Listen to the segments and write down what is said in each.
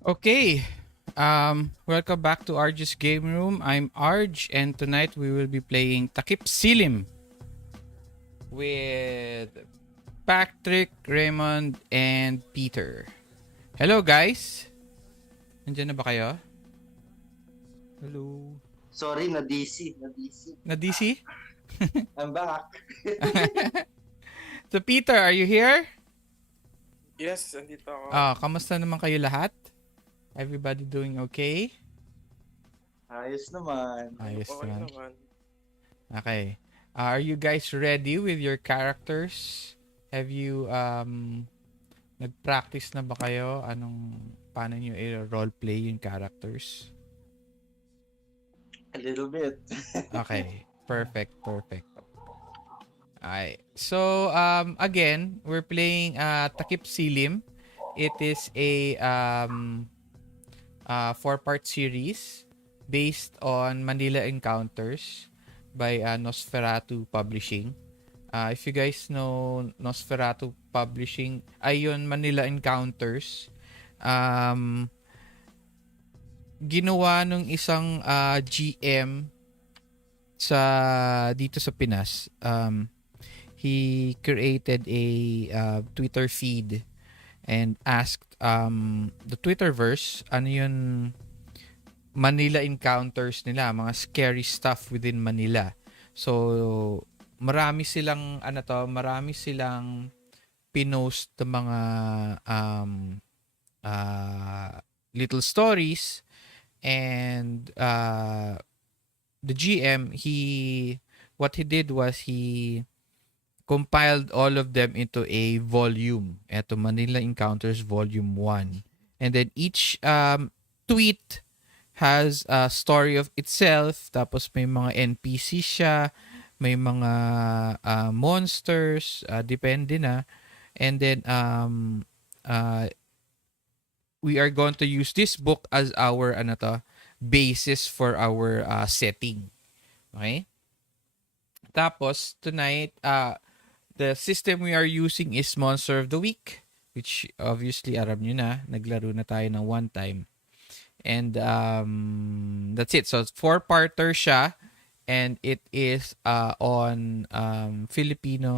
Okay. Welcome back to Arj's Game Room. I'm Arj, and tonight we will be playing Takipsilim with Patrick, Raymond, and Peter. Hello, guys. Nandiyan na ba kayo? Hello. Sorry, na-DC. Na-DC. Na-DC? I'm back. So, Peter, are you here? Yes, andito ako. Kamusta naman kayo lahat? Everybody doing okay? Ayos naman. Ayos Okay naman. naman. Okay. Are you guys ready with your characters? Have you nag-practice na ba kayo? Paano nyo i-roleplay yung characters? A little bit. Okay. Perfect. Alright. So, again, we're playing Takipsilim. It is a 4-part series based on Manila Encounters by Nosferatu Publishing. If you guys know Nosferatu Publishing, ayun Manila Encounters. Ginawa nung isang GM dito sa Pinas. He created a Twitter feed and asked the Twitterverse ano yun Manila Encounters nila, mga scary stuff within Manila. So marami silang pinost ng mga little stories, and the GM, what he did was he compiled all of them into a volume. Eto, Manila Encounters Volume 1. And then each tweet has a story of itself. Tapos may mga NPC siya, may mga monsters, depende na. And then we are going to use this book as our basis for our setting. Okay? Tapos tonight, the system we are using is Monster of the Week, which obviously alam nyo na, naglaro na tayo ng one time. And that's it. So 4-parter siya, and it is on Philippine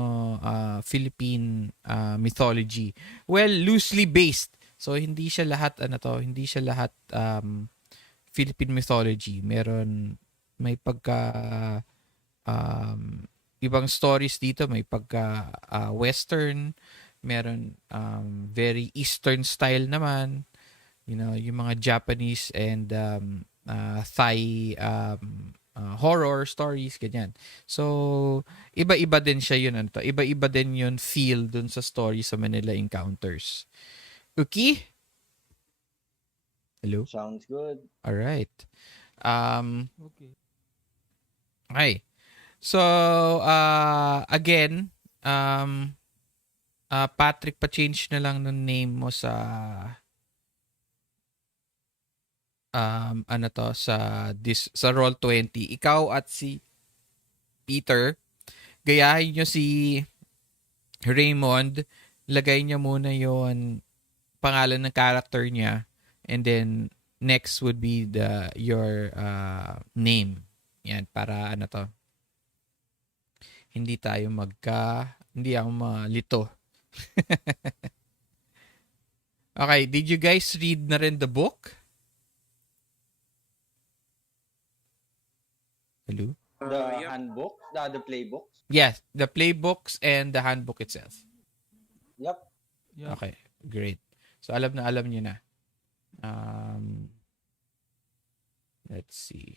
mythology. Well, loosely based. So hindi siya lahat Philippine mythology. May pagka ibang stories dito, may pagka western, meron very eastern style naman, yung mga Japanese and Thai horror stories, ganyan. So iba-iba din siya yun, iba-iba din yun feel dun sa story sa Manila Encounters. Okay? Hello? Sounds good. All right. Okay. Okay. So, again, Patrick, pa-change na lang ng name mo sa sa Roll20. Ikaw at si Peter, gayahin nyo si Raymond, lagay niya muna yon pangalan ng character niya, and then next would be your name. Yan, para hindi ako malito. Okay, did you guys read na rin the book? Hello? The handbook? The playbooks? Yes, the playbooks and the handbook itself. Yep. Yeah. Okay, great. So alam niyo na. Let's see.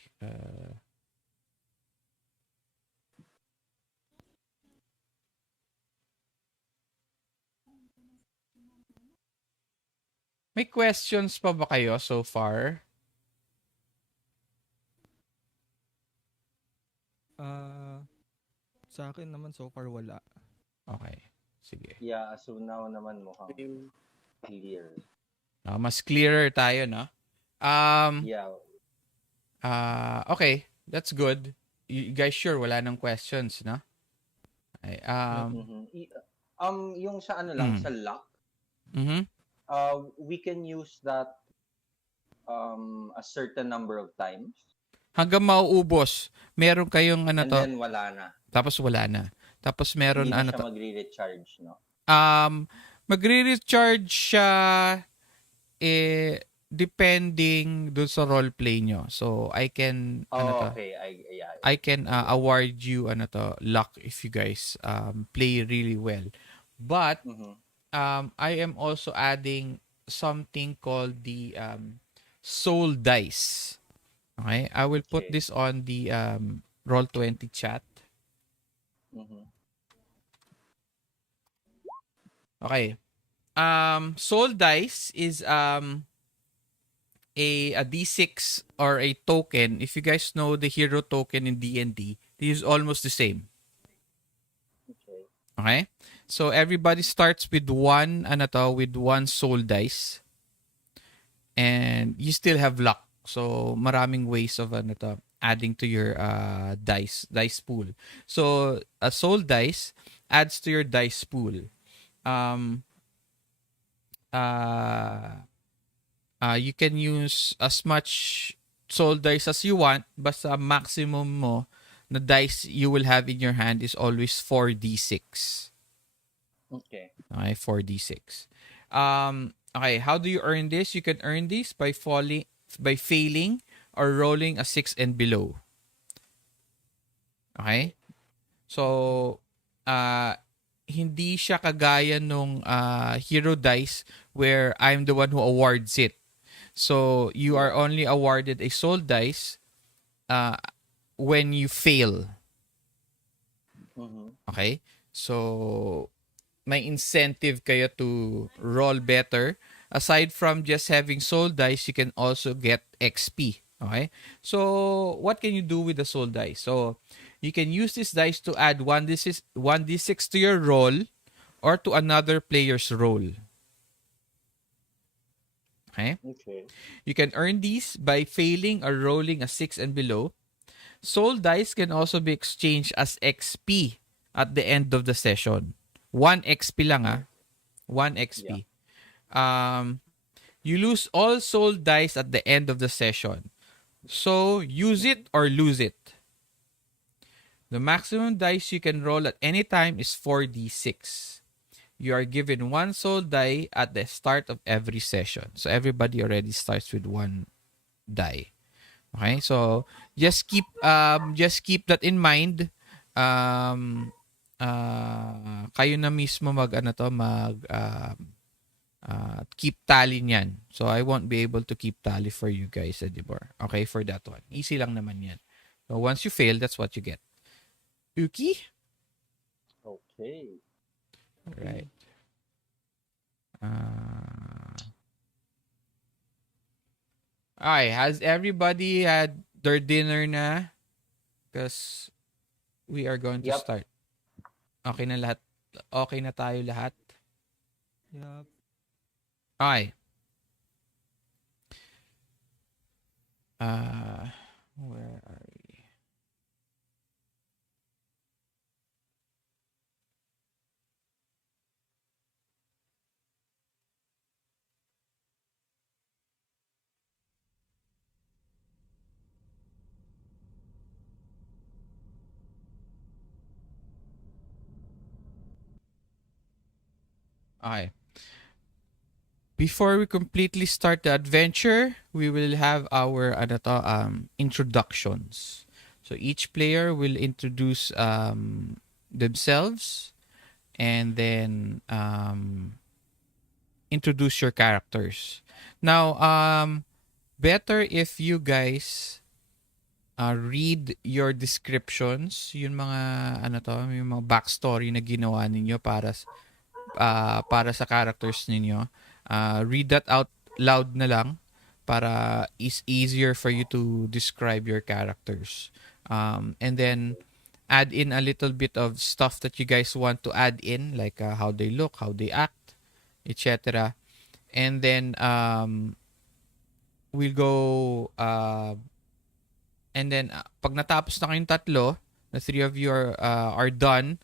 May questions pa ba kayo so far? Sa akin naman so far wala. Okay, sige. Yeah, so now naman mukhang clear. Mas clearer tayo, no? Yeah. Okay, that's good. You guys sure wala nang questions, no? Okay, Yung sa sa luck, we can use that A certain number of times. Hanggang mauubos. Meron kayong And then wala na. Tapos wala na. Tapos meron Hindi na siya magre-recharge, no? Magre-recharge siya depending dun sa roleplay nyo. So, I can, Okay. I can award you, luck if you guys play really well. But, I am also adding something called the soul dice. Okay? I will put this on the Roll20 chat. Okay. Soul dice is a D6 or a token. If you guys know the hero token in D&D, this is almost the same. Okay? So everybody starts with one soul dice. And you still have luck. So maraming ways of adding to your dice pool. So a soul dice adds to your dice pool. You can use as much soul dice as you want, basta maximum mo na dice you will have in your hand is always 4d6. Okay, 4d6. Okay, how do you earn this? You can earn this by failing or rolling a 6 and below. Okay? So, hindi siya kagaya nung hero dice where I'm the one who awards it. So, you are only awarded a soul dice when you fail. Okay? So, may incentive kayo to roll better. Aside from just having soul dice, you can also get XP. Okay? So, what can you do with the soul dice? So, you can use this dice to add 1d6 to your roll or to another player's roll. Okay? You can earn these by failing or rolling a 6 and below. Soul dice can also be exchanged as XP at the end of the session. 1 XP lang 1 XP. Yeah. You lose all soul dice at the end of the session. So, use it or lose it. The maximum dice you can roll at any time is 4d6. You are given 1 soul die at the start of every session. So, everybody already starts with 1 die. Okay? So, just keep that in mind. Kayo na mismo keep tally niyan. So, I won't be able to keep tally for you guys, Edibor. Okay, for that one. Easy lang naman yan. So, once you fail, that's what you get. Uki? Okay. Right. Okay, has everybody had their dinner na? Because we are going to start. Okay na lahat? Okay na tayo lahat? Yep. Okay. Where are we? Okay. Before we completely start the adventure, we will have our introductions. So each player will introduce themselves and then introduce your characters. Now, better if you guys read your descriptions, yung mga yung mga backstory na ginawa ninyo para sa characters ninyo. Read that out loud na lang para it's easier for you to describe your characters. And then add in a little bit of stuff that you guys want to add in, like how they look, how they act, etc. And then we'll go and then pag natapos na kayong tatlo, the three of you are done,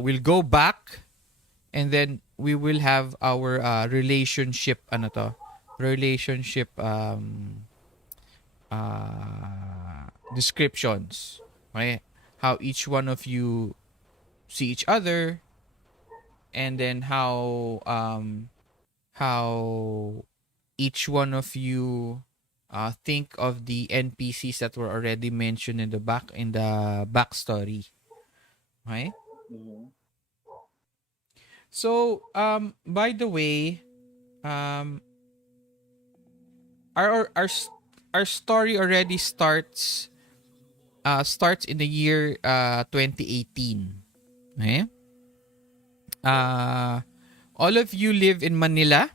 we'll go back and then we will have our relationship relationship descriptions. Okay? How each one of you see each other, and then how each one of you think of the NPCs that were already mentioned in the backstory. Okay? Mm-hmm. So by the way, um our story already starts in the year 2018. Okay? Uh all of you live in Manila.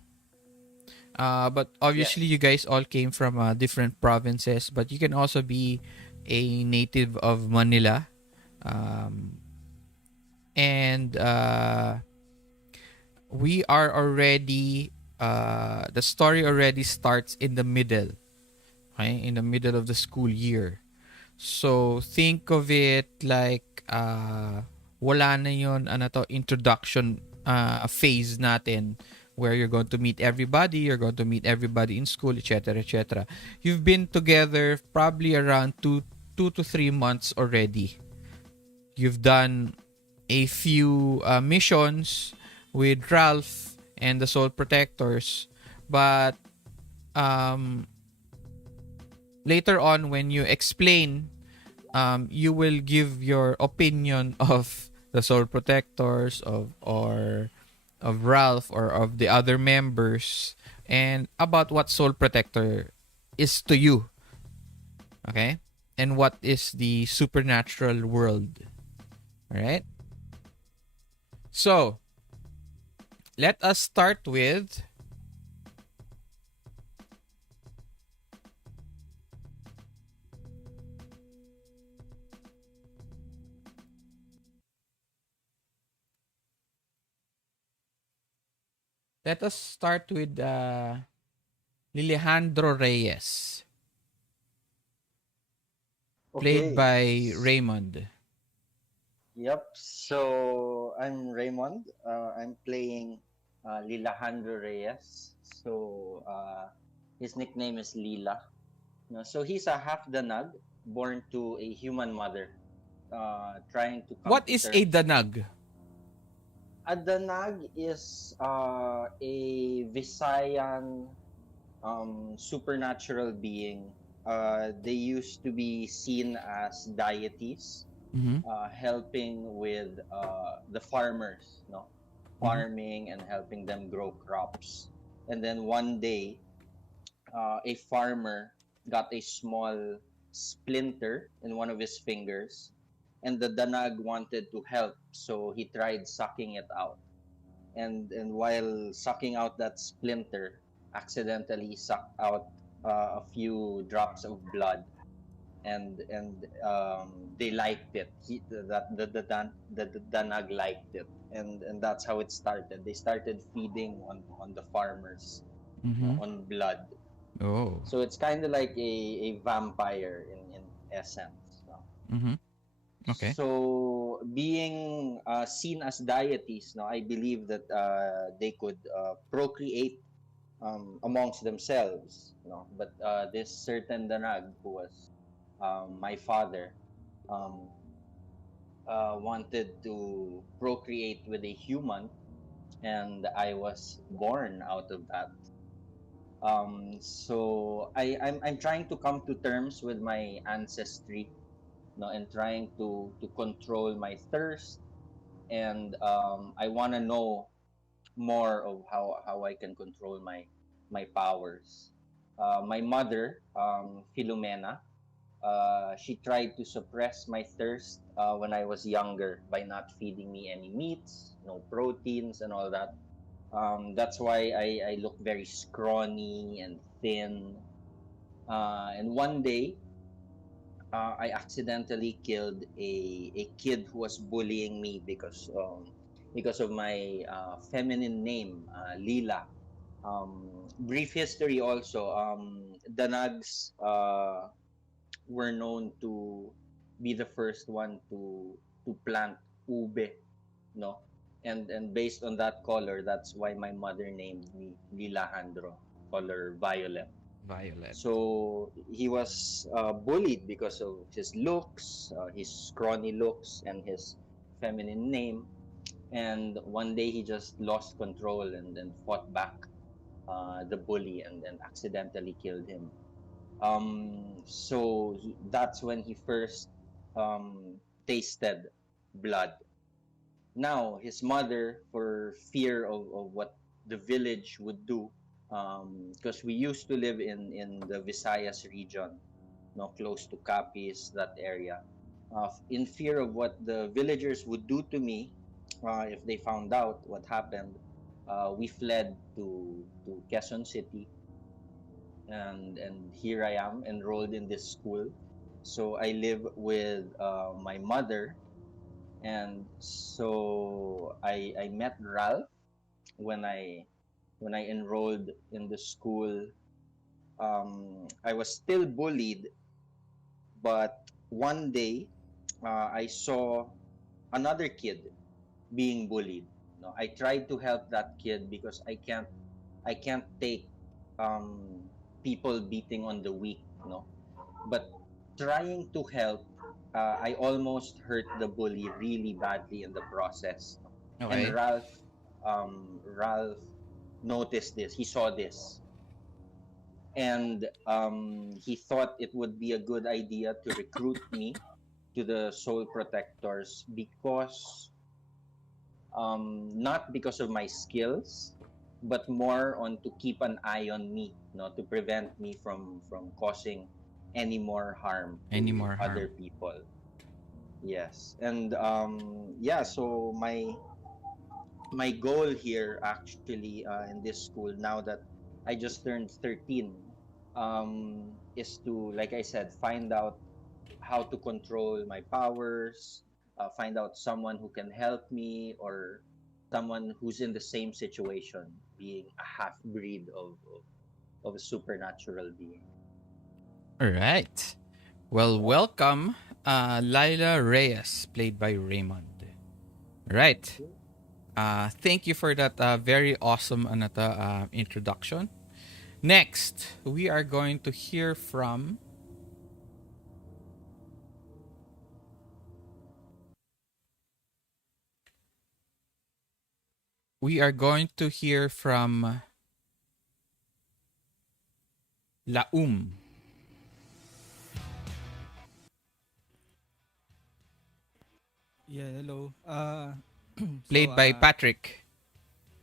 But obviously, you Yes. guys all came from different provinces, but you can also be a native of Manila. Um, and we are already, the story already starts in the middle, okay? In the middle of the school year. So think of it like wala na yon ano to introduction phase natin where you're going to meet everybody, you're going to meet everybody in school, etc., etc. You've been together probably around 2 to 3 months already. You've done a few missions with Ralph and the Soul Protectors, but um, later on when you explain, you will give your opinion of the Soul Protectors of Ralph or of the other members and about what Soul Protector is to you, okay? And what is the supernatural world, all right? So, let us start with Lilejandro Reyes, played Okay. by Raymond. Yep. So I'm Raymond. I'm playing Lilajandro Reyes. So his nickname is Lila. No, so he's a half Danag, born to a human mother, trying to come What to is a terms. danag? A Danag is a Visayan supernatural being. They used to be seen as deities, Mm-hmm. helping with the farmers, no, Mm-hmm. farming and helping them grow crops. And then one day, a farmer got a small splinter in one of his fingers, and the danag wanted to help, so he tried sucking it out. And while sucking out that splinter, accidentally sucked out a few drops of blood, and they liked it. The danag liked it, and that's how it started. They started feeding on the farmers, Mm-hmm. on blood. Oh. So it's kind of like a vampire in essence. No? Mm-hmm. Okay. So being seen as deities, no, I believe that they could procreate amongst themselves. No? But this certain danag who was my father um, wanted to procreate with a human, and I was born out of that. So I'm trying to come to terms with my ancestry, no, and trying to control my thirst, and I want to know more of how I can control my powers. My mother, Filomena, she tried to suppress my thirst when I was younger by not feeding me any meats, no proteins, and all that. That's why I look very scrawny and thin. And one day, I accidentally killed a kid who was bullying me because of my feminine name, Lila. Brief history also. Danags were known to be the first one to plant ube, no? And based on that color, that's why my mother named me Lila Handro. color violet. Violet. So he was bullied because of his looks, his scrawny looks, and his feminine name. And one day he just lost control and then fought back the bully and accidentally killed him. So that's when he first tasted blood. Now, his mother, for fear of what the village would do, because we used to live in the Visayas region, close to Capiz, that area. In fear of what the villagers would do to me if they found out what happened, we fled to Quezon City, and here I am enrolled in this school. So I live with my mother, and so I met Ralph when I enrolled in the school. I was still bullied, but one day I saw another kid being bullied. No, I tried to help that kid because I can't take people beating on the weak. But trying to help, I almost hurt the bully really badly in the process. And Okay. Ralph noticed this. He saw this, and he thought it would be a good idea to recruit me to the Soul Protectors because not because of my skills, but more on to keep an eye on me, to prevent me from causing any more harm Any to more other harm? people. Yes, and yeah. So my goal here actually in this school, now that I just turned 13, is to, like I said, find out how to control my powers, find out someone who can help me, or someone who's in the same situation, being a half breed of a supernatural being. All right. Well, welcome, Lila Reyes, played by Raymond. Right. Thank you. Thank you for that very awesome introduction. Next, we are going to hear from Laum, Yeah, hello. So played by Patrick.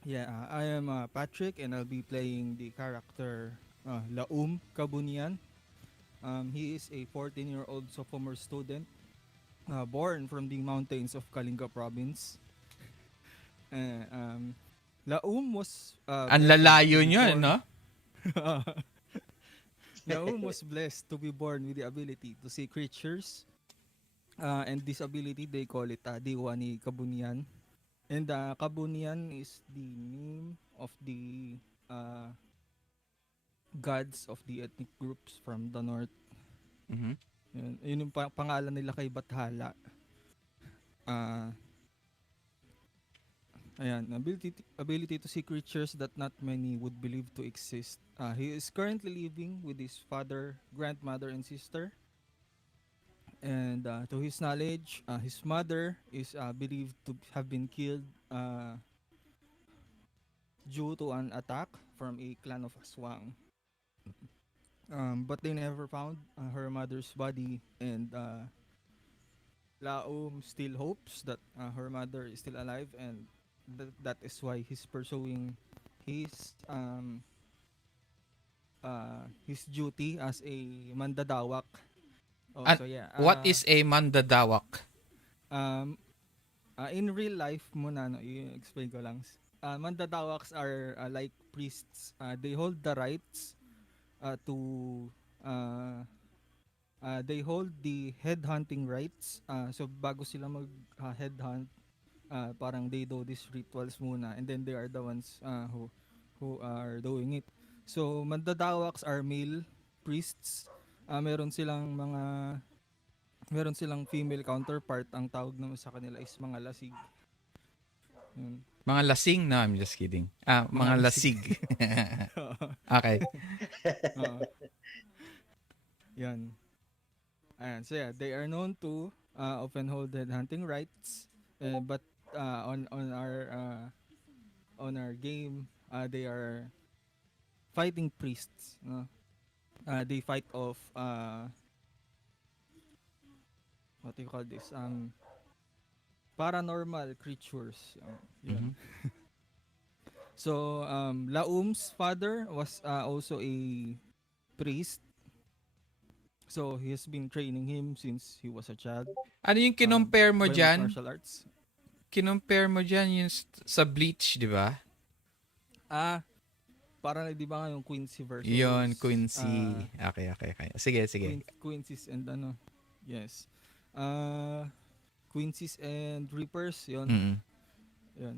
yeah, I am Patrick, and I'll be playing the character Laum Kabunian. He is a 14-year-old sophomore student, born from the mountains of Kalinga province. Uh, um, Laum was Ang blessed to lalayo be nyo, born. no? Laum was blessed to be born with the ability to see creatures, and this ability they call it Diwa ni Kabunian. And Kabunian is the name of the uh, gods of the ethnic groups from the north. Mm-hmm. Yun yung pangalan nila kay Bathala. Uh, ability to see creatures that not many would believe to exist. He is currently living with his father, grandmother, and sister. And to his knowledge, his mother is believed to have been killed due to an attack from a clan of Aswang. But they never found her mother's body, and Laom still hopes that her mother is still alive, and that is why he's pursuing his his duty as a mandadawak. Oh, At so yeah. what is a mandadawak? Um, in real life muna, no, i-explain ko lang. Mandadawaks are like priests. They hold the rights to they hold the headhunting rights. So bago sila mag headhunt, parang they do these rituals muna, and then they are the ones who are doing it. So mandadawaks are male priests. Meron silang female counterpart. Ang tawag naman sa kanila is mga lasig. Yun. Mga lasing? No, I'm just kidding. Mga Mga lasig. lasig. Oo. Okay. Oo. Yan. Ayan. So yeah, they are known to often hold the hunting rights, but on our game, they are fighting priests. They fight off what do you call this? Paranormal creatures. Yun. Mhm. So Laum's father was also a priest. So he has been training him since he was a child Ano yung kinompare mo by dyan? martial arts. Kinompare mo dyan yung sa Bleach, di ba? Ah, parang di ba nga yung Quincy Yon, versus Quincy. Okay, okay, okay. Sige, sige. Quincy's and ano. Yes. Uh, Quincy's and Reapers, yon. Mm. Yun.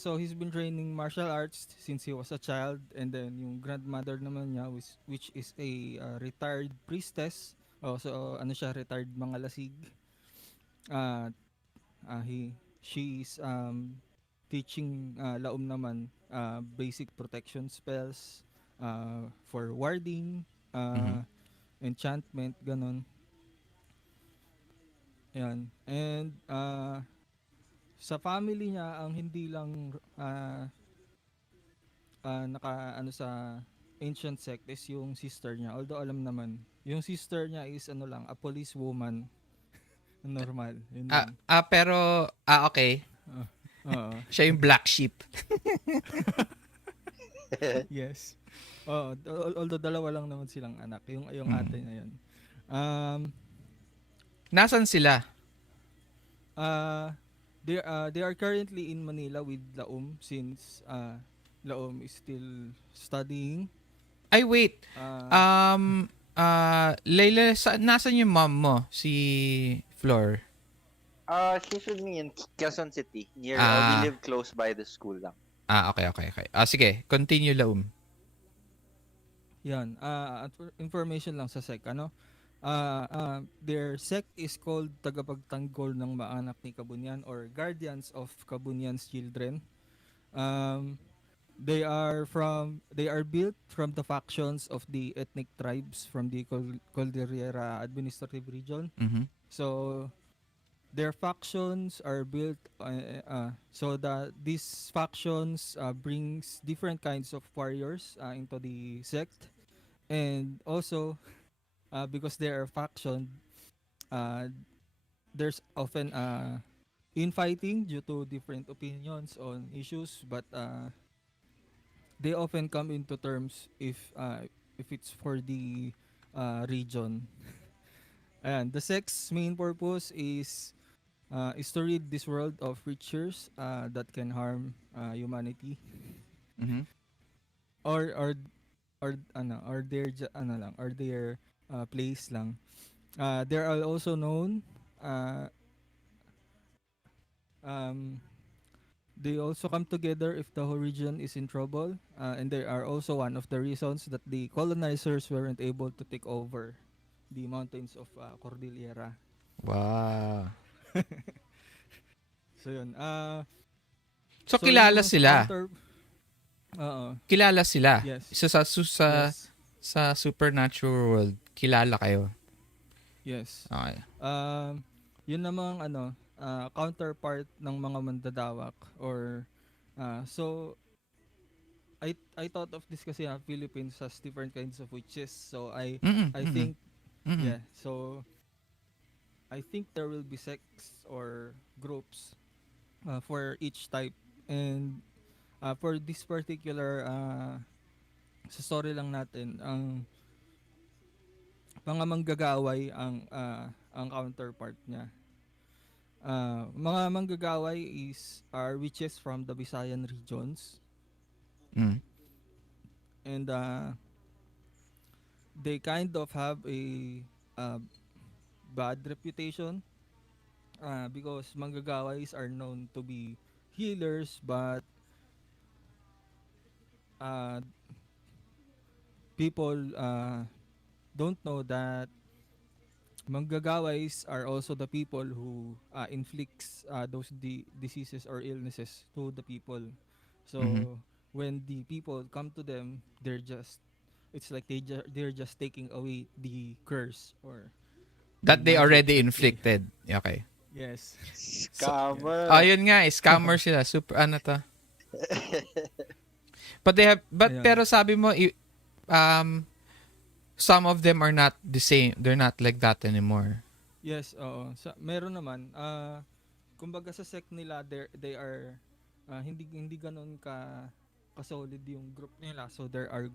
So he's been training martial arts since he was a child, and then yung grandmother naman niya which is a retired priestess. Oh, so ano siya, retired mga lasig. Uh, she's teaching Laom naman basic protection spells for warding, Mhm. enchantment, ganon. Yan. And sa family niya ang hindi lang naka ano sa ancient sect is yung sister niya. Although alam naman, yung sister niya is ano lang, a police woman. Normal, yun lang. Pero, okay. Uh, Oo. Siya yung black sheep. Yes. Oo, although dalawa lang naman silang anak, yung Mm. ate na yun. Um Nasaan sila? they are currently in Manila with Laom since Laom is still studying. Ay, wait. Uh, Layla, nasan yung mom mo? Si Flor? She's with me in Quezon City. Near, Ah. we live close by the school lang. Okay, okay, okay. Sige. Continue, Laum. Yan. Information lang sa sec, ano? Their sect is called Tagapagtanggol ng Maanak ni Kabunyan or Guardians of Kabunyan's Children. They are built from the factions of the ethnic tribes from the Cordillera Administrative Region. Mhm. So their factions are built so that these factions brings different kinds of warriors into the sect, and also because they are faction, uh, there's often infighting due to different opinions on issues, but they often come into terms if it's for the region. And the sect's main purpose is to rid this world of creatures that can harm humanity, Mhm. or their place lang. They are also known uh, um, they also come together if the whole region is in trouble, and they are also one of the reasons that the colonizers weren't able to take over the mountains of Cordillera. Wow. So yun. So, So yun kilala naman sa sila. Oo. Kilala sila. Yes. Yes. Sa supernatural world, kilala kayo. Yes. Okay. Yun namang counterpart ng mga mandadawak or so I thought of this kasi Philippines has different kinds of witches. So I think Mm-mm. yeah. So I think there will be sects or groups for each type, and for this particular sa story lang natin ang mga manggagaway ang counterpart niya. Mga manggagaway are witches from the Visayan regions, Mm. and they kind of have a uh, bad reputation because manggagaways are known to be healers, but uh, people don't know that Manggagaways are also the people who inflicts those diseases or illnesses to the people. Mhm. So when the people come to them, it's like they're just taking away the curse or the That they magic already that they inflicted. Okay. yes. So, Yes. Scammer. ayun nga, scammer sila. Super, ano to. But they have, but Ayun. pero sabi mo, um, some of them are not the same. They're not like that anymore. Yes, oo. Meron naman kumbaga sa sect nila they are hindi hindi ganoon ka solid yung group nila. So there are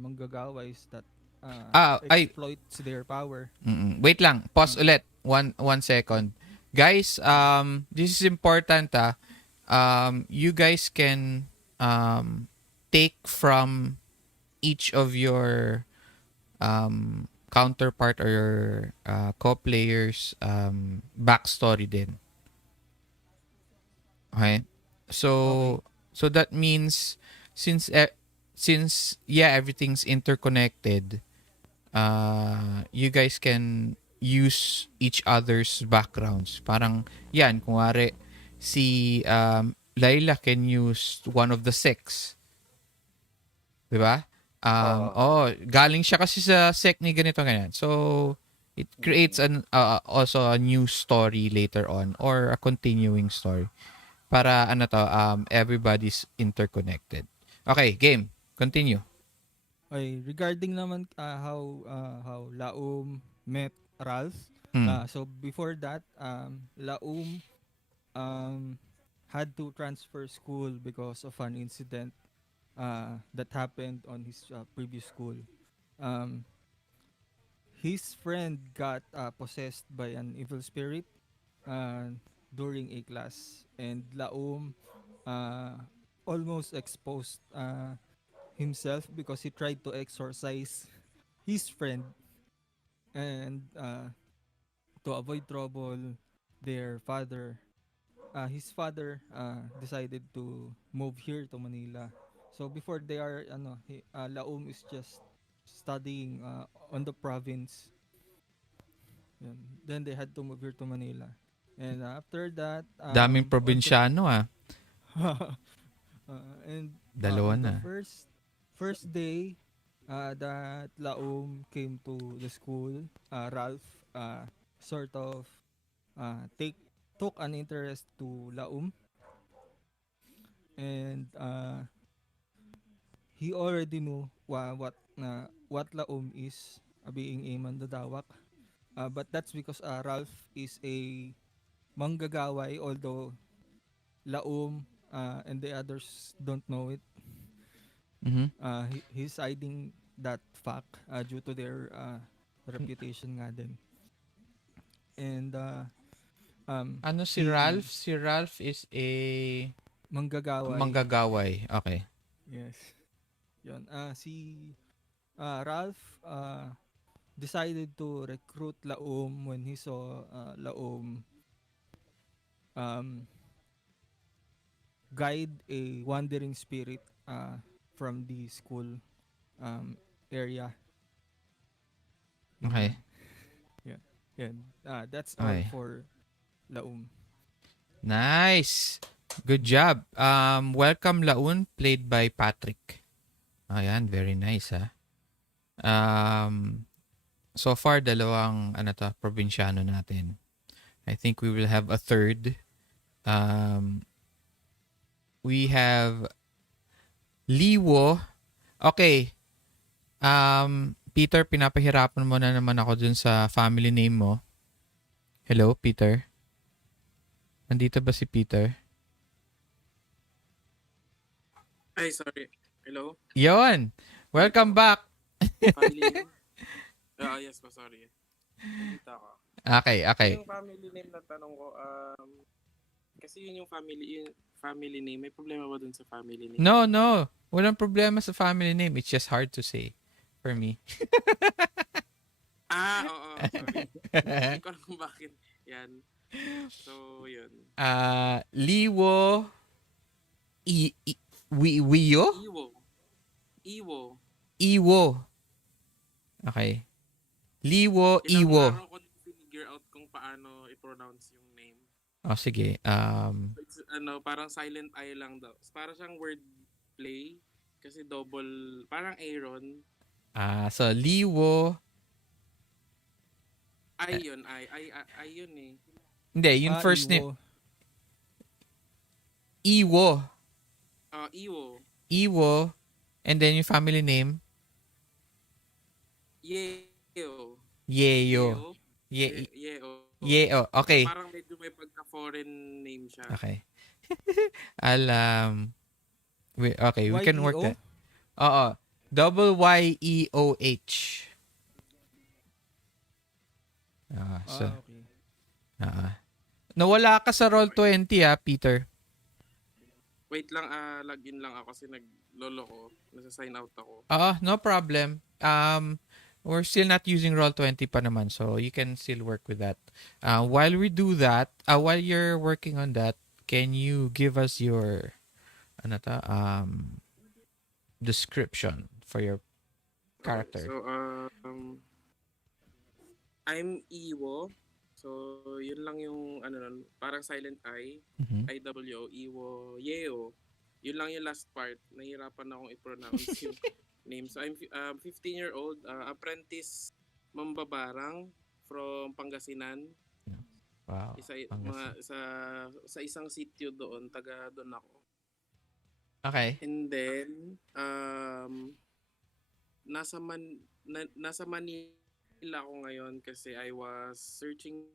manggagaways that Ay, exploits their power. wait lang. Pause Mm. ulit. One second. Guys, this is important, you guys can, take from each of your, counterpart or your, co-players, backstory din. Okay? Okay. So that means, since e- since yeah, everything's interconnected, you guys can use each other's backgrounds. Parang yan, kunwari si, Layla can use one of the six, 'di ba? Oo. Galing siya kasi sa sect ni ganito ganyan. So it creates Mm. an also a new story later on, or a continuing story. Para ano to, everybody's interconnected. Okay, game. Continue. Ay, regarding naman how Laum met Ralph. Mm. So before that, Laum um had to transfer school because of an incident that happened on his previous school. Um, his friend got possessed by an evil spirit uh, during a class, and Laum uh, almost exposed himself because he tried to exorcise his friend, and to avoid trouble, their father his father decided to move here to Manila. So before they are Laum is just studying on the province. Yun. Then they had to move here to Manila. And after that Daming on the probinsyano and Dalawa on the na. first day that Laum came to the school, Ralph sort of take took an interest to Laum, and he already knew what Laum is, being a mandadawak. But that's because Ralph is a manggagaway, although Laum and the others don't know it. Mhm. He's hiding that fact due to their reputation nga din. And Ano si he Ralph? Si Ralph is a manggagaway. manggagaway. Okay. Yes. Yun. Ralph decided to recruit Laum when he saw Laum um, guide a wandering spirit from the school um, area. Yun lang. Okay. Yeah. Yeah. That's all Okay. for Laum. Nice. Good job. Welcome Laun, played by Patrick. Ayan, very nice So far, dalawang probinsyano natin. I think we will have a third. We have Liwo. Okay. Peter, pinapahirapan mo na naman ako dun sa family name mo. Hello, Peter? Nandito ba si Peter? Ay, sorry. Hello? Yon! Welcome back! Family name? Yes po, sorry. Nandito ako. Okay. Yung family name na tanong ko, kasi yun yung family name. May problema ba dun sa family name? No. Walang problema sa family name. It's just hard to say for me. Oo, sorry. Hindi ko alam kung bakit. Yan. So, yun. Liwo Wiyo? Iwo. Iwo. Okay. Liwo, Ilang Iwo. araw ko figure out kung paano i-pronounce yung name. Oh, sige. So, it's, parang silent I lang daw. Para siyang word play. Kasi double, parang Aaron. So Liwo. I yun, I yun eh. Hindi, yung first name. Iwo. Iwo. Iwo. Iwo. And then yung family name. Yeo. Yeo. Yeo. Yeo. Okay. Parang medyo may pagka-foreign name siya. Okay. Okay, we can work that. Oo. YEOH. So, Okay. nawala ka sa Roll20 Peter. Wait lang, login lang ako kasi naglolo ko. Nasa-sign out ako. No problem. We're still not using Roll20 pa naman, so you can still work with that. While we do that, while you're working on that, can you give us your description for your character? So, I'm Iwo. So, yun lang yung, parang silent I. Mhm. IWO, Iwo, Yeo. Yun lang yung last part. Nahirapan akong i-pronounce yung name. So, I'm 15-year-old, apprentice mambabarang from Pangasinan. Wow. Sa isang sitio doon, taga doon ako. Okay. And then, nasa Manila ako ngayon kasi I was searching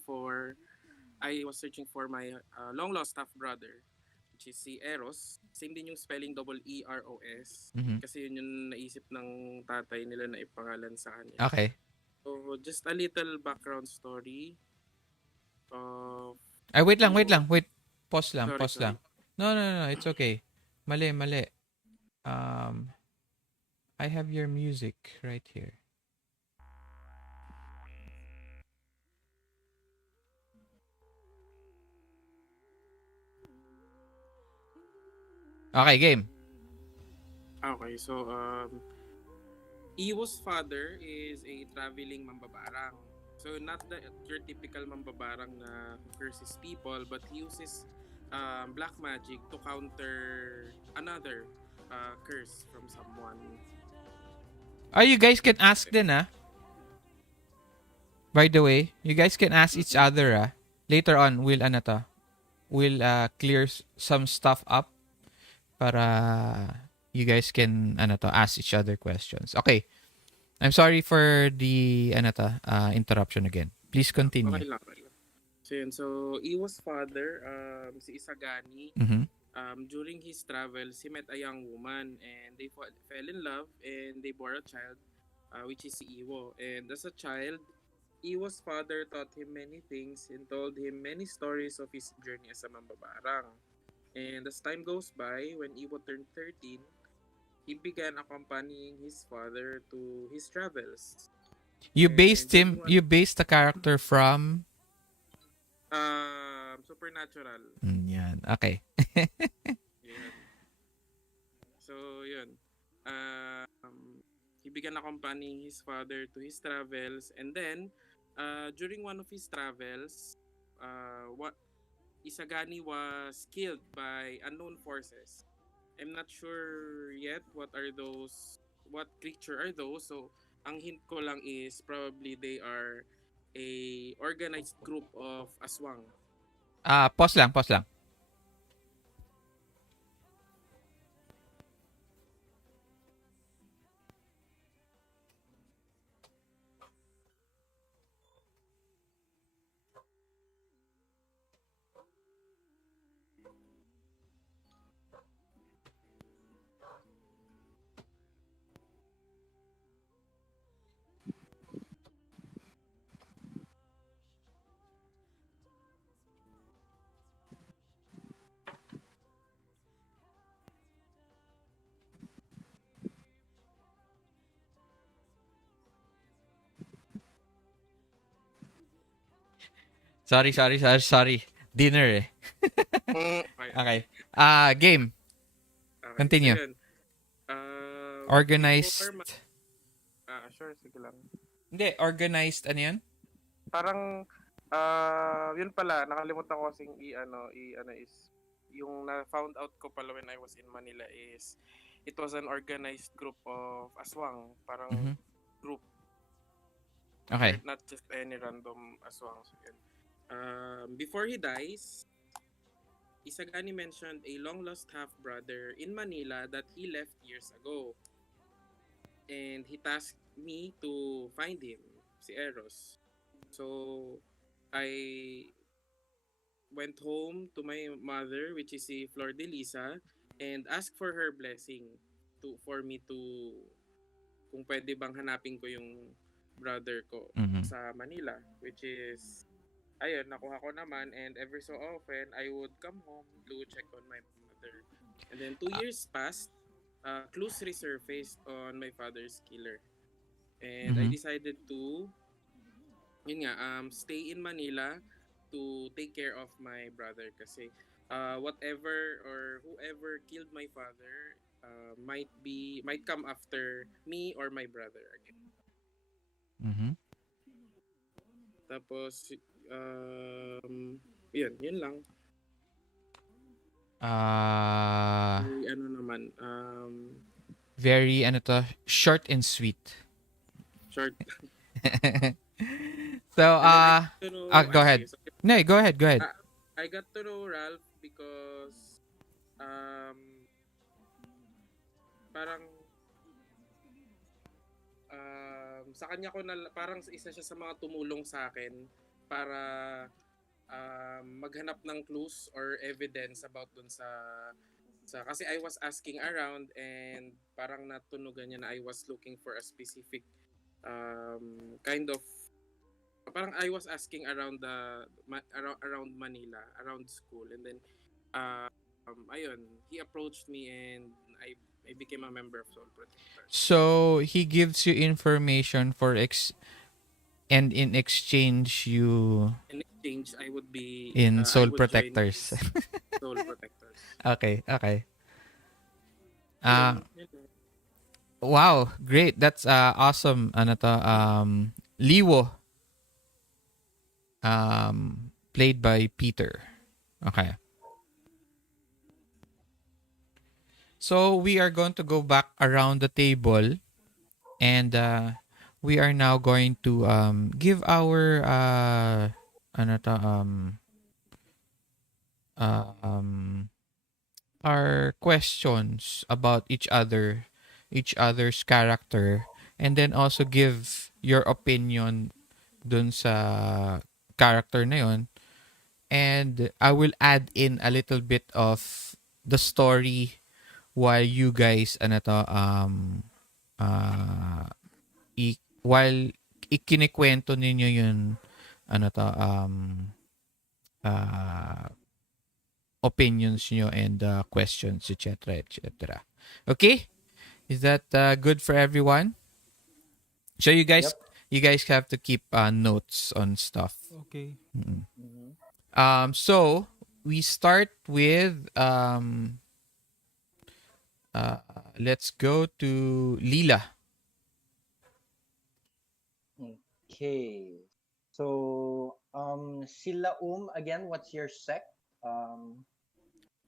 for my long lost half brother, which is si Eros. Same din yung spelling, EROS. Mhm. Kasi yun yung naisip ng tatay nila na ipangalan sa kanya. Okay. So, just a little background story of... Wait lang. Wait. Pause lang. Sorry. No. It's okay. Mali. I have your music right here. Okay, game. Okay, so Iwo's father is a traveling mambabarang. So not your typical mambabarang na who curses people, but he uses black magic to counter another curse from someone. You guys can ask din By the way, you guys can ask each other Later on, we'll clear some stuff up para you guys can ask each other questions. Okay. I'm sorry for the interruption again. Please continue. Okay lang. So yun. So Iwo's father, si Isagani, Mhm. during his travels, he met a young woman and they fell in love and they bore a child, which is si Iwo. And as a child, Iwo's father taught him many things and told him many stories of his journey as a mambabarang. And as time goes by, when Iwo turned 13, he began accompanying his father to his travels. You And based during the character from Supernatural. yan. Okay. Yun. So, yun. He began accompanying his father to his travels, and then during one of his travels, Isagani was killed by unknown forces. I'm not sure yet what creature are those. So, ang hint ko lang is probably they are a organized group of aswang. Pause lang. Sorry. Dinner Okay. Game. Okay, Continue. so yun. Organized. sure. Sige lang. Hindi, organized, ano yan? Parang, yun pala, nakalimutan ko kasing i-ano is, yung na-found out ko pala when I was in Manila is, it was an organized group of aswang. Parang Mhm. group. Okay. Not just any random aswang. So, yun. Before he dies, Isagani mentioned a long-lost half-brother in Manila that he left years ago. And he tasked me to find him, si Eros. So, I went home to my mother, which is si Flor de Lisa, and asked for her blessing for me to, kung pwede bang hanapin ko yung brother ko Mhm. sa Manila, which is, ayun, nakuha ko naman, and every so often, I would come home to check on my mother. And then 2 years passed, clues resurfaced on my father's killer. And I Mhm. decided to, yun nga, stay in Manila to take care of my brother kasi whatever or whoever killed my father might come after me or my brother again. Mhm. Tapos yun lang. Ano naman Very, ano to, short and sweet. short. So, And then I got to know, go ahead. sige, so, No, go ahead. I got to know Ralph because um parang sa kanya ko parang isa siya sa mga tumulong sa akin para maghanap ng clues or evidence about dun sa kasi I was asking around and parang natunugan niya na I was looking for a specific kind of parang I was asking around around Manila, around school, and then ayun, he approached me and I became a member of Soul Protectors. So, he gives you information and in exchange you In exchange, I would be in I Soul would join Protectors. his Soul Protectors. Okay. Ayun, yun lang. Wow, great. That's awesome. Ano to? Liwo, played by Peter. Okay. So we are going to go back around the table, and we are now going to give our ano to, our questions about each other's character, and then also give your opinion dun sa character na yon. And I will add in a little bit of the story while you guys while ikinikwento ninyo yung uh, opinions nyo and questions, etc., etc. Okay, is that good for everyone? So you guys Yep. you guys have to keep notes on stuff. Okay. Mm-mm. Mhm. So we start with let's go to Lila. Okay. So, sila again, what's your sect?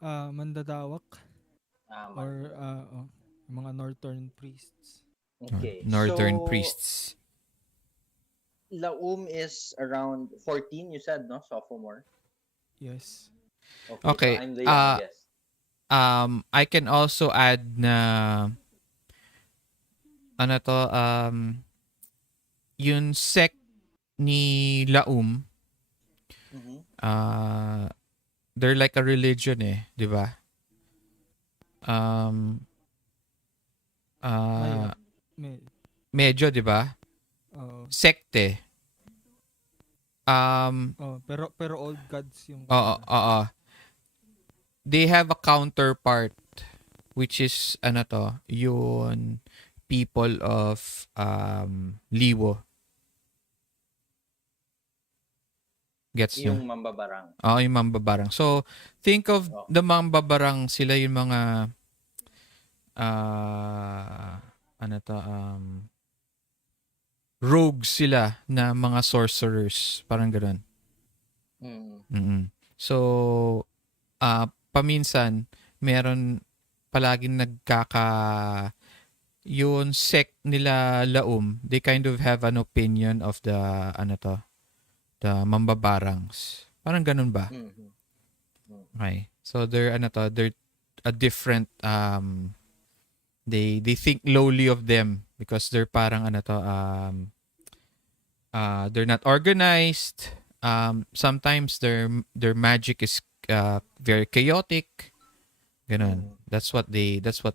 Mandadawak or Man. mga northern priests. Okay. Northern So, priests. Laum is around 14, you said, no? Sophomore. Yes. Okay, Okay. so I'm the youngest. I can also add na ano to yung sect ni Laum, Mhm. they're like a religion di ba? May, Medyo, di ba? Sekte. pero old gods yung Oo. They have a counterpart which is ano to, yun people of Liwo. Gets nyo? Yung mambabarang. Oo, yung mambabarang. So, think of the mambabarang, sila yung mga ano to, rogues sila na mga sorcerers. Parang ganun. Mm. Mm. So, paminsan, meron palaging yung sect nila Laum, they kind of have an opinion of the, the mambabarangs. Parang ganun ba? Mhm. Mm. Okay. So, they're a different, they think lowly of them because they're parang they're not organized. Sometimes their magic is very chaotic. Ganun. Mm. That's what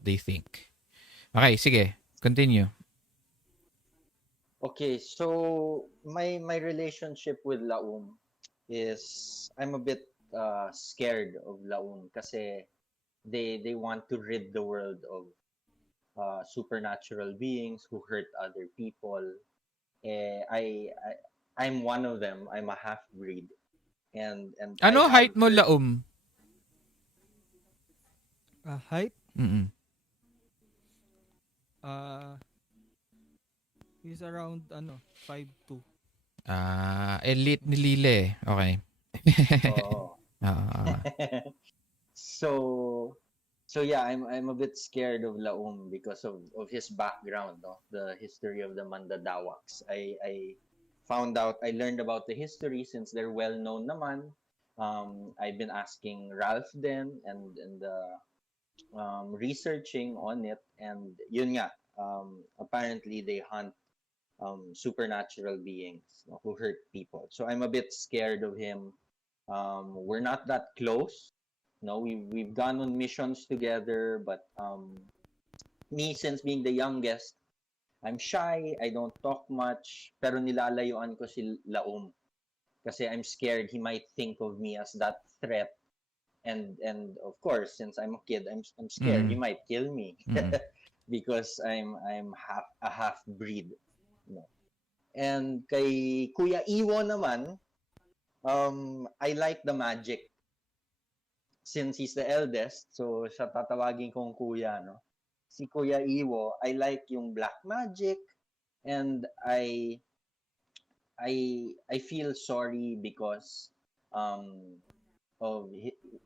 they think. Okay, sige. Continue. Okay, so my relationship with Laum is I'm a bit scared of Laum kasi they want to rid the world of supernatural beings who hurt other people. I'm one of them. I'm a half breed, and I Ano have height mo, heard Laum? Height? Mm-mm. He's around 5'2". Elite ni Lile. Okay. oh. Ah, so so yeah, I'm a bit scared of Laum because of his background, no? The history of the Mandadawaks. I learned about the history since they're well known naman. I've been asking Ralph then and researching on it, and yun nga, apparently they hunt supernatural beings, no, who hurt people. So I'm a bit scared of him. We're not that close. No, we've gone on missions together, but me, since being the youngest, I'm shy. I don't talk much. Pero nilalayuan ko si Laum kasi I'm scared he might think of me as that threat. And of course, since I'm a kid, I'm scared he mm-mm. might kill me Mm-mm. because I'm half breed. No. And kay Kuya Iwo naman, I like the magic since he's the eldest, so siya tatawagin kong kuya, no? Si Kuya Iwo, I like yung black magic, and I feel sorry because um of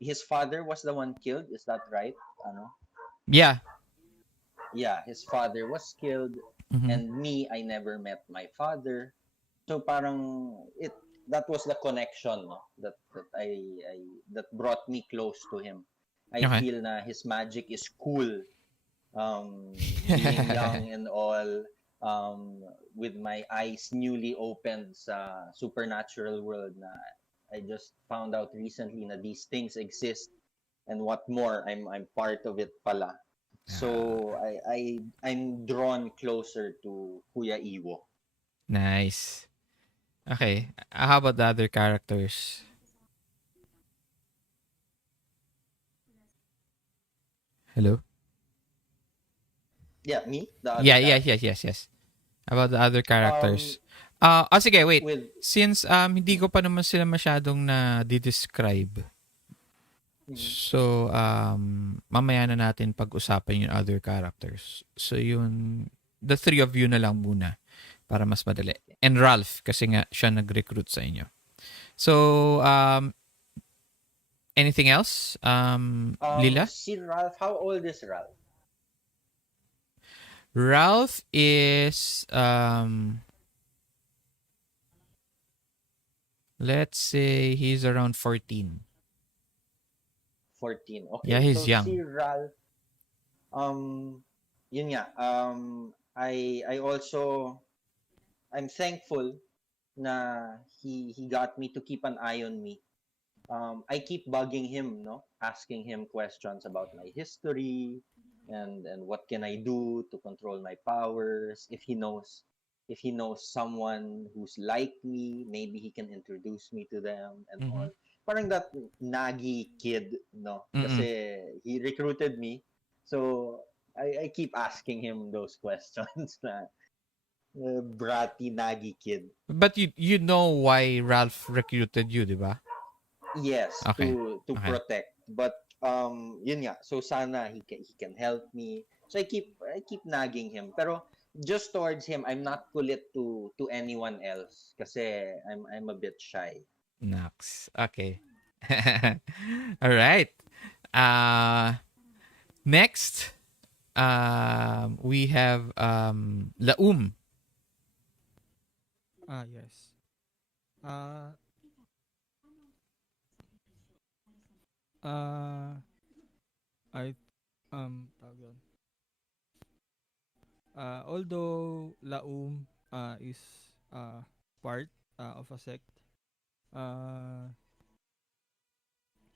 his father was the one killed, is that right? Ano? Yeah. Yeah, his father was killed, Mm-hmm. and me, I never met my father. So parang that was the connection, no, I that brought me close to him. I Okay. feel na his magic is cool, being young and all, with my eyes newly opened sa supernatural world na I just found out recently na these things exist, and what more, I'm part of it pala. So I'm drawn closer to Kuya Iwo. Nice. Okay. How about the other characters? Hello? Yeah, me, the other Yeah, yeah, character. yes. About the other Um, characters. Sige, wait. with Since hindi ko pa naman sila masyadong na-describe. Mhm. So, mamaya na natin pag-usapan yung other characters. So, the three of you na lang muna para mas madali. And Ralph, kasi nga siya nag-recruit sa inyo. So, anything else? Lila? si Ralph, how old is Ralph? Ralph is, let's say he's around 14. 14. Yeah, Okay, he's so si young. Ralph, yun nga, I also, I'm thankful na he got me to keep an eye on me. I keep bugging him, no, asking him questions about my history, and what can I do to control my powers. If he knows someone who's like me, maybe he can introduce me to them and Mm-hmm. all. Parang that naggy kid, no, Mm-mm. kasi he recruited me, so I keep asking him those questions na bratty naggy kid. But you know why Ralph recruited you, di ba? Yes, Okay. to Okay. protect. But yun nga. So sana he can help me. So I keep nagging him. Pero just towards him, I'm not kulit to anyone else kasi I'm a bit shy. Nox. Okay. All right. Uh, next, we have Laum. Yes. Uh, uh, I tawag doon. Although Laum is uh, part of a sect, uh,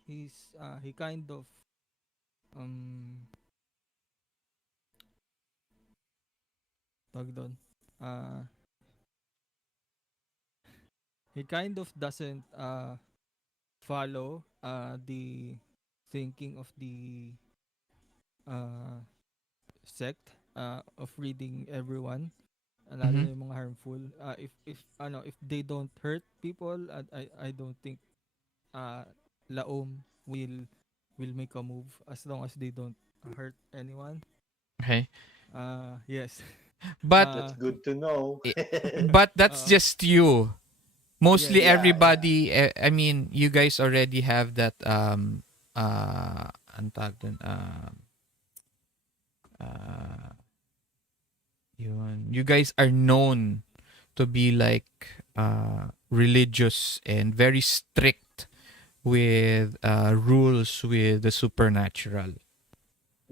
he kind of um tawag doon. Uh, he kind of doesn't follow the thinking of the uh, sect of reading everyone, lalo Mm-hmm. na yung mga harmful. If they don't hurt people, I don't think uh, Laom will make a move as long as they don't hurt anyone. Okay. Yes. But That's uh good to know. i- but that's uh just you. Mostly yes. Yeah, yeah. everybody, I mean, you guys already have that ang tawag dun, uh, you guys are known to be like religious and very strict with rules with the supernatural.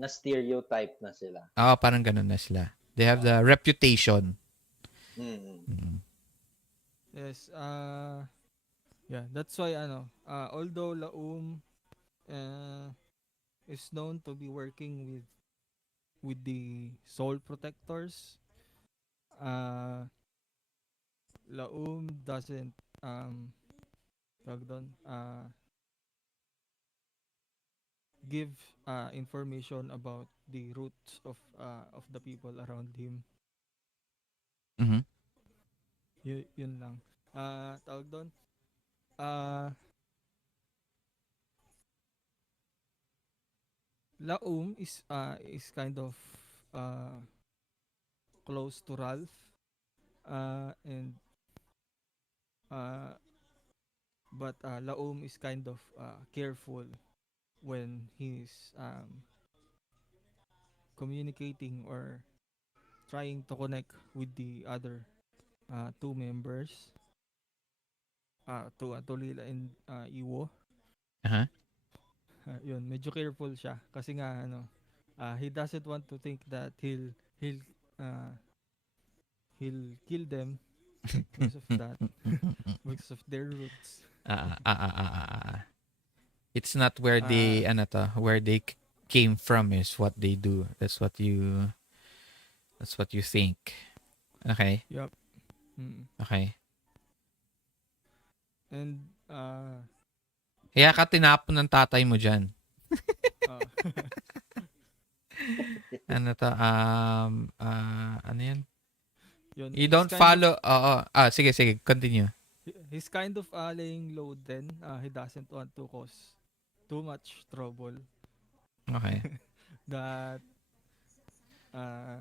Na stereotype na sila. Parang ganun na sila. They have the Ah. reputation. Mm. Mm. Yes. Yeah, that's why although Laum uh, is known to be working with the soul protectors, uh Laum doesn't tawag doon, give information about the roots of the people around him. Mhm. Yun lang. Tawag doon. Uh, Laum is kind of uh, close to Ralph, and uh, but Laum is kind of careful when he's communicating or trying to connect with the other two members, to Lila and Iwo. Uh-huh. Yun, medyo careful siya kasi nga he doesn't want to think that uh, he'll kill them because of that, because of their roots. Ah, ah, ah, ah, ah, ah. It's not where Uh, they where they came from is what they do. That's what you think. Okay. yup. Mm. Okay. And Kaya ka tinapon ng tatay mo diyan. uh, Ano to? Ano 'yan? yun, You don't follow. Oo. Sige, sige. Continue. he's kind of laying low then. He doesn't want to cause too much trouble Okay. that uh,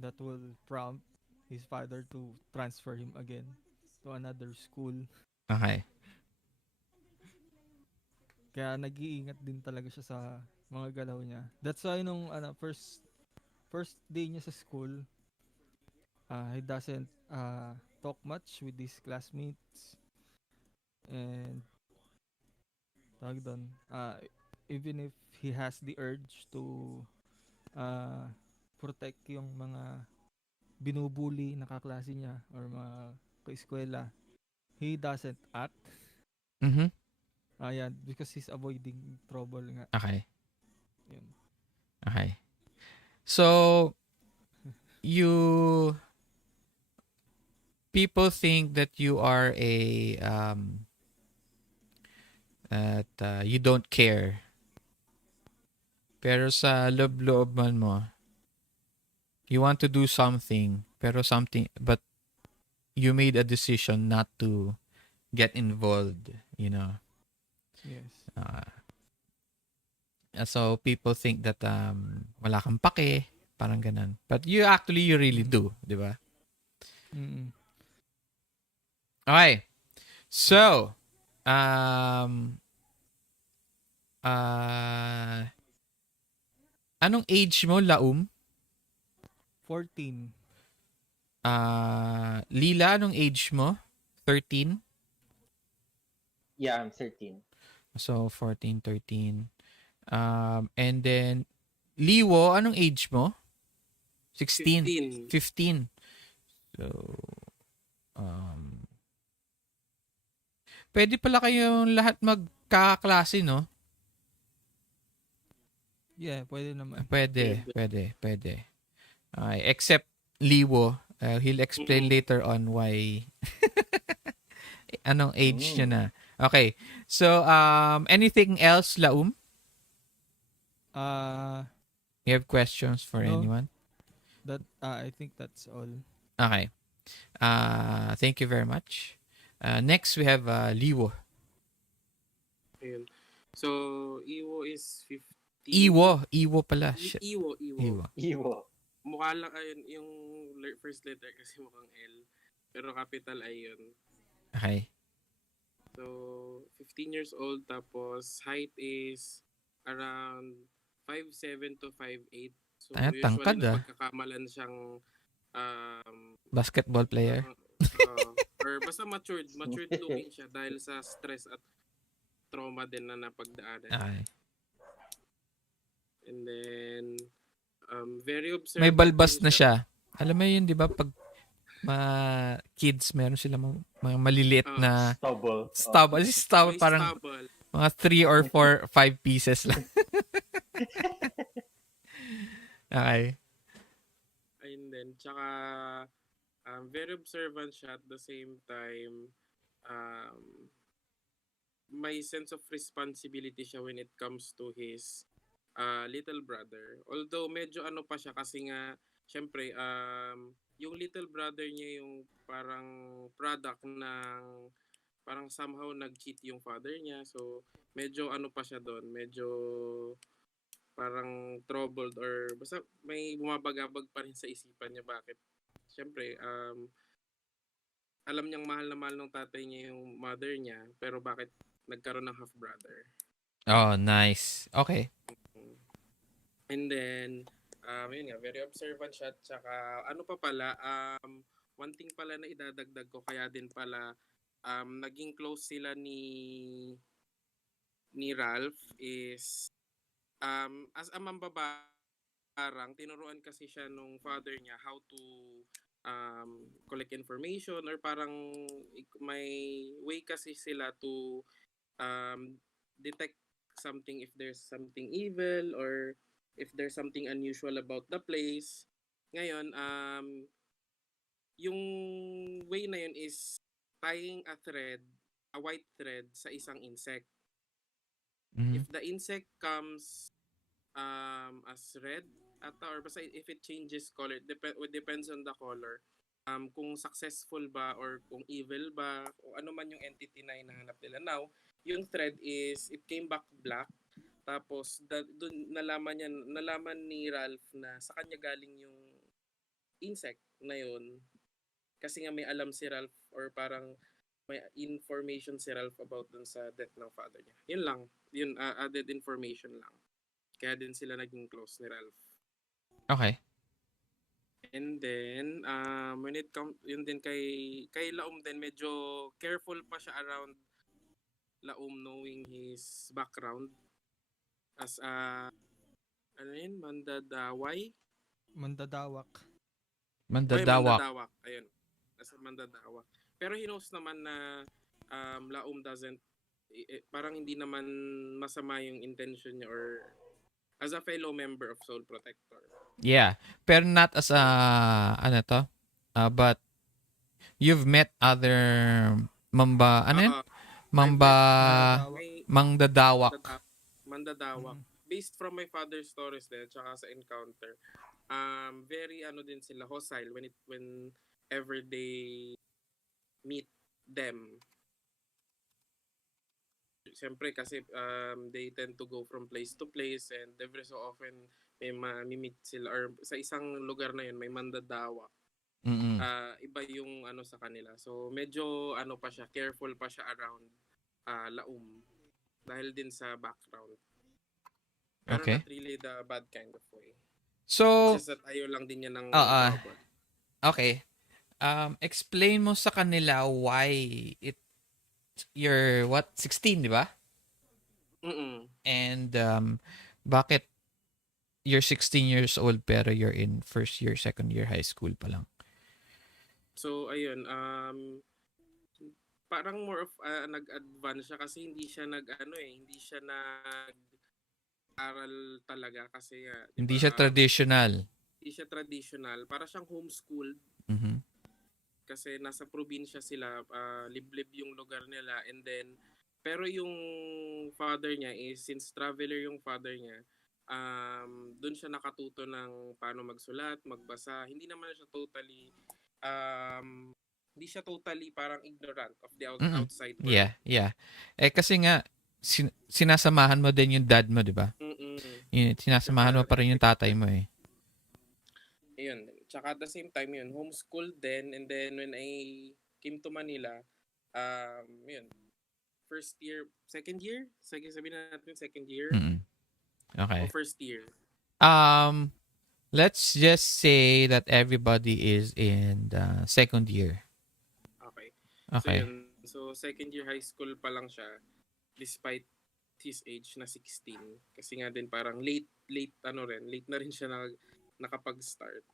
that will prompt his father to transfer him again to another school. Okay. Kaya nag-iingat din talaga siya sa mga galaw niya. That's why nung first day niya sa school, he doesn't talk much with his classmates, and tawag doon, even if he has the urge to uh, protect yung mga binubuli na kaklase niya or mga kaeskwela, he doesn't act. Mhm. Ayan, because he's avoiding trouble nga. Okay. Yun. Okay. So you people think that you are a that you don't care. Pero sa loob-loob man mo, you want to do something, but you made a decision not to get involved, you know. Yes. So people think that wala kang pake, Parang ganun. But you really do, di ba? Mm. Okay. So, um, ah, anong age mo, Laum? 14. Lila, anong age mo? 13? Yeah, I'm 13. So, 14, 13. And then, Liwo, anong age mo? 16. 15. 15. So, pwede pala kayong lahat magkakaklase, no? Yeah, pwede naman. Pwede. Okay, except Liwo. He'll explain later on why anong age niya na. Okay. So, anything else, Laum? Uh, You have questions for No. anyone? I think that's all. Okay. Thank you very much. Next, we have Liwo. Ayun. So, Iwo is 15. Iwo pala. Shit. Iwo. Evo. Mukha lang, ayun, yung first letter kasi mukhang L. Pero capital I yun. Okay. So, 15 years old, tapos height is around 5'7" to 5'8". So, Tangkad, usually napagkakamalan siyang Basketball player. or basta matured looking siya dahil sa stress at trauma din na napagdaanan. Okay. And then, very observant. May balbas din na siya. Alam mo yun, di ba, pag mga kids, meron sila mga maliliit na Stubble. stubble. May Parang stubble. mga 3 or 4, 5 pieces lang. Okay. And then, tsaka, very observant siya at the same time, may sense of responsibility siya when it comes to his little brother. Although medyo ano pa siya kasi nga, syempre, yung little brother niya yung parang product ng parang somehow nag-cheat yung father niya. So, medyo ano pa siya doon. Medyo parang troubled or basta may bumabagabag pa rin sa isipan niya. Bakit? Syempre, alam niyang mahal na mahal ng tatay niya yung mother niya. Pero bakit nagkaroon ng half-brother? Oh, nice. Okay. And then, yun nga, very observant siya. Tsaka, ano pa pala, one thing pala na idadagdag ko, kaya din pala, naging close sila ni Ralph is, as a mambabarang, tinuruan kasi siya nung father niya how to collect information or parang may way kasi sila to detect something if there's something evil or if there's something unusual about the place. Ngayon, yung way na yun is tying a white thread sa isang insect. Mhm. If the insect comes as red, or basta if it changes color, depends on the color. Kung successful ba or kung evil ba, o ano man yung entity na hinahanap nila. Now, yung thread is, it came back black. Tapos, dun nalaman ni Ralph na sa kanya galing yung insect na yun. Kasi nga may alam si Ralph or parang may information si Ralph about dun sa death ng father niya. Yun lang. Yun, added information lang. Kaya din sila naging close ni Ralph. Okay. And then, when it comes, yun din kay Laum din, medyo careful pa siya around Laum knowing his background. As ano yun? Mandadawak. Mandadawak. Ayun. As a mandadawak. Pero he knows naman na Laum doesn't, parang hindi naman masama yung intention niya or as a fellow member of Soul Protector. Yeah. Pero not as a, but you've met other mangdadawak. Mandadawak. Based from my father's stories din, tsaka sa encounter, very din sila hostile whenever they meet them. Siyempre kasi they tend to go from place to place and every so often may mamimit sila or sa isang lugar na yun may mandadawa. Mm. Iba yung ano sa kanila. So medyo ano pa siya, careful pa siya around Laum dahil din sa background. Pero Okay. not really the bad kind of way. It's So, just that ayaw lang din niya ng ah, trouble. okay. Explain mo sa kanila why it you're what 16, di ba? Mm-mm. And bakit you're 16 years old pero you're in first year, second year high school pa lang. So ayun, parang more of nag-advance siya kasi hindi siya hindi siya nag-aral talaga kasi di Hindi ba, siya traditional. hindi siya traditional. Para siyang homeschooled Mhm. kasi nasa probinsya sila, liblib yung lugar nila and then pero yung father niya is since traveler yung father niya, doon siya nakatuto ng paano magsulat, magbasa. Hindi naman siya totally hindi siya totally parang ignorant of the Mm. outside world. Yeah, yeah. Kasi nga sinasamahan mo din yung dad mo, di ba? Sinasamahan mo pa rin yung tatay mo eh. Ayun. Tsaka at the same time yun, homeschooled din and then when I came to Manila, yun, first year, second year? Sabihin natin second year Mm. Okay. o first year. Let's just say that everybody is in the second year. Okay. So Okay. yun, so second year high school pa lang siya despite his age na 16 kasi nga din parang late na rin siya nakapag-start.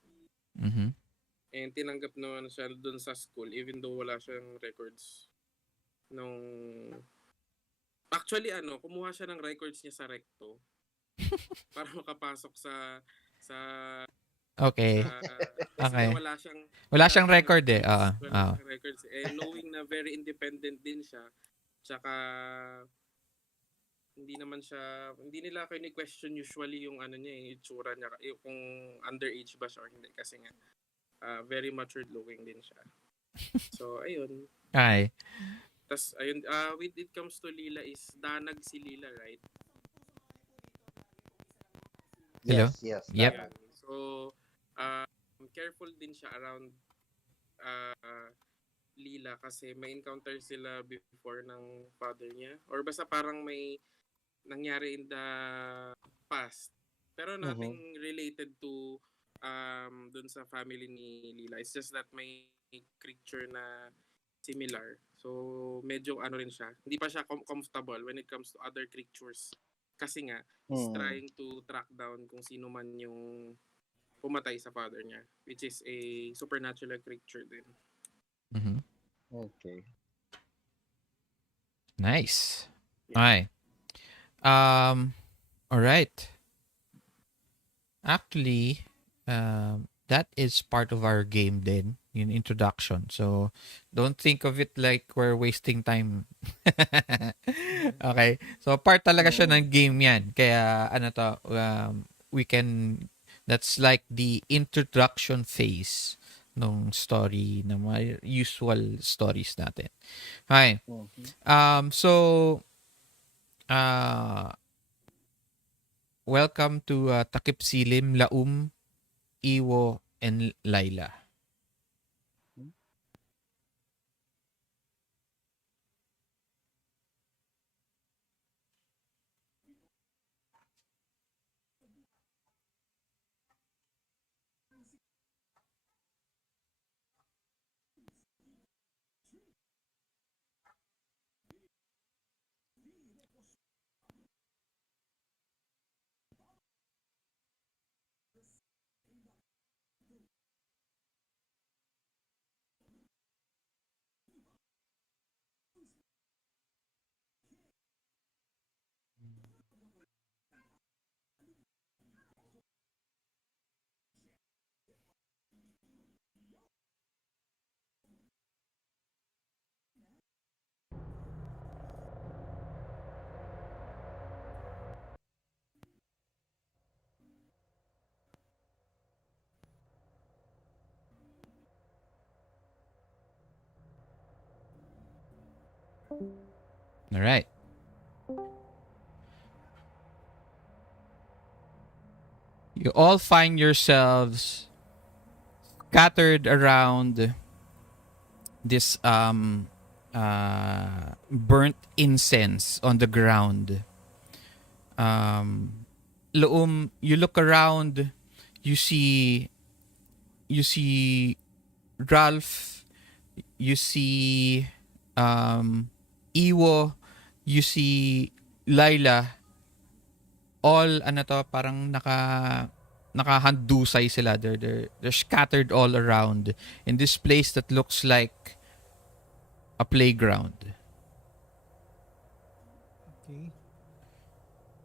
Mhm. And tinanggap naman siya dun sa school even though wala siyang records nung actually kumuha siya ng records niya sa recto para makapasok sa Okay. kasi Okay. nga Wala siyang record eh. records. Wala Oo. siyang records. And knowing na very independent din siya, tsaka hindi nila question usually yung niya, yung itsura niya, kung underage ba siya or hindi kasi nga very matured looking din siya. So, ayun. Okay. Tas ayun, when it comes to Lila is danag si Lila, right? Hello? Yes. Yep. Tama. So, careful din siya around Lila kasi may encounter sila before ng father niya or basta parang may nangyari in the past pero nothing related to dun sa family ni Lila. It's just that may creature na similar. So medyo rin siya. Hindi pa siya comfortable when it comes to other creatures. Kasi nga is trying to track down kung sino man yung pumatay sa father niya, which is a supernatural creature din. Mhm. Okay. Nice. Yeah. Okay. All right. Actually, that is part of our game din, yung introduction. So, don't think of it like we're wasting time. Okay. So, part talaga siya ng game yan. Kaya, we can, that's like the introduction phase ng story, ng mga usual stories natin. Okay. So, welcome to Takipsilim, Laum, Iwo, and Laila. All right. You all find yourselves scattered around this burnt incense on the ground. Loom, you look around, you see Ralph, you see Iwo, you see Laila, all parang nakahandusay sila. They're scattered all around in this place that looks like a playground. Okay.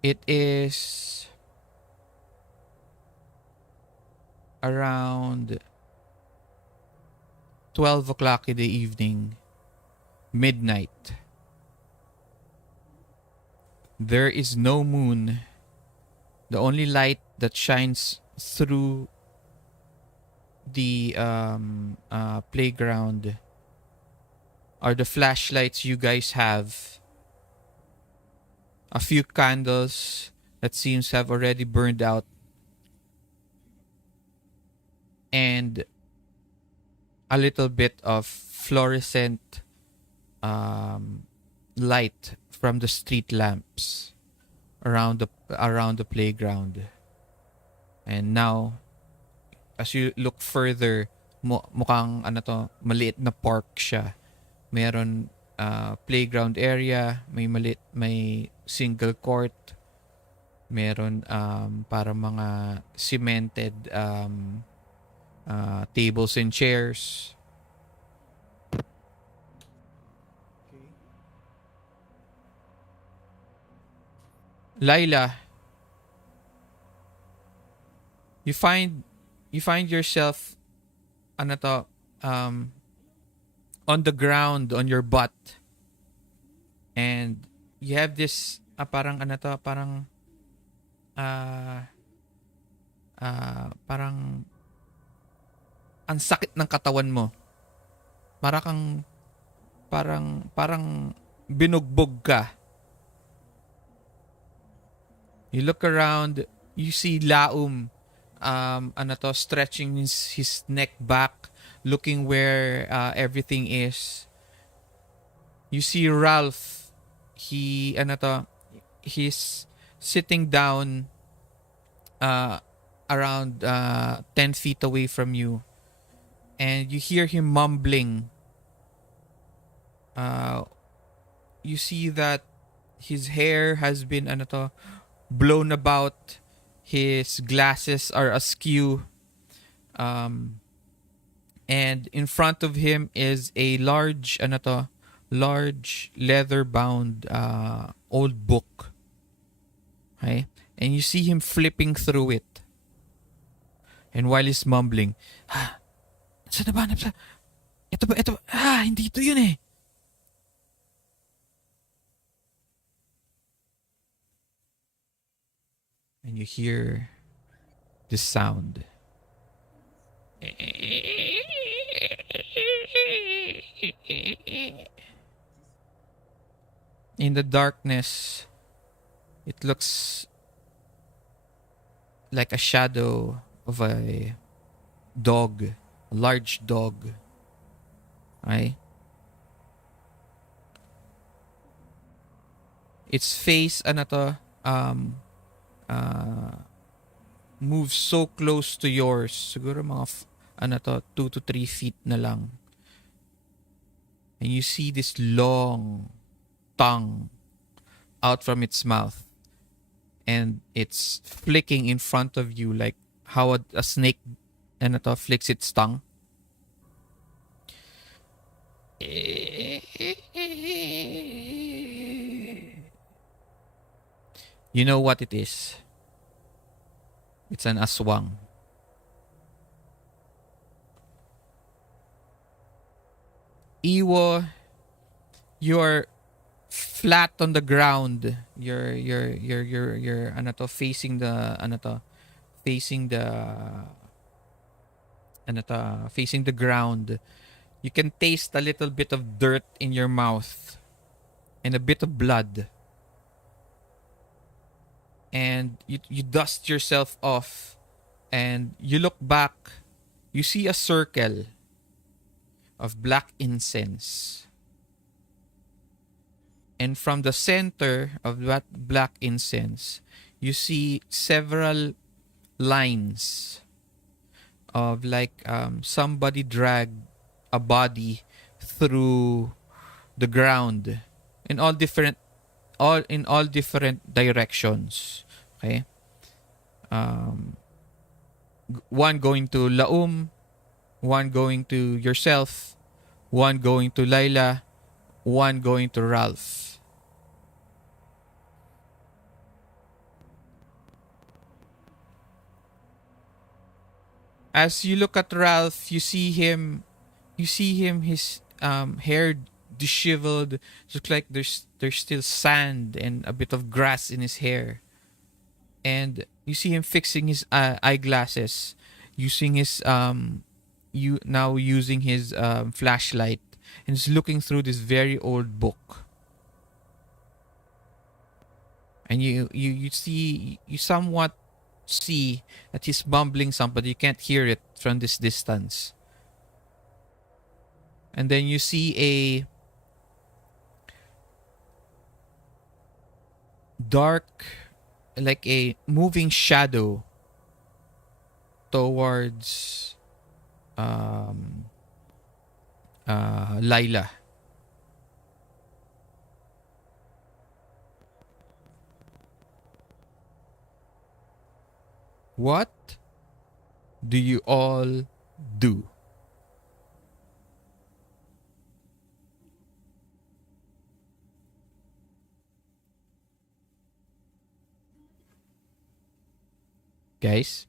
It is around 12 o'clock in the evening, midnight. There is no moon. The only light that shines through the playground are the flashlights you guys have. A few candles that seems have already burned out. And a little bit of fluorescent light from the street lamps around the playground. And now, as you look further, mukhang maliit na park siya. Meron playground area, may single court, meron para mga cemented tables and chairs. Okay. Laila, you find yourself on the ground on your butt, and you have this parang ang sakit ng katawan mo. Parang binugbog ka. You look around, you see Laum stretching his neck back, looking where everything is. You see Ralph, he's sitting down around 10 feet away from you, and you hear him mumbling. You see that his hair has been blown about. His glasses are askew. And in front of him is a large leather-bound old book. Okay? And you see him flipping through it. And while he's mumbling, saan na ba? Ito ba? Hindi ito yun eh. And you hear this sound. In the darkness, it looks like a shadow of a dog, a large dog. Right? Its face, moves so close to yours. Siguro mga 2 to 3 feet na lang. And you see this long tongue out from its mouth. And it's flicking in front of you like how a snake flicks its tongue. You know what it is. It's an aswang. Iwo, you're flat on the ground. You're facing the ground. You can taste a little bit of dirt in your mouth and a bit of blood. And you dust yourself off And you look back, you see a circle of black incense. And from the center of that black incense, you see several lines of like somebody dragged a body through the ground in all different directions. Okay, one going to Laum, one going to yourself, one going to Laila, one going to Ralph. As you look at Ralph, you see him his hair disheveled. Looks like there's still sand and a bit of grass in his hair. And you see him fixing his eyeglasses, using his using his flashlight, and is looking through this very old book. And you somewhat see that he's mumbling something. You can't hear it from this distance. And then you see a dark, like a moving shadow towards Laila. What do you all do? Guys?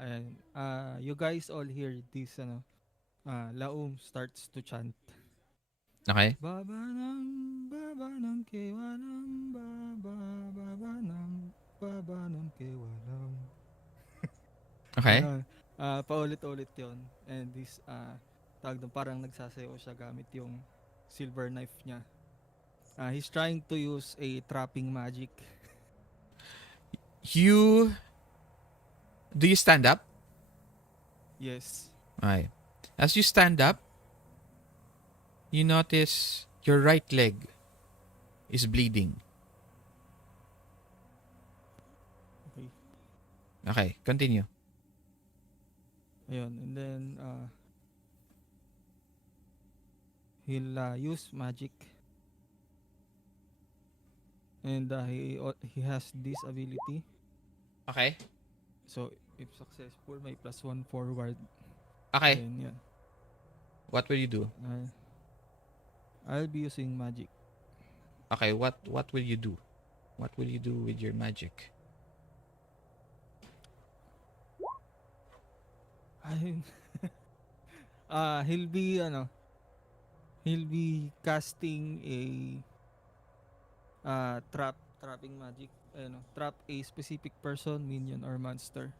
And you guys all hear this Laum starts to chant. Okay? Babanam kewalam babanam kewalam. Okay? Ayun. Paulit-ulit 'yon. And this tawag doon, parang nagsasayaw siya gamit yung silver knife niya. He's trying to use a trapping magic. Do you stand up? Yes. Okay. As you stand up, you notice your right leg is bleeding. Okay. Okay, continue. Ayun. And then he'll use magic. And he has this ability. Okay. So if successful, may +1 forward. Okay. Then yan. What will you do? I'll be using magic. Okay, what will you do? What will you do with your magic? Ayun. He'll be casting a trapping magic. Trap a specific person, minion, or monster.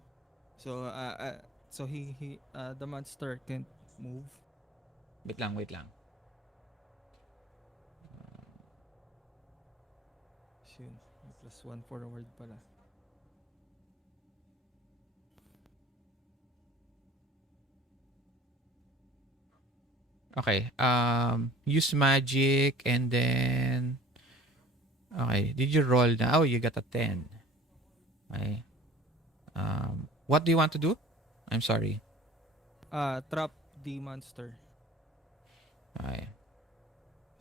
So the monster can't move. Wait lang. Yun. May +1 forward pala. Okay. Use magic and then... Okay. Did you roll na? Oh, you got a 10. Okay. What do you want to do? I'm sorry. Trap the monster. Okay.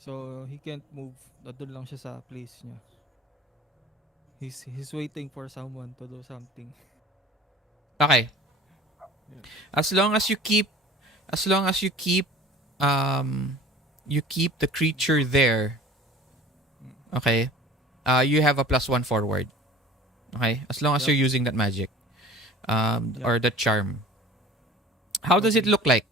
So he can't move. Doon lang siya sa place niya. He's waiting for someone to do something. Okay. Yeah. As long as you keep the creature there, okay, you have a +1 forward. Okay? As long as Yep. you're using that magic. Yep. Or that charm. How does it Okay. look like?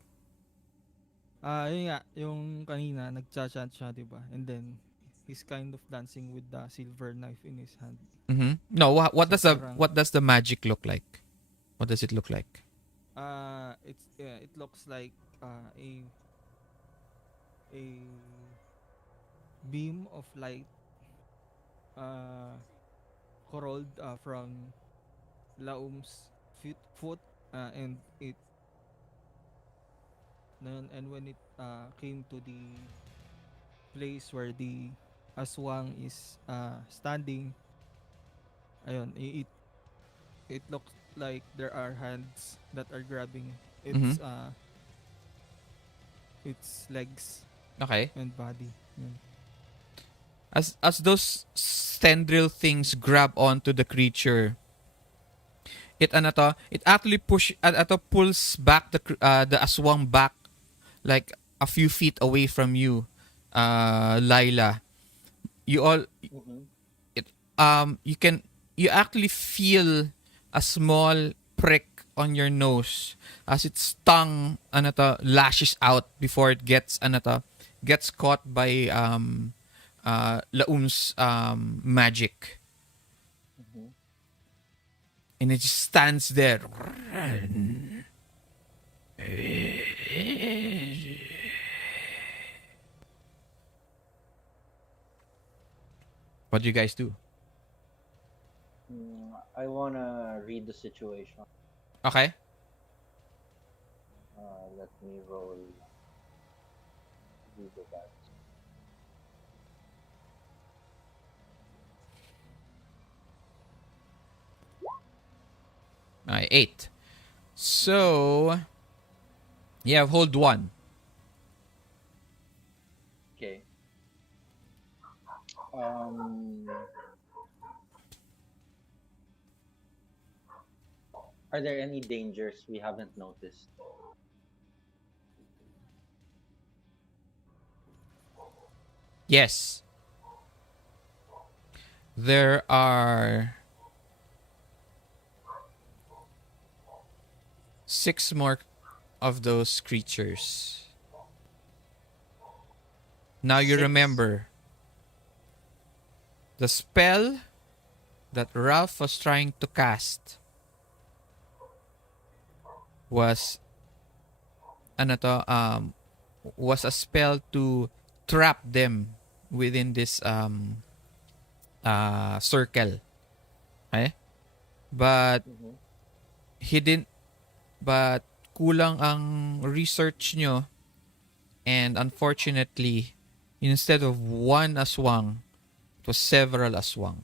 Yun nga, yung kanina nagcha-chant siya, 'di ba? And then he's kind of dancing with the silver knife in his hand. Mm-hmm. No, what So does the magic look like? What does it look like? It looks like a beam of light uh, crawled from Laum's foot, and when it came to the place where the aswang is standing, ayun, it looks like there are hands that are grabbing Mm-hmm. its legs Okay. and body. Yun. As those tendril things grab onto the creature, it actually pulls back the aswang back like a few feet away from you, Laila. You all Mm-hmm. it you can you actually feel a small prick on your nose as its tongue lashes out before it gets caught by Laum's magic, Mm-hmm. and it just stands there. What do you guys do? I wanna read the situation. Okay. Let me roll. Read the that. I 8. So yeah, hold 1. Okay. Um, are there any dangers we haven't noticed? Yes, there are 6 more of those creatures. Now you 6. remember the spell that Ralph was trying to cast was ano to, was a spell to trap them within this circle. Okay? But Mm-hmm. he didn't but kulang ang research nyo, and unfortunately instead of one aswang, it was several aswang.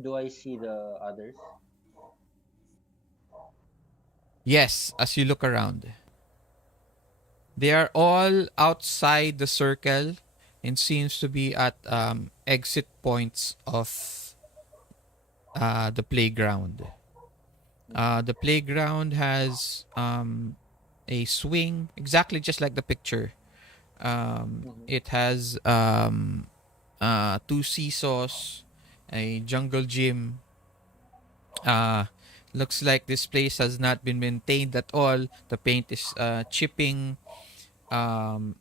Do I see the others? Yes, as you look around, they are all outside the circle and seems to be at exit points of the playground. The playground has a swing, exactly just like the picture. Mm-hmm. It has 2 seesaws, a jungle gym. Uh, Looks like this place has not been maintained at all. The paint is chipping. Um,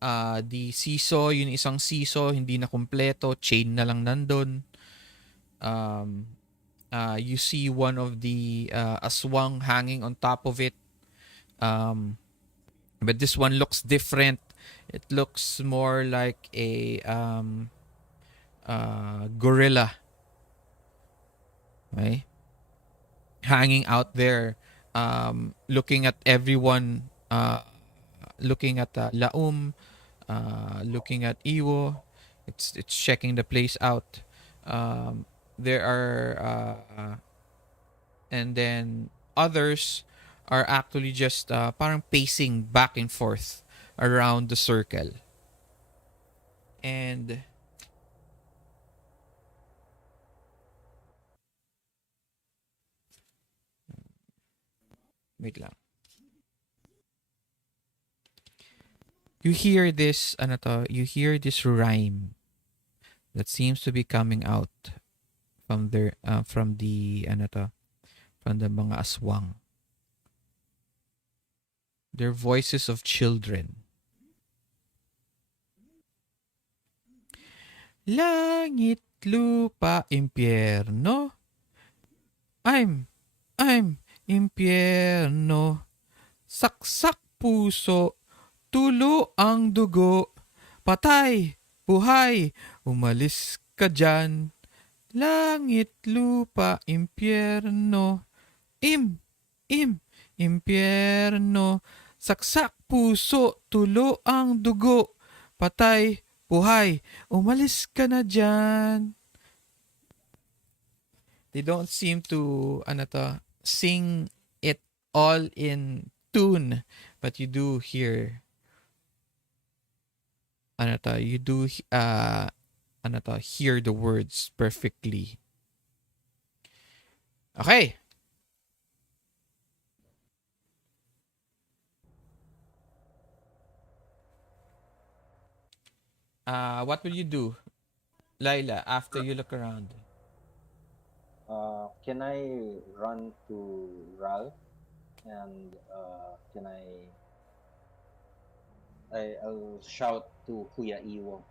the seesaw, yung isang seesaw, hindi na kumpleto. Chain na lang nandun. Um, you see one of the aswang hanging on top of it. But this one looks different. It looks more like a gorilla. Okay? Hanging out there, looking at everyone, looking at Laum, looking at Iwo. It's checking the place out. There are and then others are actually just parang pacing back and forth around the circle. And wait lang. You hear this you hear this rhyme that seems to be coming out from from the mga aswang. They're voices of children. Langit, lupa, impyerno. I'm impyerno. Saksak puso, tulo ang dugo. Patay, buhay, umalis ka dyan. Langit, lupa, impyerno. Impyerno. Saksak puso, tulo ang dugo. Patay, buhay, umalis ka na dyan. They don't seem to, sing it all in tune. But you do hear, you do, hear the words perfectly. Okay. What will you do, Laila, after you look around? Can I run to Ralph and I'll shout to Kuya Iwo,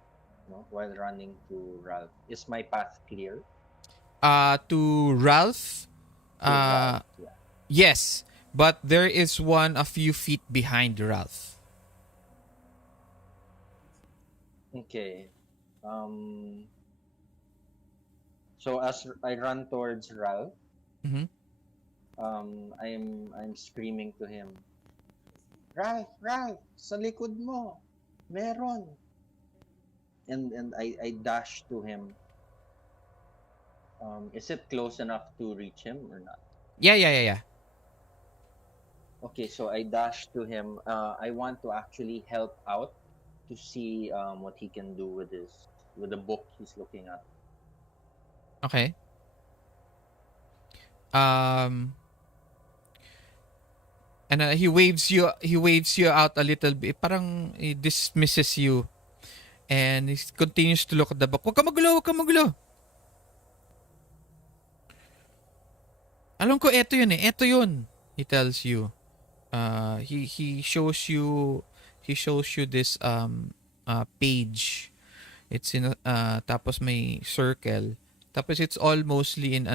while running to Ralph. Is my path clear? To Ralph? To Ralph, yeah. Yes, but there is one a few feet behind Ralph. Okay. So as I run towards Ralph, Mhm. I'm screaming to him, Ralph, sa likod mo, meron. And I dash to him. Is it close enough to reach him or not? Yeah. Okay, so I dash to him. I want to actually help out to see what he can do with the book he's looking at. Okay. And he waves you out a little bit. Parang he dismisses you. And he continues to look at the book. Huwag ka magulo. Alam ko, eto yun. He tells you. He shows you this page. It's in tapos may circle. Tapos it's all mostly in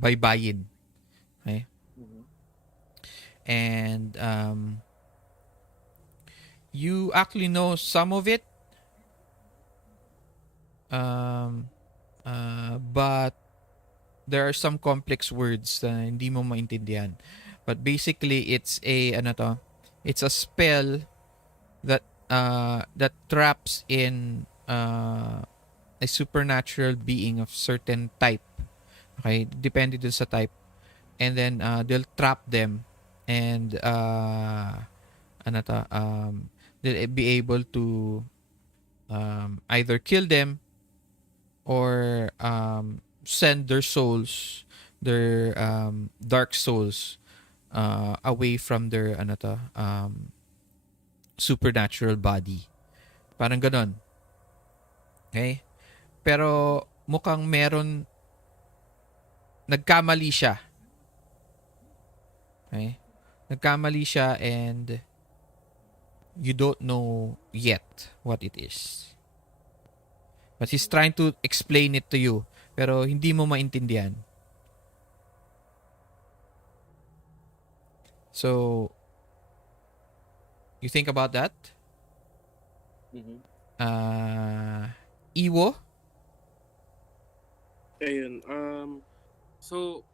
baybayin. Okay? Mm-hmm. And you actually know some of it. But there are some complex words na hindi mo maintindihan. But basically, it's it's a spell that traps in a supernatural being of certain type. Okay, depende dun sa type. And then they'll trap them and they'll be able to either kill them or send their souls, their dark souls away from their supernatural body. Parang ganon. Okay? Pero mukhang nagkamali siya. Okay? Nagkamali siya and you don't know yet what it is. But he's trying to explain it to you. Pero hindi mo maintindihan. So, you think about that? Mm-hmm. Iwo? Ayun. So,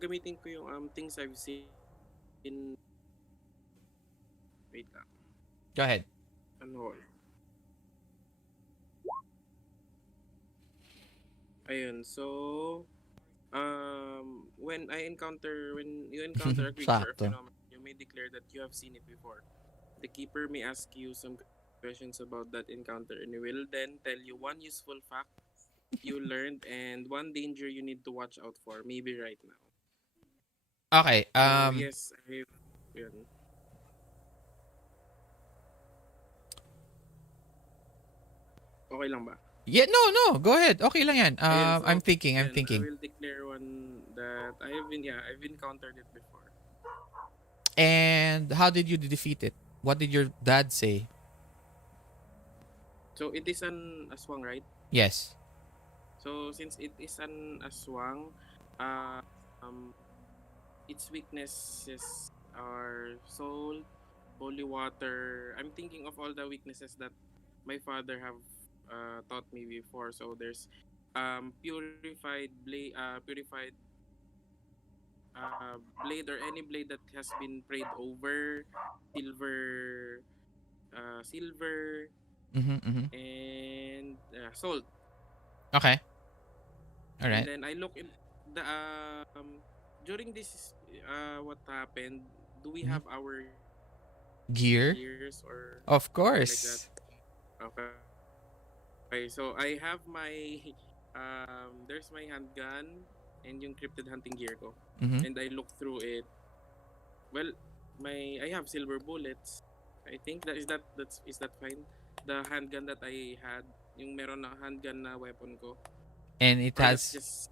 gamitin ko yung things I've seen in... Wait lang. Go ahead. Ayun, so when you encounter a creature or Sakto. phenomenon, you may declare that you have seen it before. The keeper may ask you some questions about that encounter and he will then tell you one useful fact you learned and one danger you need to watch out for, maybe right now. Okay. Yes, yun. Okay lang ba? Yeah, no. Go ahead. Okay lang yan. Ayun, so, I'm thinking. I will declare one that I've encountered it before. And how did you defeat it? What did your dad say? So it is an aswang, right? Yes. So since it is an aswang, uh, um, its weaknesses are soul, holy water. I'm thinking of all the weaknesses that my father have taught me before. So there's purified blade or any blade that has been prayed over, silver, silver, Mm-hmm, mm-hmm. and salt. Okay. All And right. then I look in the during this what happened. Do we Mm-hmm. have our Gear. gears or Of something like that? course. Okay, so I have my there's my handgun and yung cryptid hunting gear ko. Mm-hmm. And I look through it. Well, I have silver bullets. I think is that fine? The handgun that I had, yung meron na handgun na weapon ko, And it or that's has just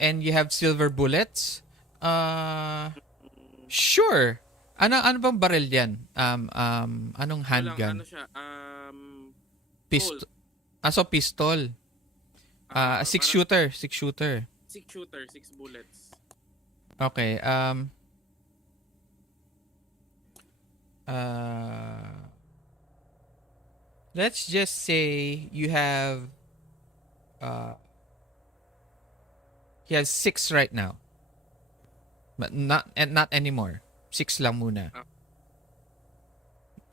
and you have silver bullets. mm, Sure. Ano bang baril 'yan? Anong walang ano handgun? siya Colt. Pistol. So pistol. Six Parang shooter, six shooter. six shooter, six bullets. Okay. Uh let's just say you have uh he has six right now. But not anymore. Six lang muna. Ah,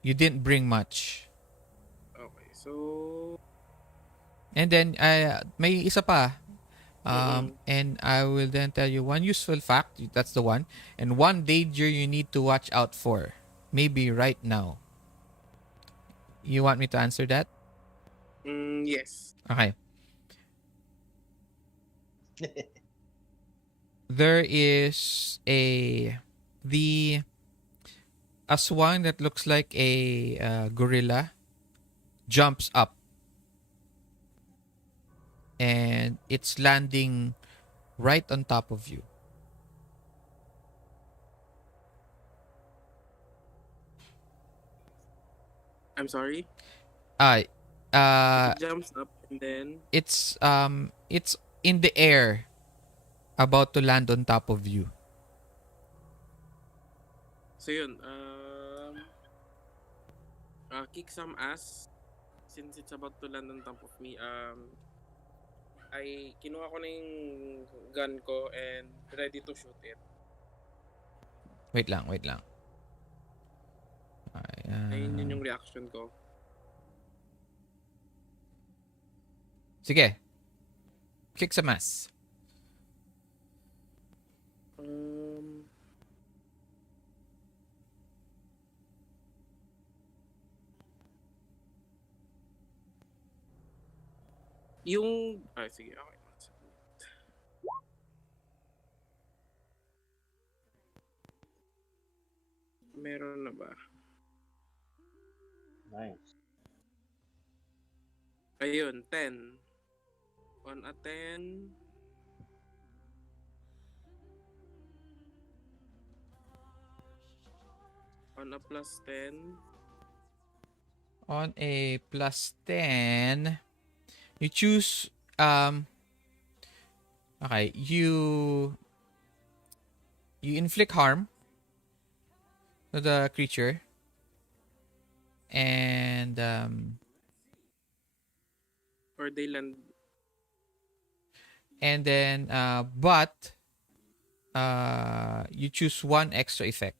You didn't bring much. okay, so And then may isa pa. mm-mm. And I will then tell you one useful fact. That's the one. And one danger you need to watch out for. Maybe right now. You want me to answer that? Yes. Okay. There is the aswang that looks like a gorilla jumps up and it's landing right on top of you. I'm sorry. Uh, uh, It jumps up and then it's in the air, about to land on top of you. so yun. Kick some ass since it's about to land on top of me. Ay kinuha ko na yung gun ko and ready to shoot it. Wait lang, wait lang. Okay, Ayun yun yung reaction ko. sige. Kick some ass. Um, sige, okay. Meron na ba? Nice. Ayun, 10. On a 10, on a plus 10, On a plus 10, you choose okay, you inflict harm to the creature and or they land. then but you choose one extra effect.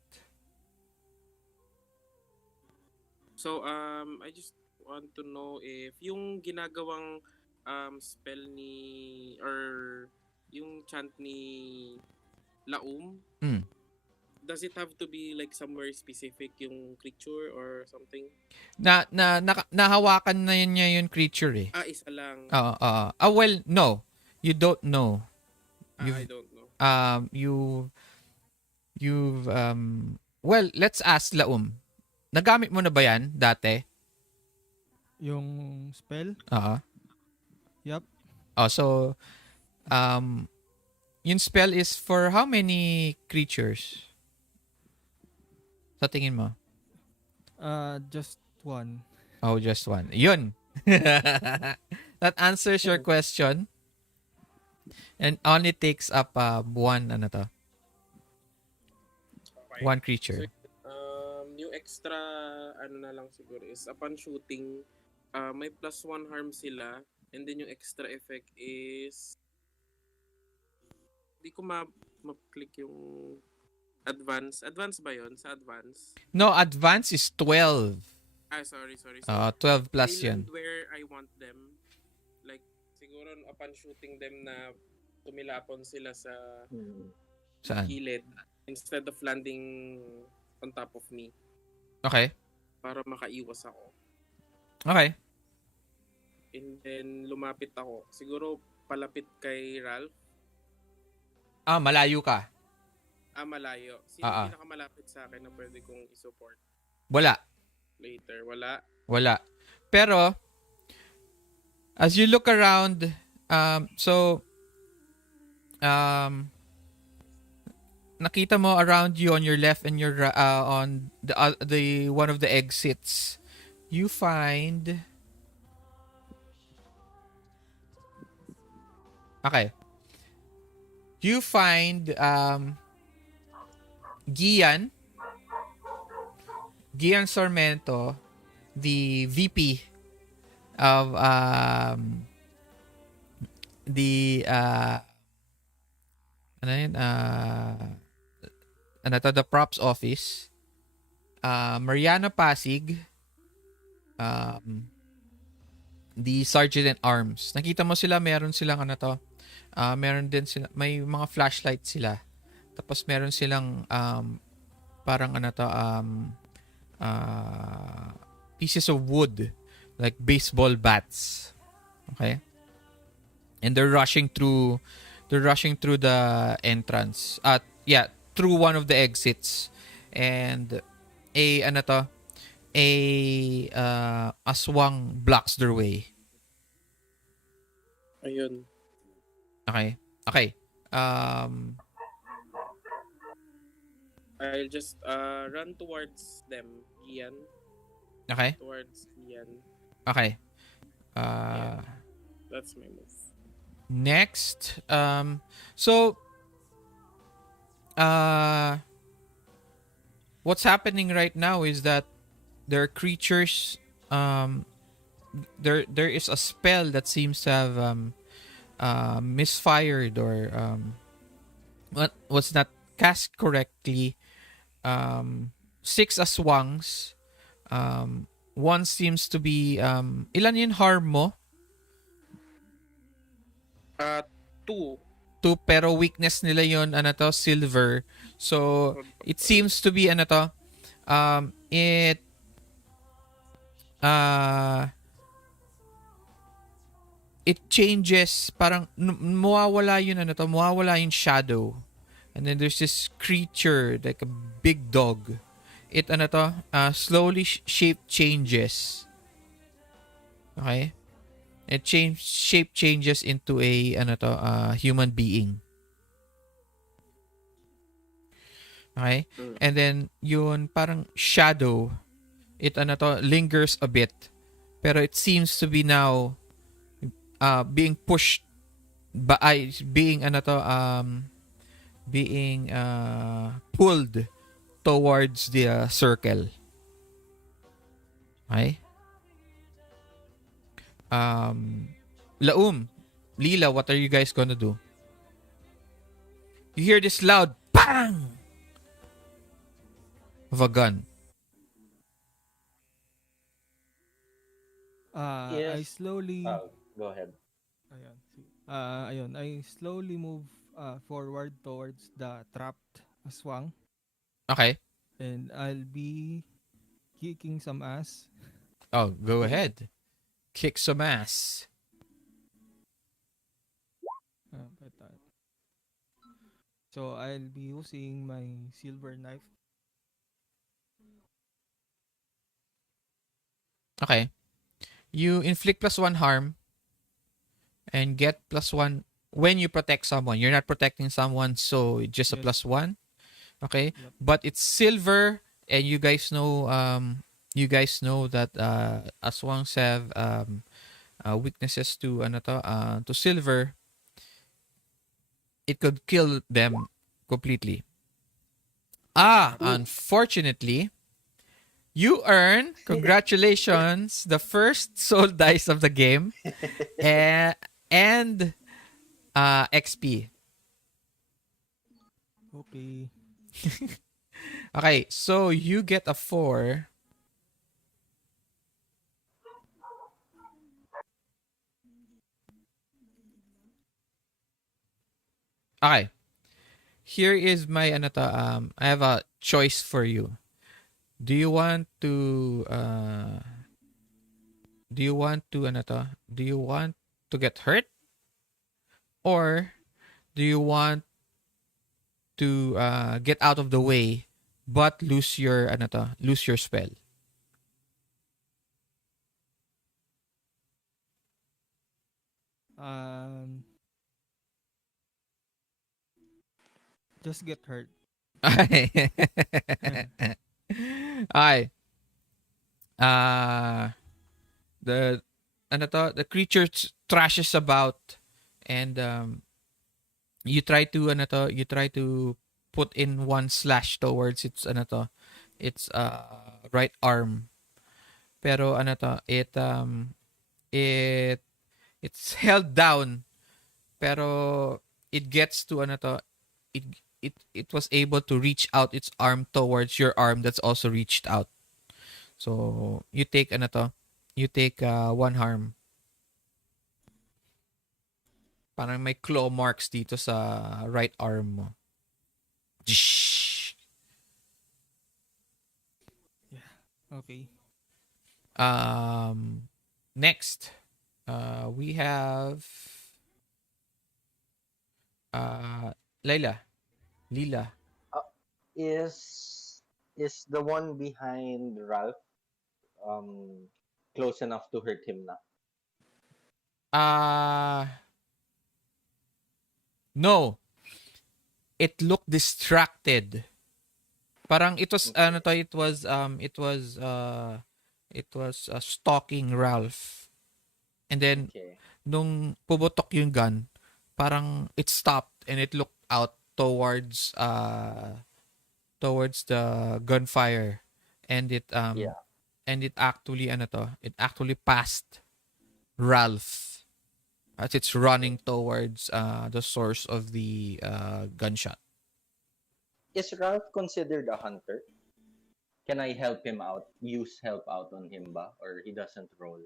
So, I just want to know if yung ginagawang spell ni or yung chant ni Laum, Mm. does it have to be like somewhere specific yung creature or something? Nahawakan na yun niya yung creature eh. Isa lang. Well, no. You don't know. I don't know. You've well, let's ask Laum. Nagamit mo na ba yan dati? Yung spell? Yup. So yung spell is for how many creatures? Sa tingin mo? Just one. Oh, just one. Yun. That answers your question. And only takes up one, ano to, Okay. one So, creature. yung extra, ano na lang siguro is, upon shooting, may +1 harm sila. And then yung extra effect is, di ko ma-click yung advance. Advance ba yon sa advance? No, advance is 12. Sorry. So, 12 plus they yun. land where I want them. Like, siguro upon shooting them na tumilapon sila sa Saan? gilid instead of landing on top of me Okay. para makaiwas ako. Okay. And then, lumapit ako. Siguro, palapit kay Ralph. Malayo ka. Malayo. Sino pinakamalapit sa akin na pwede kong i-support Wala. later? Wala. Wala. Pero, as you look around, nakita mo around you on your left and your on the one of the exits, you find. Okay. You find Gian Sarmento, the VP of the the props office, Mariana Pasig, the sergeant in arms. Nakita mo sila, meron silang meron din sila, may mga flashlight sila. Tapos meron silang parang pieces of wood, like baseball bats. Okay? And they're rushing through the entrance. Through one of the exits. And a aswang blocks their way. Ayun. Okay. I'll just run towards them, Gian. Okay. Towards Gian. Okay. That's my move. Next, what's happening right now is that there are creatures. There is a spell that seems to have misfired or was not cast correctly. 6 aswangs. One seems to be ilan yung harm mo? 2. 2, pero weakness nila yon silver. So it seems to be it changes, parang mawawala yung shadow. And then there's this creature like a big dog. It slowly shape changes. Okay? It shape changes into a human being. Okay? And then yun parang shadow, it lingers a bit. Pero it seems to be now being pushed by being pulled towards the circle. Okay? Lila, what are you guys gonna do? You hear this loud bang of a gun. I slowly Go ahead. I slowly move forward towards the trapped aswang, Okay. and I'll be kicking some ass. Oh, go ahead. Kick some ass. So I'll be using my silver knife. Okay. You inflict +1 harm and get +1 when you protect someone. You're not protecting someone, so it's just a Yes. +1. Okay? Yep. But it's silver, and you guys know you guys know that aswangs have weaknesses to to silver. It could kill them completely. Unfortunately, you earn, congratulations, the first soul dice of the game, and XP. Okay. Okay, so you get a 4. Okay, here is my I have a choice for you. Do you want to do you want to do you want to get hurt, or do you want to get out of the way but lose your lose your spell? Um, just get hurt. Okay. Okay. Uh the the creature trashes about, and you try to put in one slash towards its right arm, pero it it's held down, pero it gets to it it was able to reach out its arm towards your arm that's also reached out. So you take you take one harm. Parang may claw marks dito sa right arm mo. Okay. Next, we have Layla. Lila. Uh, is the one behind Ralph close enough to hurt him now? No. It looked distracted. Parang it was Okay. it was stalking Ralph. And then Okay. nung pubutok yung gun, parang it stopped and it looked out towards the gunfire, and Yeah. it actually it actually passed Ralph as it's running Okay. towards the source of the gunshot. Is Ralph considered a hunter? Can I help him out? Use help out on him ba? Or he doesn't roll?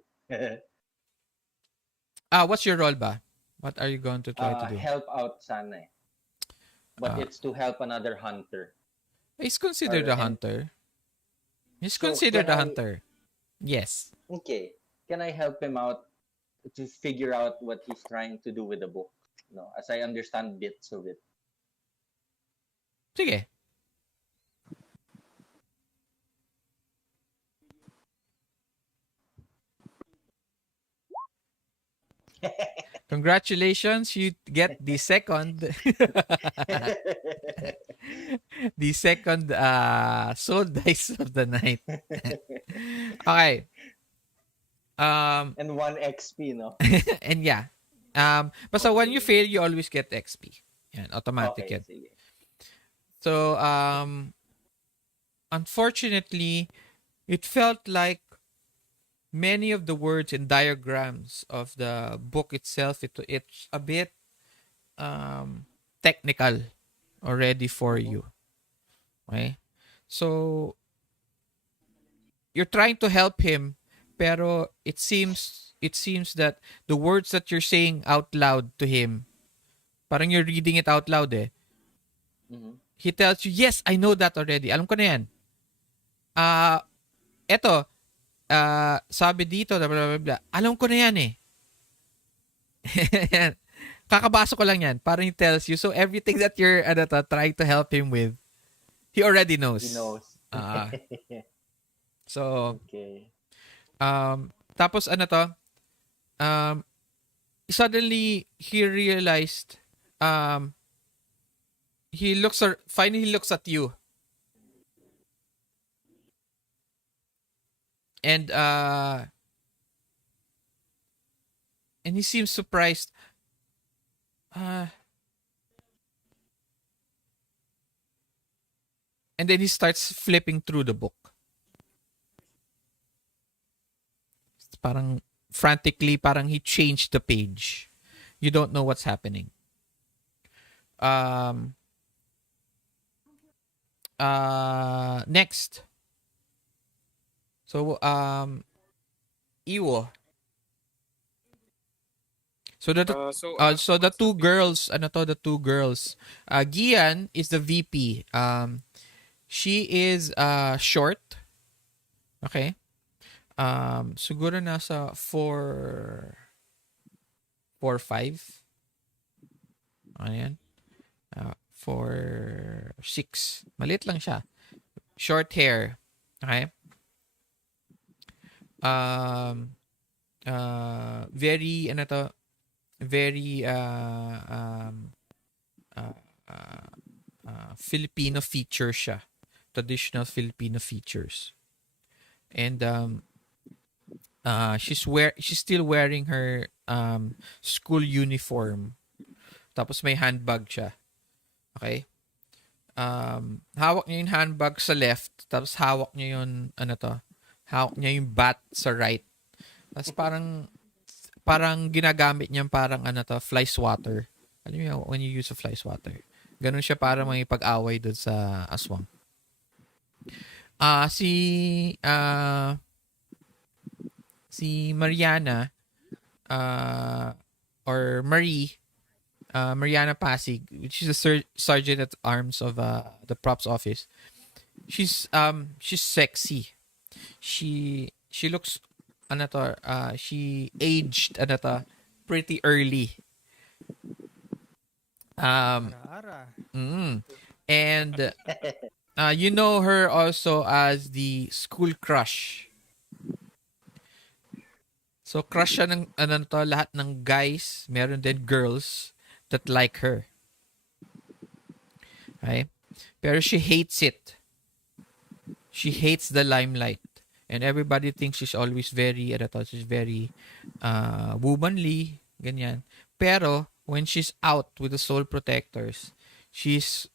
What's your role ba? What are you going to try to do? Help out sana eh. But Uh, it's to help another hunter. he's considered Or a and hunter. He's so considered a hunter. Yes. okay, can I help him out to figure out what he's trying to do with the book? No, as I understand bits of it. Sige. Congratulations, you get the second the second soul dice of the night. Okay. And 1 XP, no? And yeah. Basta when you Okay. fail, you always get XP. Yan, automatic Okay, yan. sige. So, unfortunately, it felt like many of the words and diagrams of the book itself, it's a bit technical already for Mm-hmm. you. Okay? So, you're trying to help him, pero it seems that the words that you're saying out loud to him, parang you're reading it out loud eh. Mm-hmm. He tells you, yes, I know that already. Alam ko na yan. Eto, sabi dito, blah, blah, blah, blah. Alam ko na yan eh. Kakabasa ko lang yan. Parang he tells you. So everything that you're trying to help him with, he already He knows. knows. So, Okay. tapos um, suddenly he realized, finally he looks at you. and he seems surprised. Uh, and then he starts flipping through the book. Parang frantically, parang he changed the page. You don't know what's happening. Next. So, Iwo. So So the two girls, the two girls. Gian is the VP. She is short. Okay? Siguro nasa 4'5". Ayan. 4'6". Maliit lang siya. Short hair. Okay? Very very Filipino feature siya. Traditional Filipino features. And she's still wearing her school uniform. Tapos may handbag siya. Okay? Hawak niya yung handbag sa left, tapos hawak niya yung hawak niya yung bat sa right. Tapos parang ginagamit niya parang fly swatter. Alam mo when you use a fly swatter. Ganun siya para may pag-away doon sa aswang. Si Mariana or Mariana Pasig, which is the sergeant at arms of the props office. She's sexy. She looks she aged pretty early. Ara. And you know her also as the school crush. So crush siya ng lahat ng guys, meron din girls that like her. Okay? Pero she hates it. She hates the limelight. And everybody thinks she's always very womanly, ganyan. Pero when she's out with the soul protectors, she's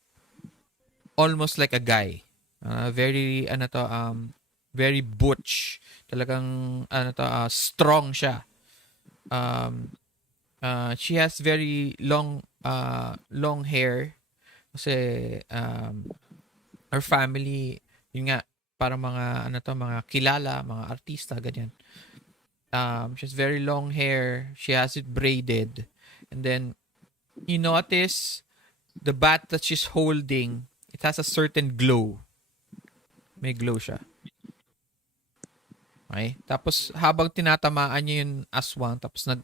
almost like a guy. Very very butch. Talagang strong siya. She has very long hair kasi her family yun nga parang mga mga kilala, mga artista ganyan. She has very long hair. She has it braided. And then you notice the bat that she's holding, it has a certain glow. May glow siya. Okay? Tapos habang tinatamaan niya yung aswang, tapos the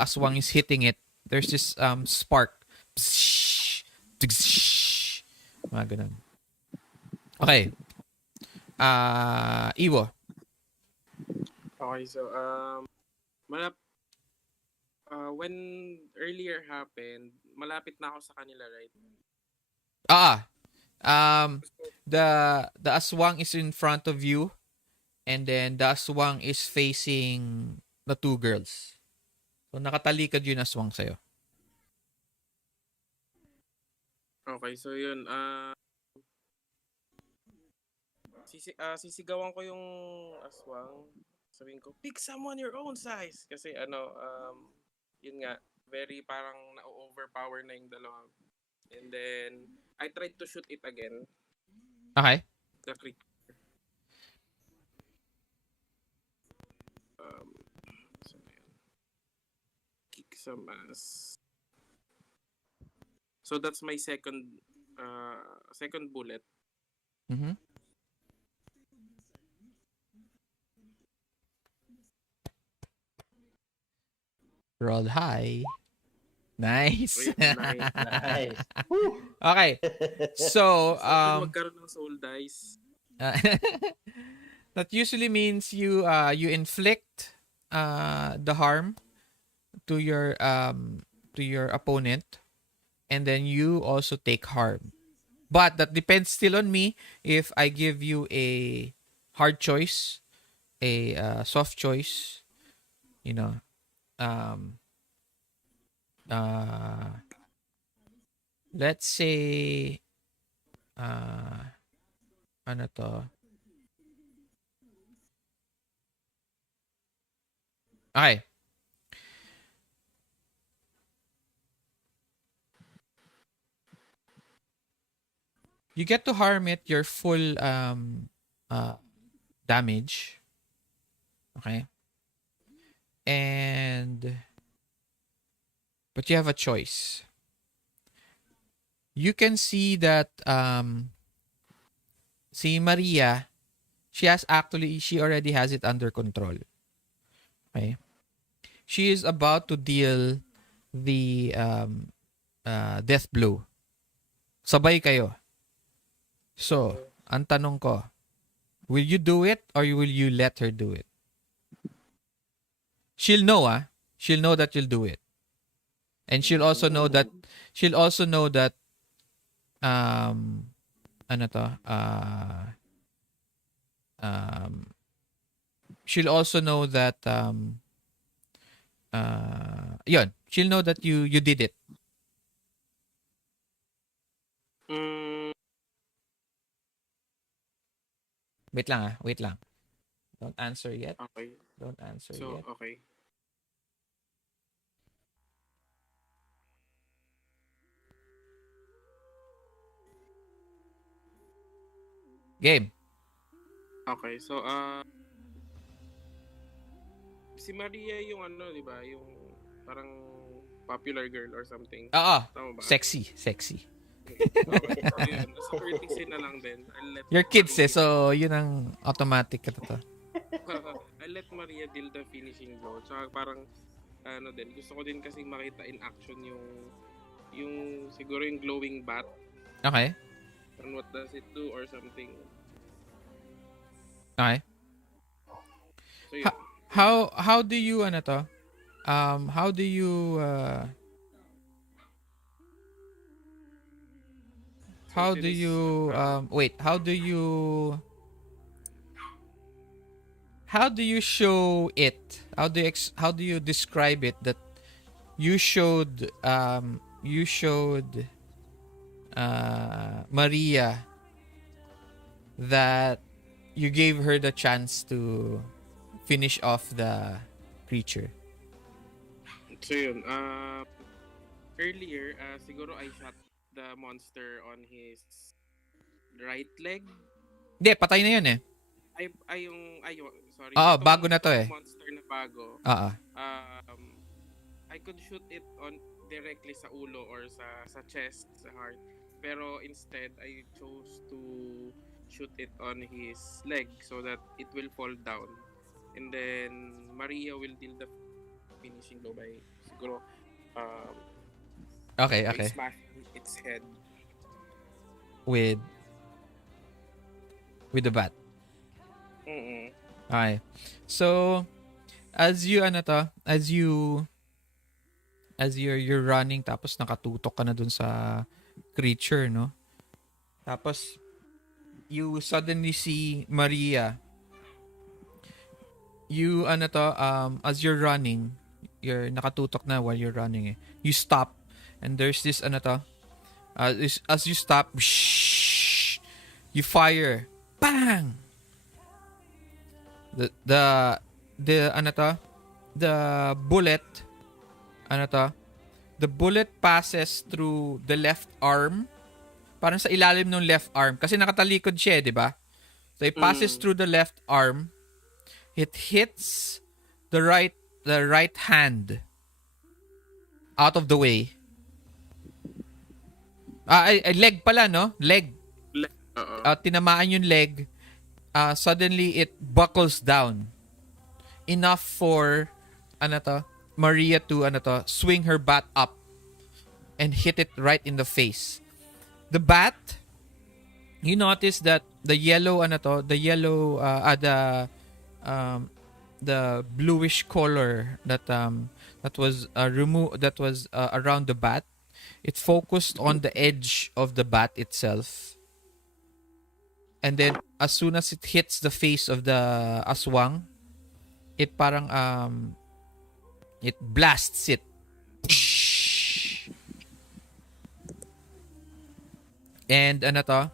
aswang is hitting it, there's this spark. Psh, tsh, mga ganun. Okay. Iwo. Okay, so when earlier happened, malapit na ako sa kanila, right? The aswang is in front of you, and then the aswang is facing the two girls. So nakatalikod yung aswang sa'yo. Okay, so yun. Sisigawan ko yung aswang. Sabihin ko, pick someone your own size. Kasi yun nga, very parang na-overpower na yung dalawa. And then, I tried to shoot it again. Okay. The creature. So, kick some ass. So, that's my second bullet. Mm-hmm. Roll high. Nice. Wait, Nice. Okay. So, magkaroon ng soul dice. that usually means you inflict the harm to your opponent, and then you also take harm. But that depends still on me if I give you a hard choice soft choice, you know, um, uh, let's say, uh, ano to? Okay. You get to harm it your full uh, damage. Okay. And but you have a choice. You can see that si Maria, she already has it under control. Okay. She is about to deal the death blow. Sabay kayo. So, ang tanong ko, will you do it or will you let her do it? She'll know, She'll know that you'll do it. And she'll also know that ano to? She'll also know that yun, she'll know that you did it. Mm, Wait lang, wait lang. Don't answer yet. okay. Don't answer So, yet. okay. Game. Okay. So, si Maria yung ano, di ba? Yung parang popular girl or something. Oo. Tama ba? Sexy. Okay. So, yun. Sa courtesy na lang din. Your kids so yun ang automatic ka to. I'll let Maria deal the finishing blow. Tsaka parang, ano din, gusto ko din kasi makita in action yung siguro yung glowing bat. Okay. And what does it do or something. Okay. So, yun. How do you ano to? How do you how do you show it? How do you describe it that you showed Maria that you gave her the chance to finish off the creature? So yun, earlier, siguro I shot the monster on his right leg. Hindi, patay na yun eh. Sorry. Oo, Itong bago na to eh. monster na bago. Oo. I could shoot it on directly sa ulo or sa chest, sa heart. Pero instead, I chose to shoot it on his leg so that it will fall down. And then, Maria will deal the finishing blow by siguro Okay. by smashing its head. With the bat. Mm-mm. Okay. So, as you're running tapos nakatutok ka na dun sa creature, no? Tapos you suddenly see Maria. You as you're running, you're nakatutok na while you're running eh. You stop and there's this as you stop, you fire. Bang! The bullet the bullet passes through the left arm, parang sa ilalim ng left arm kasi nakatalikod siya, 'di ba? So it passes through the left arm. It hits the right hand out of the way. Leg pala, no? Leg. Tinamaan yung leg. Suddenly it buckles down enough for Maria to swing her bat up and hit it right in the face. The bat, you notice that the bluish color that was around the bat, it focused on the edge of the bat itself. And then as soon as it hits the face of the aswang, it parang it blasts it. And ano to?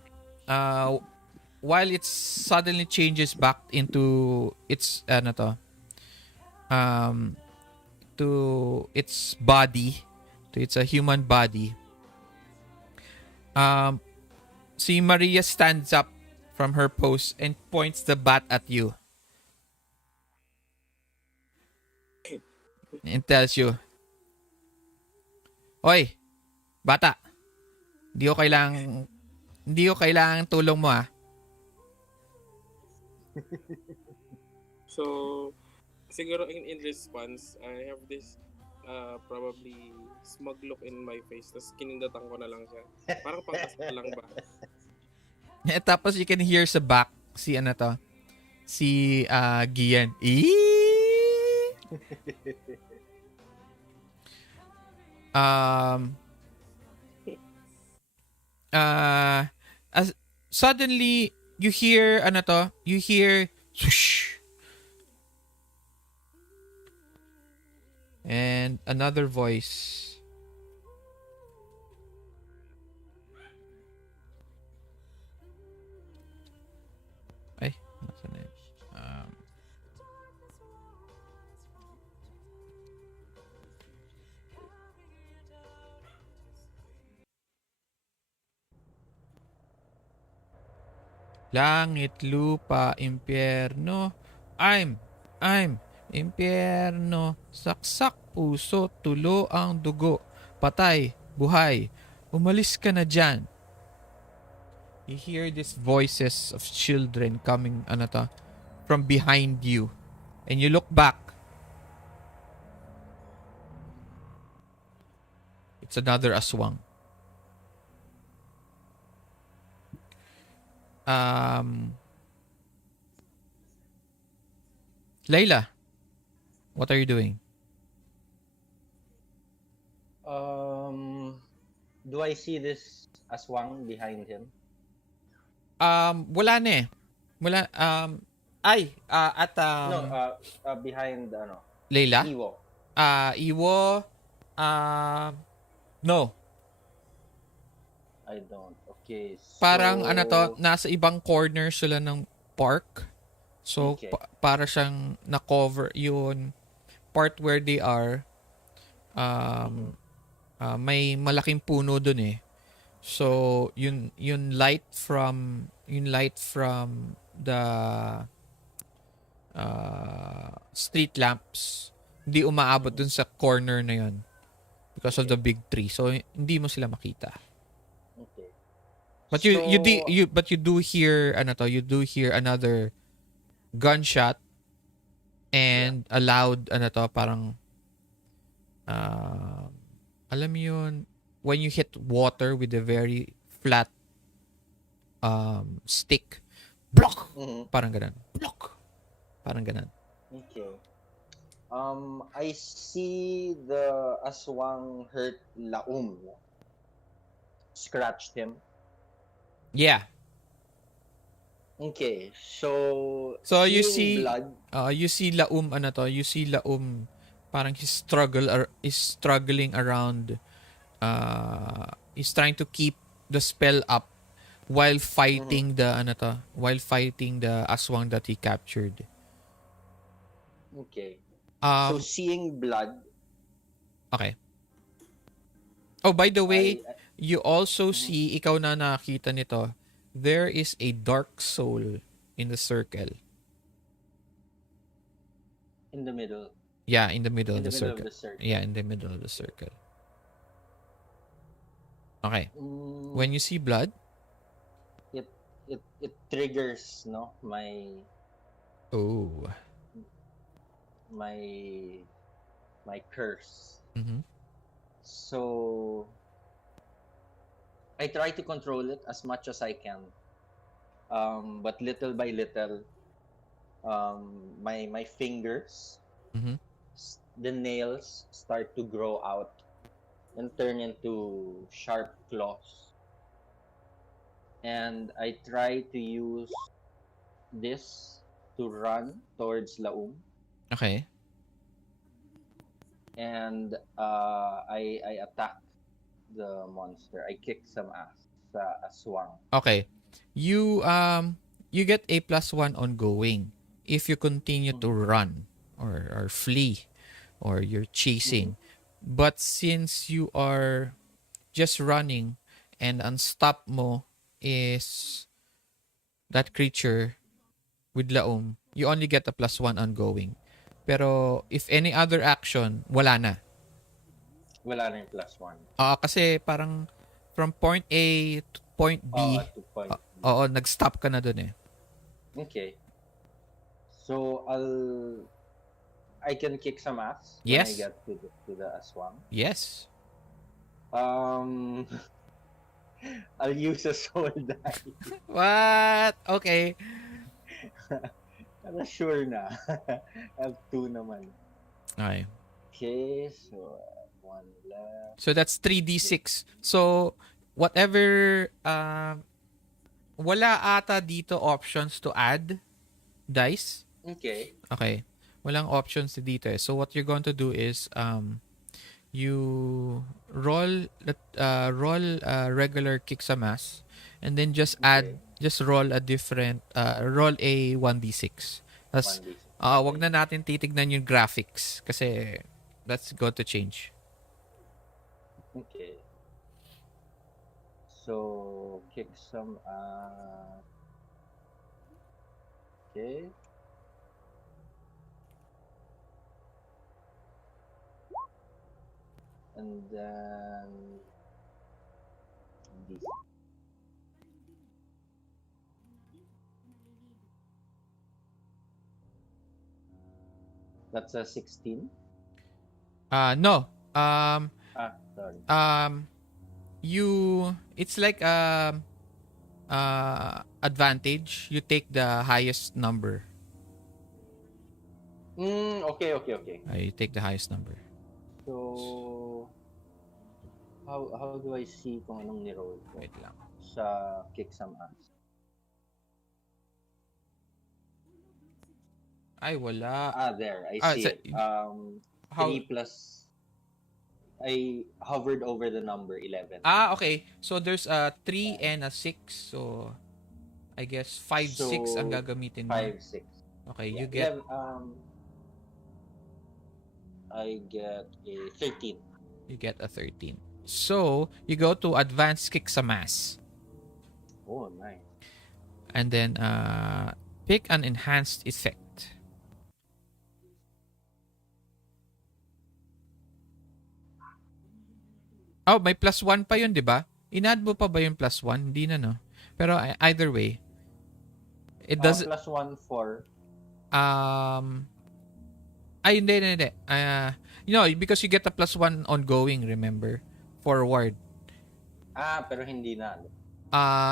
While it suddenly changes back into its ano to? To its body, to its a human body. Si Maria stands up from her post and points the bat at you. And tells you, "Hoy, bata, hindi ko kailangang tulong mo ah." So, siguro in response, I have this probably smug look in my face. Tapos kinindatan ko na lang siya. Parang pangkasal lang ba? Tapos you can hear sa back si ano to, si Gian. As suddenly you hear ano to, you hear swoosh. And another voice. Ay, nasa na yun? Langit, lupa, impyerno. I'm impyerno. Saksak, puso, tulo ang dugo. Patay, buhay. Umalis ka na dyan. You hear these voices of children coming, ano to, from behind you. And you look back. It's another aswang. Layla, what are you doing? Do I see this aswang behind him? Wala na eh. Wala, No, behind Layla? Iwo. Iwo, no. I don't. Okay. So, Parang ano to, nasa ibang corner sila ng park. So, Okay. para siyang na-cover yung part where they are. May malaking puno dun eh. So, yun light from the street lamps, hindi umaabot dun sa corner na yun because of the big tree. So, hindi mo sila makita. Okay. But you do hear you do hear another gunshot and a loud parang alam mo yun, when you hit water with a very flat stick, block, parang ganun. Block. Parang ganun. Okay. I see the aswang hurt Laum. Scratched him. Yeah. Okay, so you seeing see blood. you see Laum you see Laum parang he's struggling around, he's trying to keep the spell up while fighting the aswang that he captured. Okay. So seeing blood. Okay. Oh, by the way, you also see, ikaw na nakita nito, there is a dark soul in the circle. In the middle. Yeah, in the middle of the middle circle. of the circle. Yeah, in the middle of the circle. Okay. When you see blood, it triggers my curse. So I try to control it as much as I can. But little by little, my fingers, the nails start to grow out and turn into sharp claws. and I try to use this to run towards Laum, Okay. and I attack the monster. I kick some ass sa aswang. Okay. You get a +1 ongoing if you continue to Mhm. run or flee or you're Mhm. chasing. But since you are just running and unstop mo is that creature with Laom, you only get a +1 ongoing. Pero if any other action, wala na. Wala na yung +1. Kasi parang from point A to point Oh, B, at 2 point. oo, nag-stop ka na dun eh. Okay. So I can kick some ass when I Yes. get to the aswang. Yes. Um, I'll use a soul die. What? Okay. Para sure na. I have 2 naman. Okay. Okay, so 1 left. So that's 3d6. So whatever wala ata dito options to add dice. Okay. Okay. Walang options dito eh. So what you're going to do is you roll regular kick sa mass and then just Okay. roll a different roll a 1d6. Tas 1d6. wag na natin titignan yung graphics kasi that's going to change. Okay. So kick some okay. And then this. That's a 16. No. Sorry. It's like advantage. You take the highest number. Okay. You take the highest number. So how do I see kung anong ni-roll ko Wait lang. sa kick some ass? Ay, wala. There. I see so- it. How? 3 plus. I hovered over the number 11. Okay. So there's a 3 and a 6. So I guess 5, 6 ang gagamitin mo. 5, 6. Okay, Yeah, you get 11, I get a 13. you get a 13. So you go to advanced kick sa mass Oh, nice. and then pick an enhanced effect. Oh, may +1 pa yun, di ba? In-add mo pa ba yung +1? Hindi na, no? Pero either way, it does... Plus 1 for... Hindi. Because you get a +1 ongoing, remember? Forward. pero hindi na.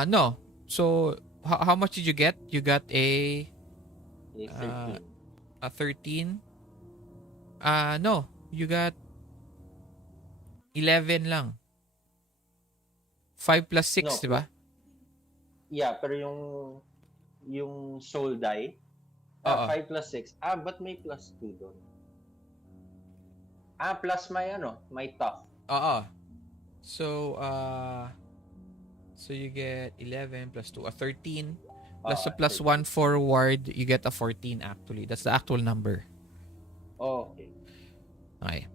No. So, how much did you get? You got a 13. 13? No. You got 11 lang. 5 plus 6, No, di ba? Yeah, pero yung soul die, Oo. 5 plus 6. But may plus 2 doon. Plus may tough. Oo. So you get 11 plus 2, a 13. Plus a plus 1 forward, you get a 14 actually. That's the actual number. Okay. Okay.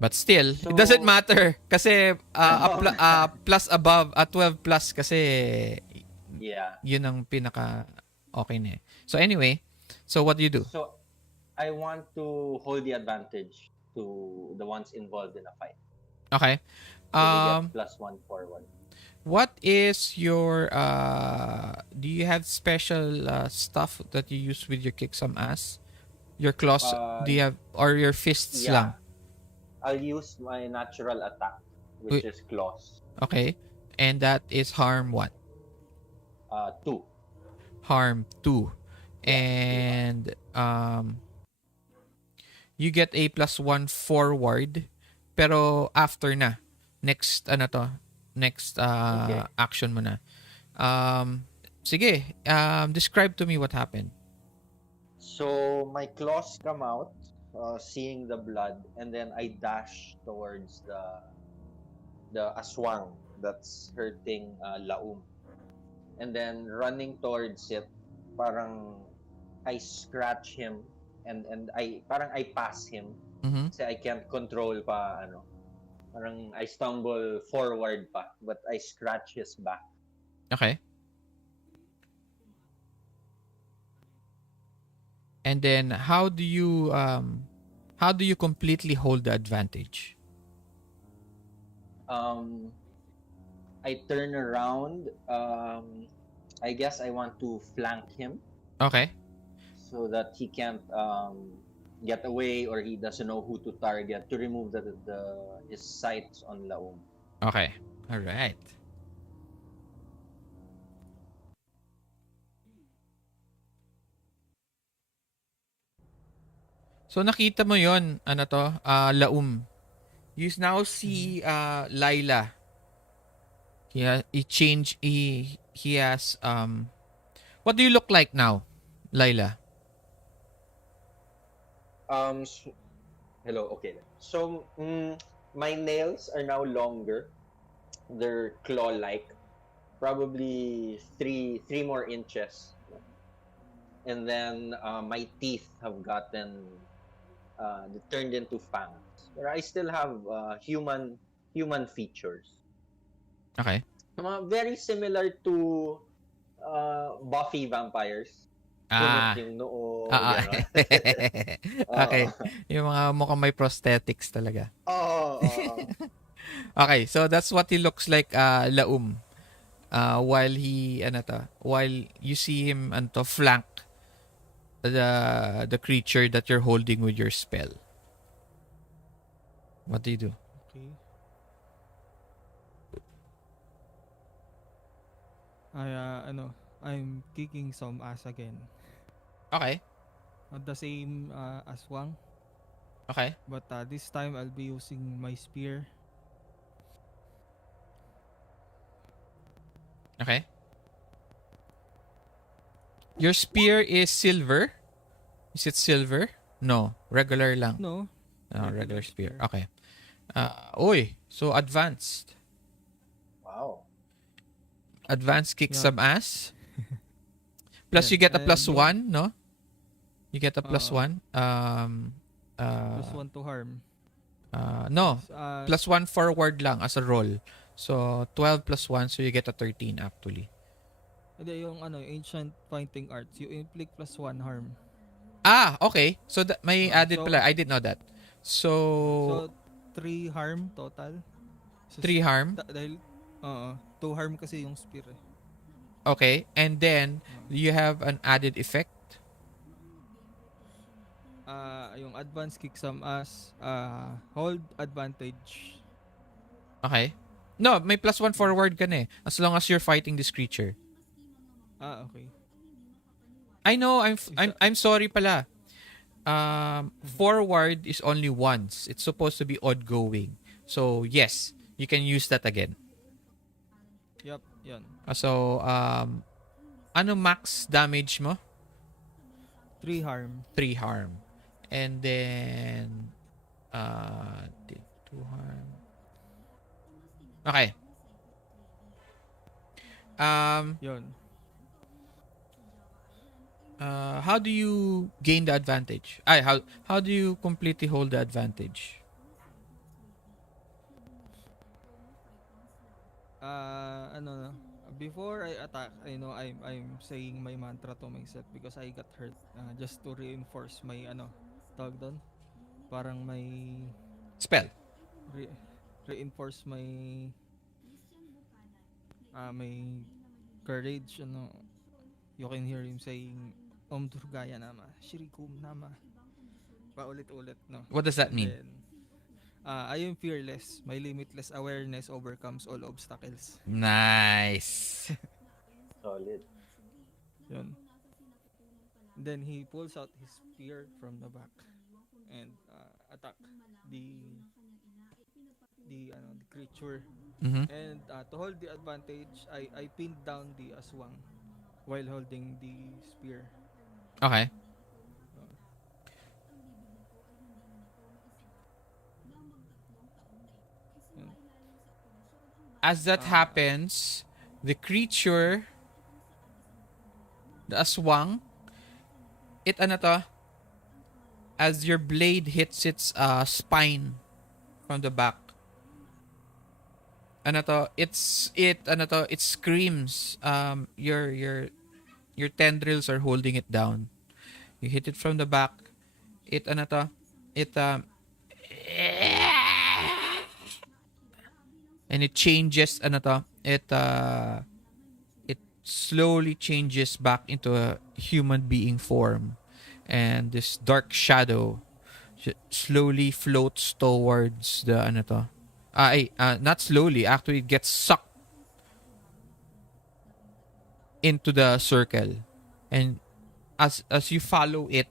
But still, So- it doesn't matter. Kasi plus above, 12 plus kasi Yeah. yun ang pinaka okay na eh. So anyway, so what do you do? So, I want to hold the advantage to the ones involved in a fight. Okay. So they get plus 1 forward. What is your do you have special stuff that you use with your kick some ass? Your claws, do you have, or your fists lang? I'll use my natural attack, which is claws. Okay. And that is harm what? 2. Harm 2. And you get a plus 1 forward, pero after na. Next, next Okay. action mo na. Sige, describe to me what happened. So my claws come out, seeing the blood, and then I dash towards the aswang that's hurting Laum. And then running towards it, parang I scratch him, and I pass him Mm-hmm. kasi I can't control pa ano. Parang I stumble forward pa, but I scratch his back. Okay. And then how do you completely hold the advantage? Um I turn around. I guess I want to flank him Okay. so that he can't get away or he doesn't know who to target to remove the his sights on Laum. Okay. All right. So nakita mo 'yon, ano to? Laum. You now see Laila. He changed he has what do you look like now, Laila? S Hello, okay. So my nails are now longer. They're claw-like, probably three more inches. And then my teeth have gotten turned into fangs. But I still have human features. Okay. Very similar to Buffy vampires. Kunot Ah. yung noo, Ah. gano'n. Oo. Okay. Yung mga mukhang may prosthetics talaga. Oo. Okay, so that's what he looks like, Laum. While he while you see him flank the creature that you're holding with your spell. What do you do? Okay. I'm kicking some ass again. Okay. The same aswang, Okay. but this time I'll be using my spear. Okay. Your spear is silver? Is it silver? No, regular lang. No, Regular regular spear. spear. Okay. Uy, so advanced. Wow. Advanced kick Yeah. some ass. Plus Yeah, you get a and plus yung one, no? You get a plus Oo. one. Plus one to harm. No, Uh, plus one forward lang as a roll. So 12 plus 1, so you get a 13 actually. Hindi, yung ancient fighting arts, you inflict plus one harm. Okay. So may added So, pala. I didn't know that. So so 3 harm total. 3 harm. Dahil, 2 harm kasi yung spear eh. Okay. And then Oo. you have an added effect. Yung advance kick some ass, hold advantage. Okay. No, may plus 1 forward ka na eh. As long as you're fighting this creature. Okay. I know, Isa, I'm sorry pala. Forward is only once. It's supposed to be odd going. So, yes, you can use that again. yup, yun. So, ano max damage mo? 3 harm. 3 harm. And then, did 2 harm. Okay. Yun. How do you gain the advantage? How do you completely hold the advantage? Before I attack, I'm saying my mantra to myself because I got hurt, just to reinforce my tawag doon, parang Spell. re- reinforce my courage. You can hear him saying Om Durgaya Nama, Shri Kum Nama, paulit-ulit, no. What does that And mean? then, I am fearless. My limitless awareness overcomes all obstacles. Nice. Solid. Yun. Then he pulls out his spear from the back and attack the creature. Mm-hmm. And to hold the advantage, I pinned down the aswang while holding the spear. Okay. Uh, yun. As that Ah, happens, the creature, the aswang, it ano to, as your blade hits its spine from the back, ano to, it screams. Your tendrils are holding it down. You hit it from the back. It ano to, it and it changes ano to, it slowly changes back into a human being form, and this dark shadow slowly floats towards the ano to. Not slowly, actually it gets sucked into the circle. And as you follow it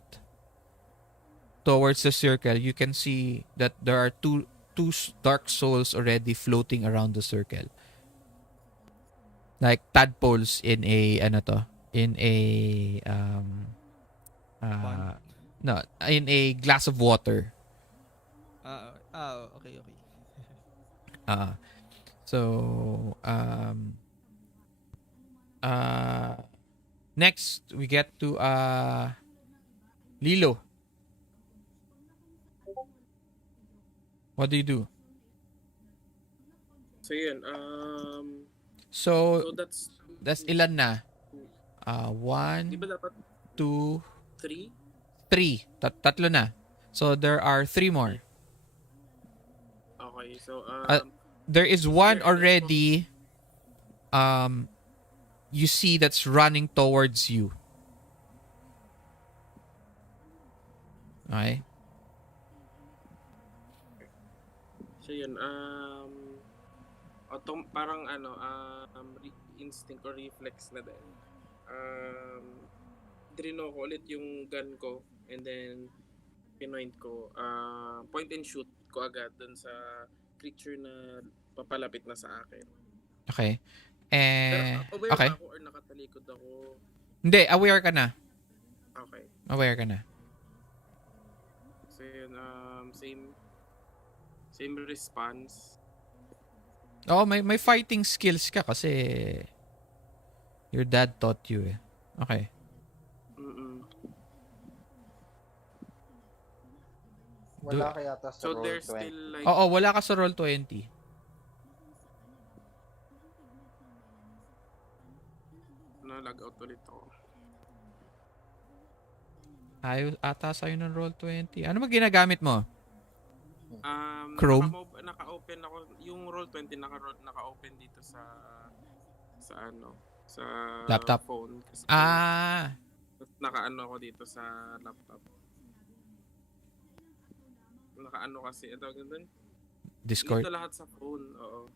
towards the circle, you can see that there are two dark souls already floating around the circle. Like tadpoles in a ano to, in a pond. uh no, in a glass of water. Okay, okay. Uh so uh next we get to Lilo. What do you do? So yun, So so that's that's ilan na? di ba One, dapat two, 3? three. Tatlo na. So there are three more. Okay, so There is is one there any already. You see that's running towards you. Okay. so yun, parang ano, instinct or reflex na din. Drino ko ulit yung gun ko and then pinoint ko, point and shoot ko agad dun sa creature na papalapit na sa akin. Okay. Pero aware Okay. ba ako or nakatalikod ako? Hindi, aware ka na. Okay. Aware ka na. So yun, same response. Oh, may fighting skills ka kasi your dad taught you eh. Okay. Mm-mm. Wala kaya ta sa So roll there's 20. still like Oo, wala ka sa roll 20. log out ulit ako. Ayaw ata sa'yo ng roll 20. Ano ba ginagamit mo? Chrome? Naka-open ako yung Roll20 naka-open dito sa ano sa Laptop? phone kasi naka-ano ako dito sa laptop. Naka-ano kasi ito ganun. Discord? Dito lahat sa phone. Oo.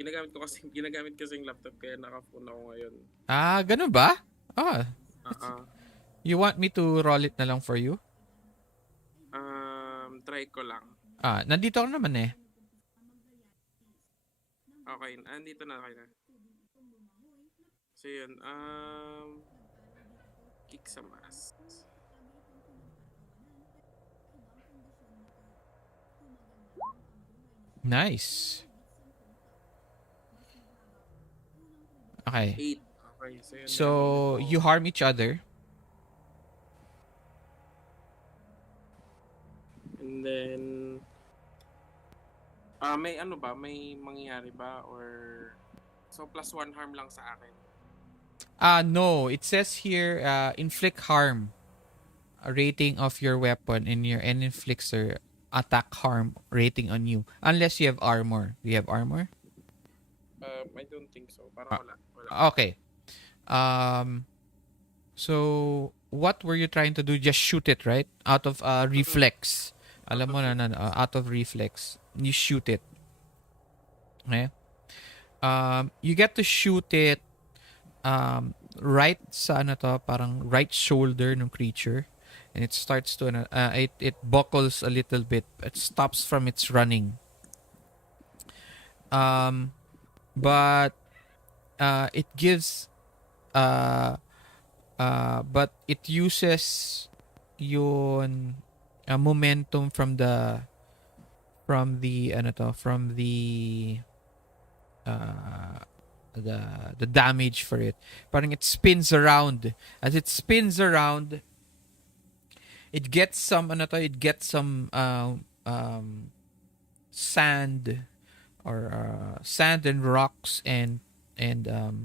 Ginagamit kasi yung laptop kaya naka-phone ako ngayon. Ganun ba? You want me to roll it na lang for you? Try ko lang. Nandito ako naman eh. Okay, andito na kayo na. So yun, kick sa mask. Nice. Okay. 8. Okay, so yun. So, you harm each other. And then, may ano ba? May mangyayari ba? Or, so plus 1 harm lang sa akin. No. It says here, inflict harm. A rating of your weapon and inflicts attack harm rating on you. Unless you have armor. Do you have armor? I don't think so. Parang wala. Okay. So, what were you trying to do? Just shoot it, right? Out of reflex. Alam mo na, out of reflex. You shoot it. Okay? You get to shoot it right sa ano to, parang right shoulder ng creature. And it starts to, it buckles a little bit. It stops from its running. Um, but it gives but it uses yun momentum from the ano to uh the the damage for it. Parang it spins around. As it spins around, it gets some ano to, it gets some sand or sand and rocks and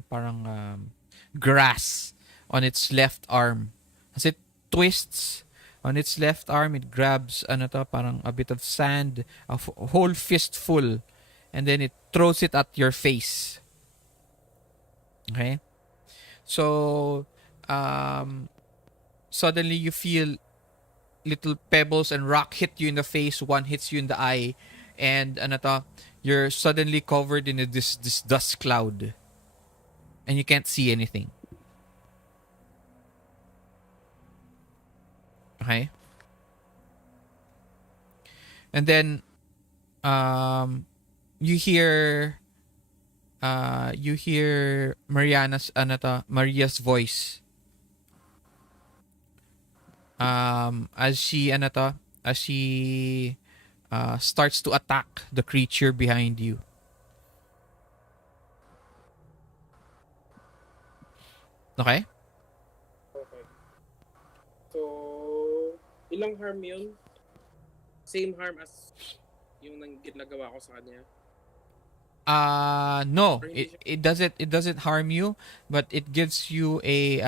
parang grass on its left arm. As it twists on its left arm, it grabs ano to, parang a bit of sand, a whole fistful, and then it throws it at your face. Okay? So, suddenly you feel little pebbles and rock hit you in the face, one hits you in the eye, and ano to, you're suddenly covered in this dust cloud, and you can't see anything. Okay? And then you hear Maria's voice as she starts to attack the creature behind you. Okay? Okay. So, ilang harm yun? Same harm as yung ginagawa ko sa kanya? No, Or hindi it doesn't harm you, but it gives you a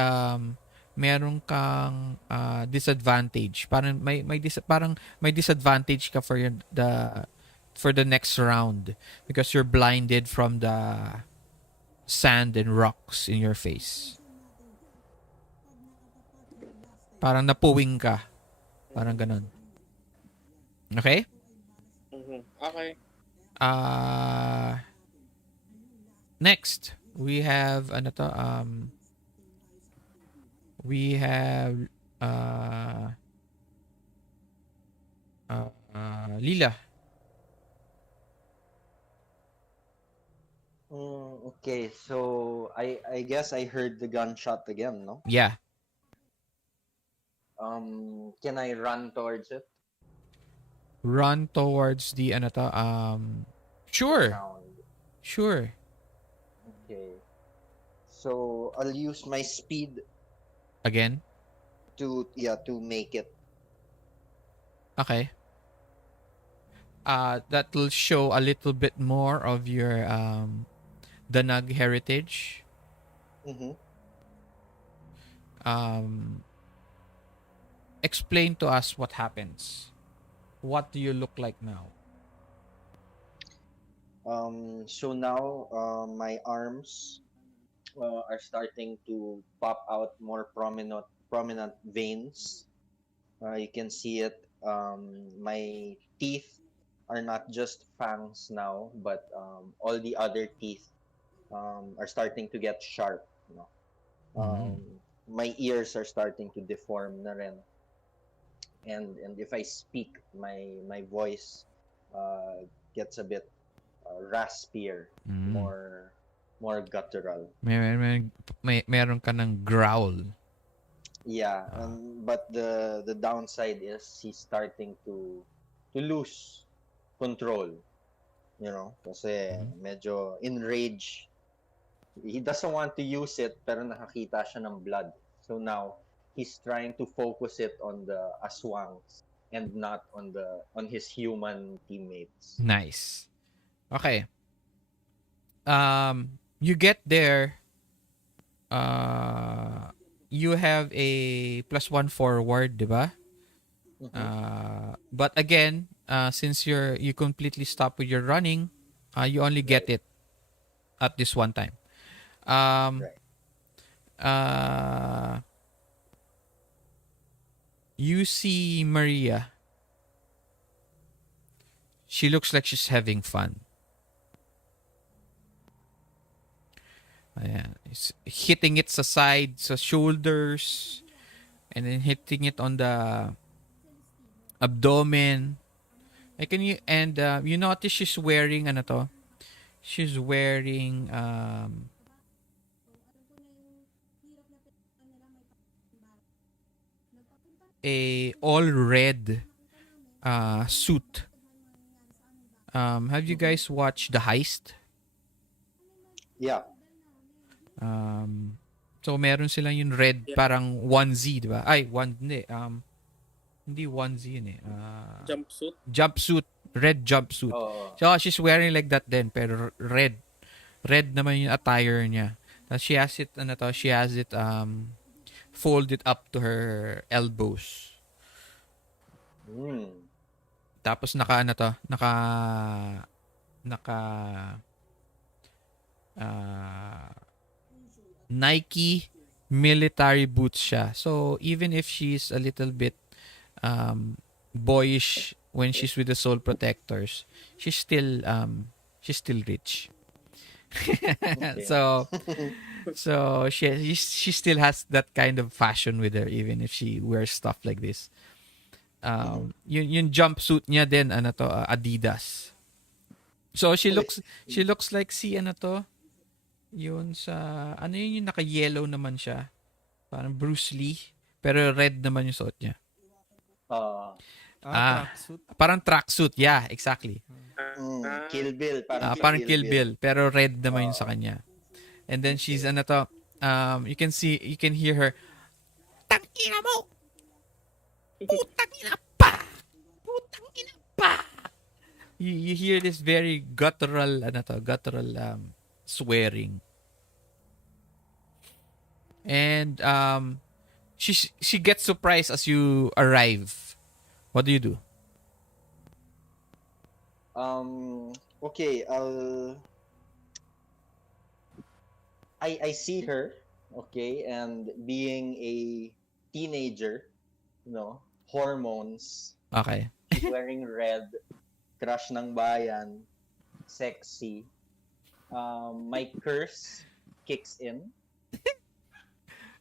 meron kang disadvantage. Parang may disadvantage ka for the next round because you're blinded from the sand and rocks in your face. Parang napuwing ka. Parang ganun. Okay? Okay. Next, we have ano to, we have Lila. Okay, so I guess I heard the gunshot again, no? Yeah. Can I run towards it? Run towards the ano to, sure. Sound. Sure. Okay. So I'll use my speed Again. to make it. Okay. That will show a little bit more of your Danag heritage. Mm-hmm. Explain to us what happens. What do you look like now? So now my arms are starting to pop out more prominent veins. You can see it. My teeth are not just fangs now, but all the other teeth are starting to get sharp. You know, my ears are starting to deform na rin. And if I speak, my voice gets a bit raspier, more guttural. Meron ka ng growl. Yeah, but the downside is he's starting to lose control. You know, kasi medyo enraged. He doesn't want to use it, pero nakakita siya ng blood. So now he's trying to focus it on the aswangs and not on his human teammates. Nice. Okay. You get there. You have a +1 forward, diba? But again, since you completely stop with your running, you only get it at this one time. You see Maria. She looks like she's having fun. Ayan. It's hitting it sa sides, sa shoulders, and then hitting it on the abdomen. You notice she's wearing ano to? she's wearing a all red suit. Have you Mm-hmm. guys watched The Heist? Yeah. Um, so meron silang yung red Yeah. parang onesie, di ba? Ay, hindi. Hindi onesie yun eh. Jumpsuit. Jumpsuit. Red jumpsuit. Oh. So, she's wearing like that din, pero red. Red naman yung attire niya. Tapos she has it folded up to her elbows. Mm. Tapos naka ah, Nike military boots siya. So even if she's a little bit boyish when she's with the soul protectors, she's still rich. Okay. So she still has that kind of fashion with her even if she wears stuff like this. Mhm. Yung jumpsuit niya din Adidas. So Okay. she looks like si yun sa yun yung naka-yellow naman siya. Parang Bruce Lee pero red naman yung suot niya. Uh, Tracksuit. Parang tracksuit. Yeah, exactly. Kill Bill. Parang Parang Kill Bill pero red naman yung sa Oo. kanya. And then she's Okay. you can hear her, "Tangina mo! Putang ina pa! Putang ina pa!" You hear this very guttural swearing. And she gets surprised as you arrive. What do you do? Okay, I see her, okay, and being a teenager, hormones, Okay. she's wearing red, crush ng bayan, sexy. My curse kicks in.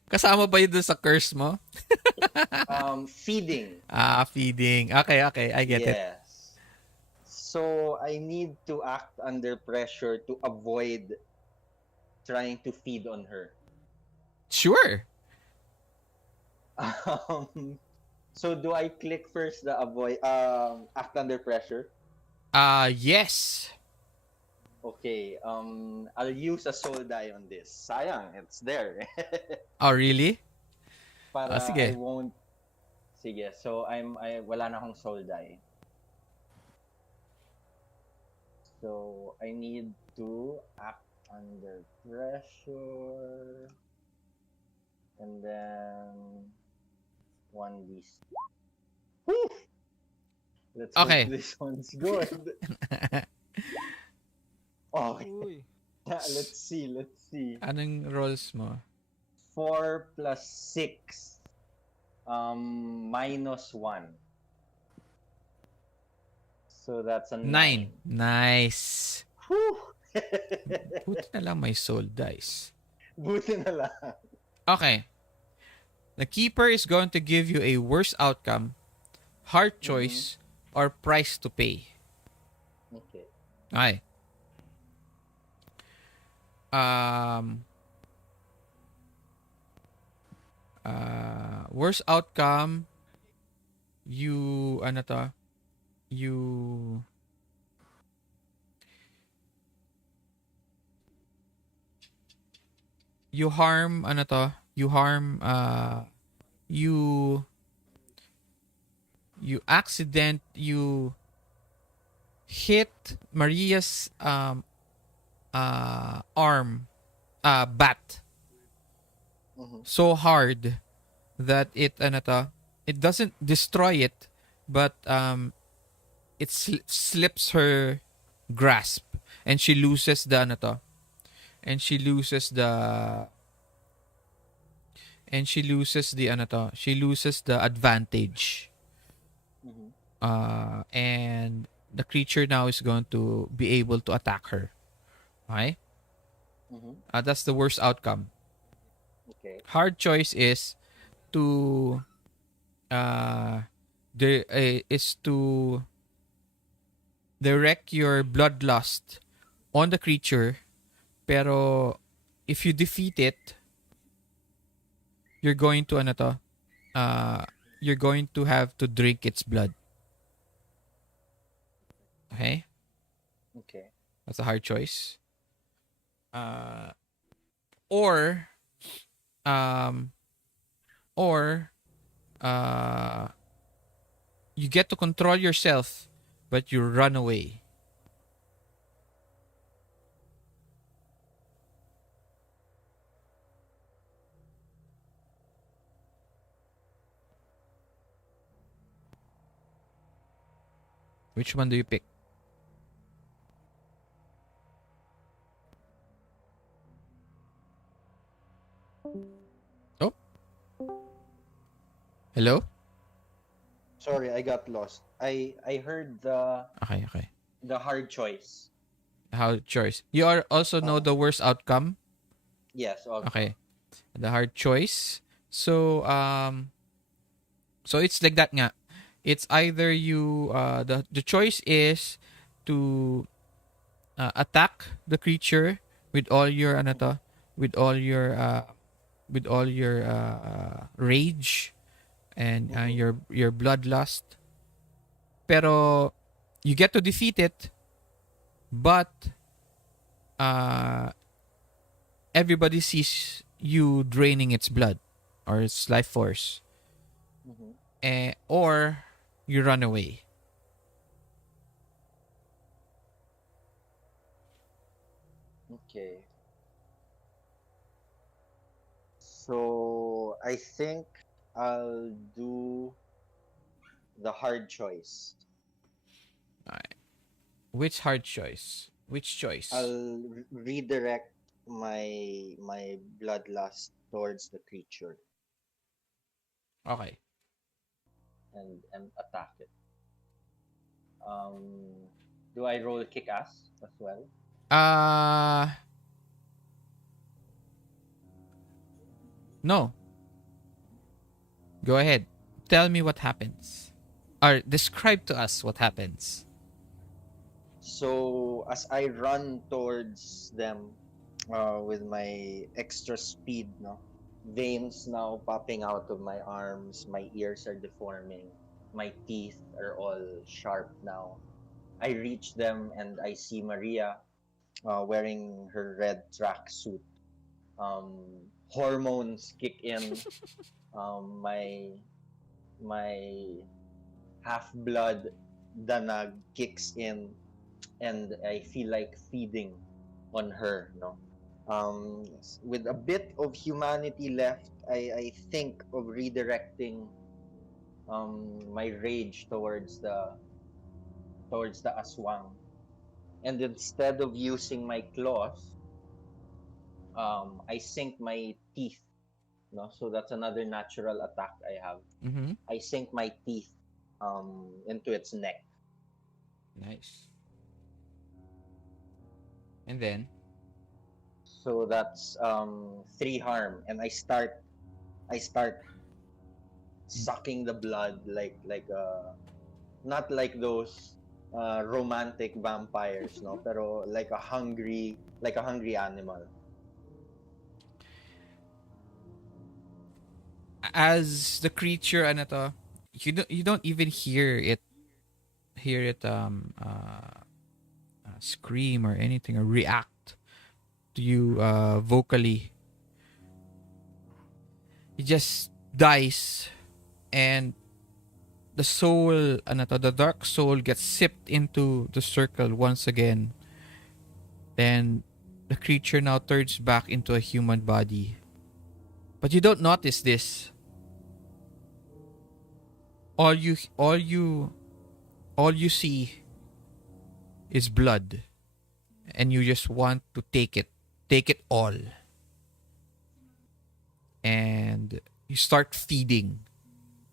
Kasama ba yun dun sa curse mo? Feeding. Feeding. Okay, I get it. Yes. So I need to act under pressure to avoid trying to feed on her. Sure. So do I click first the avoid act under pressure? Yes. Okay. I'll use a soul die on this. Sayang, it's there. Oh, really? Para I Sige. won't. Sige. So wala na akong soul die. So I need to act under pressure. And then 1d. Whew! Let's Okay. hope this one's good. Okay. Uy. Let's see. Anong rolls mo? 4 plus 6. Minus 1. So that's a 9. Nice. Whew! Buti na lang may soul dice. Buti na lang. Okay. The keeper is going to give you a worse outcome, hard choice, or price to pay. Okay. Okay. Worst outcome, you you harm you hit Maria's arm bat Mhm. so hard that it doesn't destroy it, but it slips her grasp and she loses the she loses the advantage. Mhm. And the creature now is going to be able to attack her. Okay? Mhm. That's the worst outcome. Okay. Hard choice is to is to direct your bloodlust on the creature, pero if you defeat it, you're going to ano to, uh, you're going to have to drink its blood. Okay? Okay. That's a hard choice. Uh, or um or uh you get to control yourself but you run away. Which one do you pick? Oh, hello? Sorry, I got lost. I heard Okay. the hard choice. How choice? You are also know Uh, the worst outcome. yes, also. Okay. The hard choice. So so it's like that nga. It's either you the choice is to attack the creature with all your ano to, with all your rage and Mhm. your bloodlust. Pero you get to defeat it, but uh everybody sees you draining its blood or its life force. Mhm. Or you run away. Okay. So I think I'll do the hard choice. Alright. Which hard choice? Which choice? Redirect my bloodlust towards the creature Okay. and attack it. Um, do I roll kick ass as well? Uh no. Go ahead. Tell me what happens. Or describe to us what happens. So as I run towards them, with my extra speed, no, veins now popping out of my arms, my ears are deforming, my teeth are all sharp now. I reach them and I see Maria, wearing her red tracksuit. Hormones kick in. My half blood danag kicks in, and I feel like feeding on her. No, with a bit of humanity left, I think of redirecting my rage towards the aswang, and instead of using my claws, I sink my teeth. No, so that's another natural attack I have. Mm-hmm. I sink my teeth into its neck. Nice. And then So that's three harm, and I start sucking the blood like not like those romantic vampires, no, pero like a hungry animal. as the creature ano to, you don't even hear it scream or anything or react to you vocally. He just dies and the soul ano to, the dark soul gets sipped into the circle once again. Then the creature now turns back into a human body. But you don't notice this. All you all you all you see is blood and you just want to take it all. And you start feeding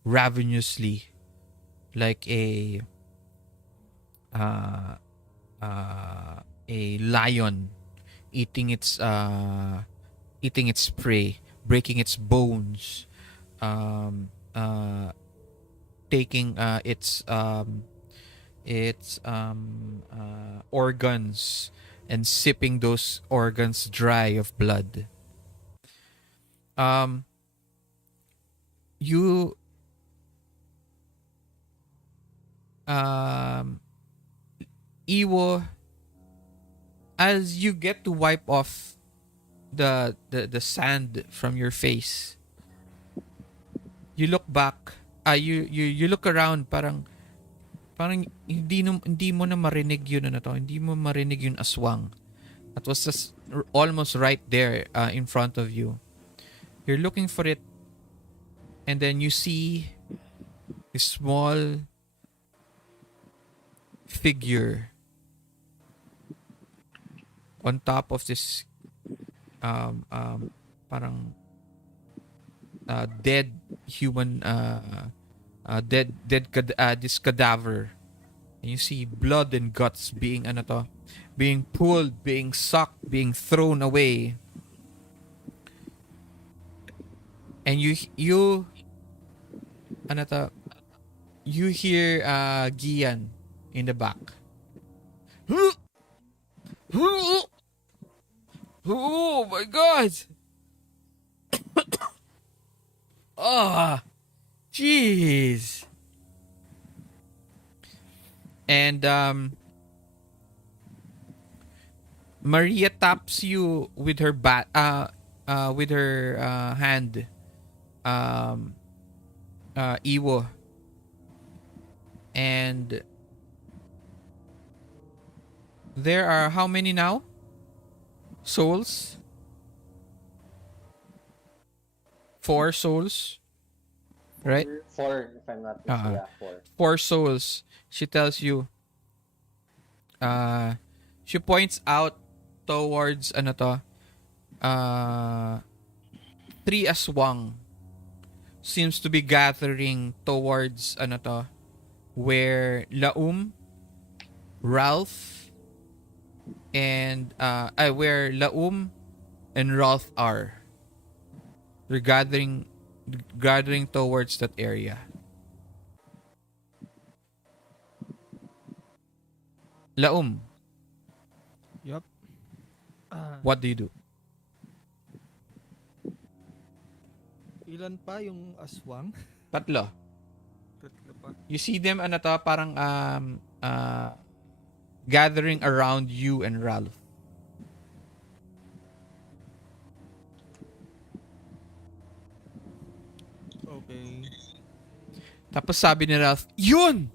ravenously like uh, a lion eating its prey, breaking its bones, um, uh, taking its organs, and sipping those organs dry of blood. Um, you um, Iwo, as you get to wipe off the sand from your face, you look back. You look around, parang hindi mo na marinig yun ano to. Hindi mo marinig yung aswang. That was just almost right there in front of you. You're looking for it, and then you see a small figure on top of this parang dead human this cadaver, and you see blood and guts being ano to, being pulled, being sucked, being thrown away, and you ano to, you hear Gian in the back. Oh my god. Ah, jeez. And Maria taps you with her hand. Iwo. And there are how many now? Souls? 4 souls, right? 4, if I'm not mistaken. Yeah, 4. 4 souls. She tells you. She points out towards ano to. 3 aswang seems to be gathering towards ano to, where Ralph, and where Laum and Ralph are. They're gathering towards that area. Laum, Yup. what do you do? Ilan pa yung aswang? 3. Tatlo pa. You see them ano to, parang gathering around you and Ralph. Okay. Tapos sabi ni Ralph, yun!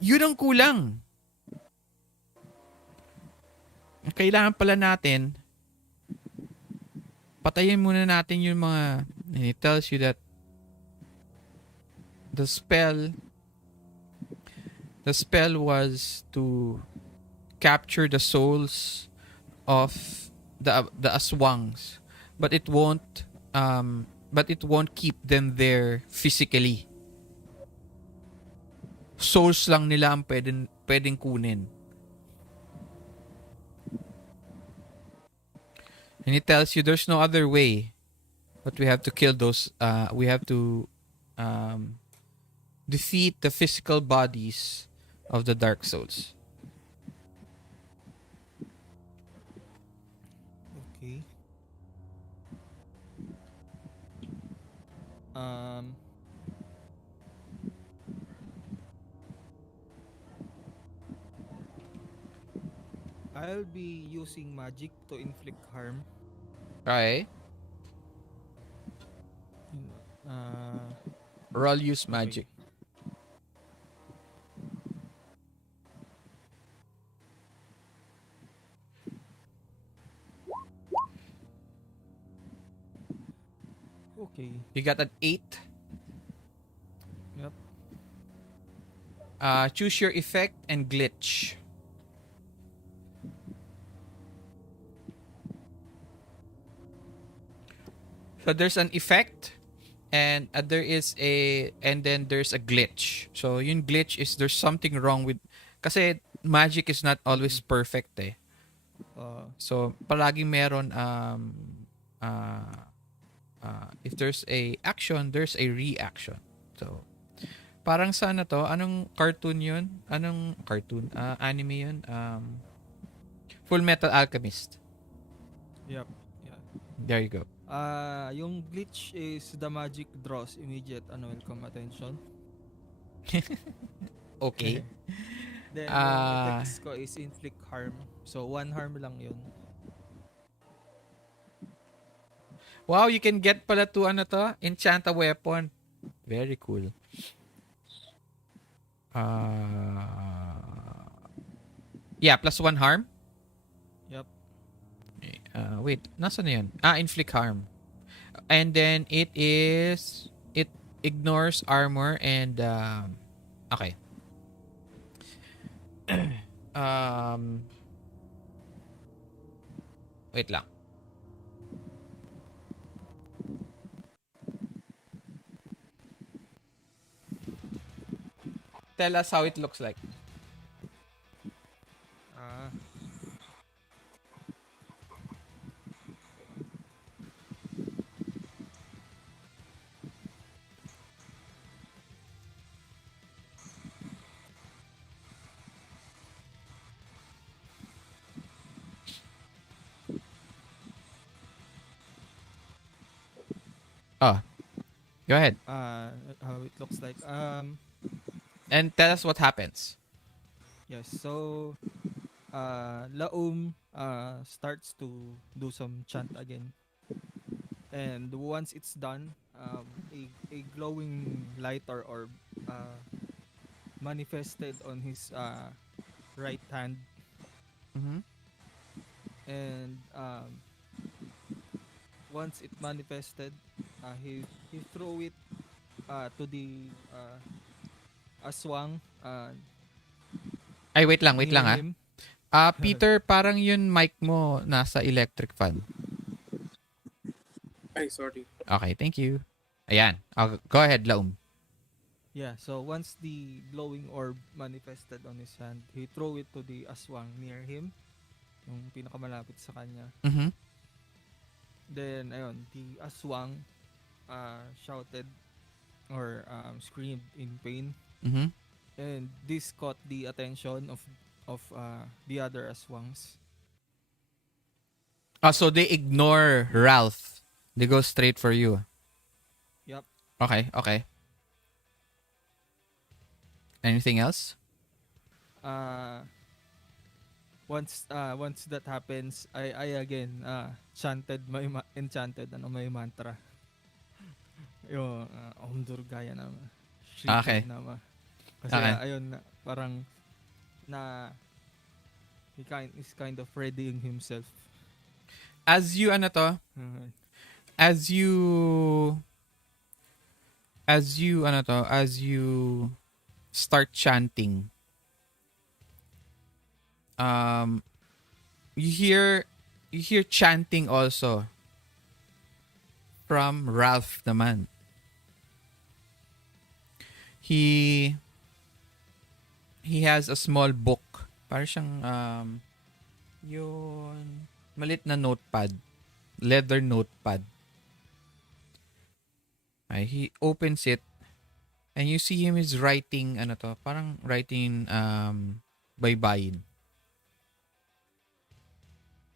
Yun ang kulang. Ang kailangan pala natin, patayin muna natin yung mga, and it tells you that the spell was to capture the souls of the aswangs, but it won't keep them there physically. Souls lang nila ang pwedeng kunin. And it tells you there's no other way, but we have to kill those. We have to defeat the physical bodies of the dark souls. Okay. I'll be using magic to inflict harm. Okay. Uh, Roll use magic. okay. You got an 8. Yep. Choose your effect and glitch. So there's an effect, and then there's a glitch. So yung glitch is there's something wrong with, kasi magic is not always perfect eh. So palaging meron if there's a action, there's a reaction. So Parang sa ano to? Anong cartoon yun? Anong cartoon? Anime yun? Full Metal Alchemist. Yep. Yeah. There you go. Yung glitch is the magic draws immediate unwelcome attention. Okay. Then yung Ah, effects ko is inflict harm. So one harm lang yun. wow, you can get pala to ano to? Enchant a weapon. Very cool. Yeah, plus 1 harm. Yep. Wait, nasa na yun? Inflict harm. And then it ignores armor and okay. Wait lang. Tell us how it looks like. Ah, Oh, go ahead. how it looks like. And tell us what happens. Yes. So Laum starts to do some chant again. And once it's done, a glowing light or orb manifested on his right hand, Mm-hmm. and once it manifested, he threw it to the aswang Ay, wait lang near ah. him. Peter, parang yun mic mo nasa electric fan. Ay, sorry. Okay, thank you. Ayan. Go ahead, Laum. Yeah, so once the glowing orb manifested on his hand, he threw it to the aswang near him, yung pinakamalapit sa kanya. Mm-hmm. Then, ayun, the aswang shouted or screamed in pain. Mm-hmm. And this caught the attention of the other aswangs. So they ignore Ralph. They go straight for you. Yep. Okay. Anything else? Once that happens, I again chanted enchanted my mantra. Yung Om Durgaya nama. Shri Okay. nama. Kasi Okay. ayun parang is kind of readying himself. As you as you start chanting, you hear chanting also from Ralph naman. He has a small book. Parang siyang yun malit na notepad, leather notepad. He opens it and you see him is writing parang writing baybayin.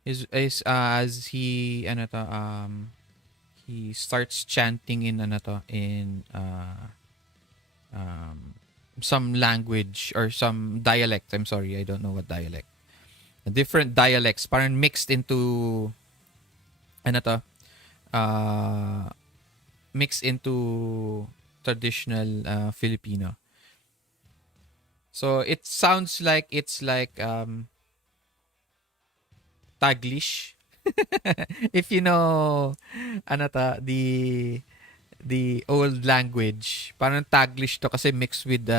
Is as he he starts chanting in some language or some dialect. I'm sorry, I don't know what dialect. Different dialects parang mixed into mixed into traditional Filipino. So it sounds like it's like Taglish. If you know the old language, parang Taglish to kasi mixed with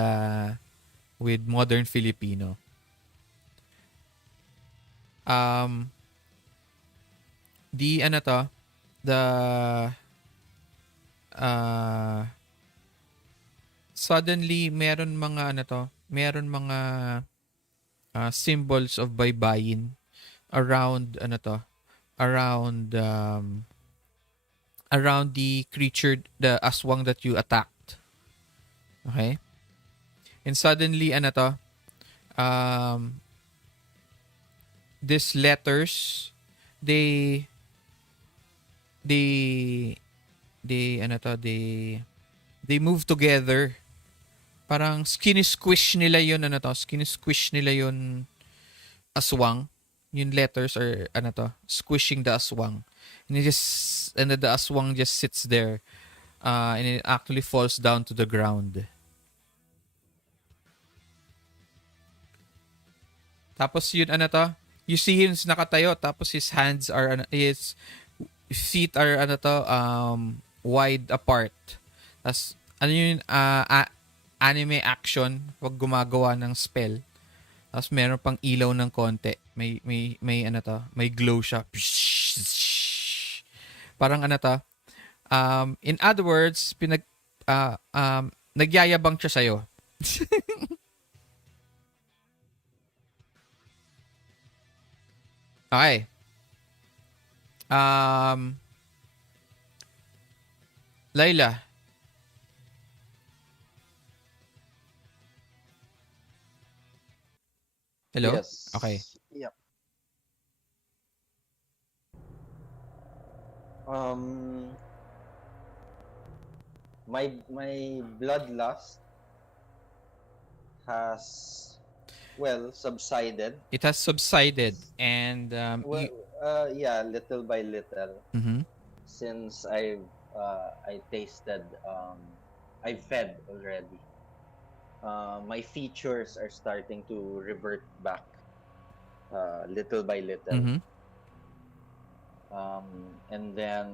modern Filipino. Suddenly meron mga symbols of baybayin around around the creature, the aswang that you attacked. Okay? And suddenly, ano to, um, these letters, they, they, ano to, they move together. Parang squeeze nila yun, ano to, squish nila yun aswang. Yung letters or ano to, squishing the aswang. And then the aswang just sits there. And it actually falls down to the ground. Tapos yun, ano to, you see him nakatayo, tapos his hands are, his feet are, wide apart. Tapos, ano yun, anime action, pag gumagawa ng spell. Tapos meron pang ilaw ng konti. May ano to, may glow siya. Parang ano to, in other words, nagyayabang siya sa'yo. Okay. Layla. Hello? Yes. Okay. Yep. Um, my bloodlust has subsided. It has subsided and Well, yeah, little by little. Mhm. Since I tasted, I fed already. My features are starting to revert back, little by little. Mhm. And then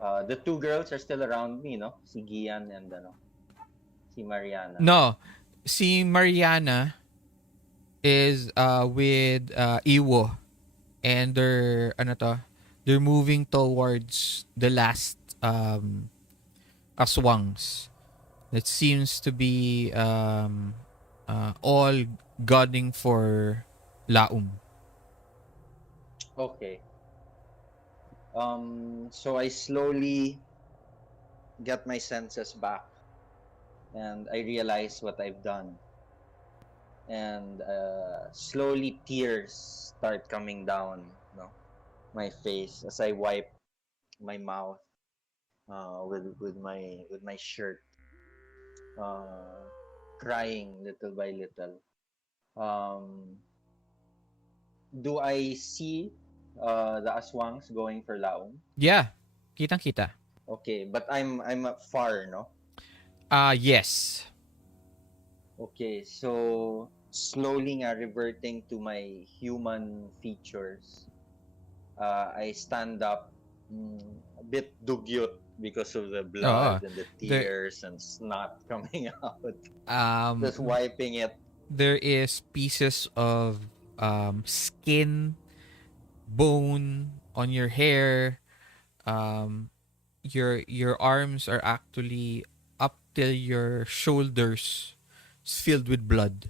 the two girls are still around me, no? Si Gian and si Mariana. No, si Mariana is with Iwo, and they're moving towards the last aswangs. That seems to be all gunning for Laum. Okay. So I slowly get my senses back, and I realize what I've done. And slowly tears start coming down, no, my face as I wipe my mouth with my shirt, crying little by little. Um, do I see the aswangs going for Laong? Yeah, kitang-kita. Okay, but I'm far, no? Yes. Okay, so slowly nga reverting to my human features. I stand up, a bit dugyot because of the blood and the tears and snot coming out. Just wiping it. There is pieces of skin, bone on your hair. Your arms are actually up till your shoulders. It's filled with blood.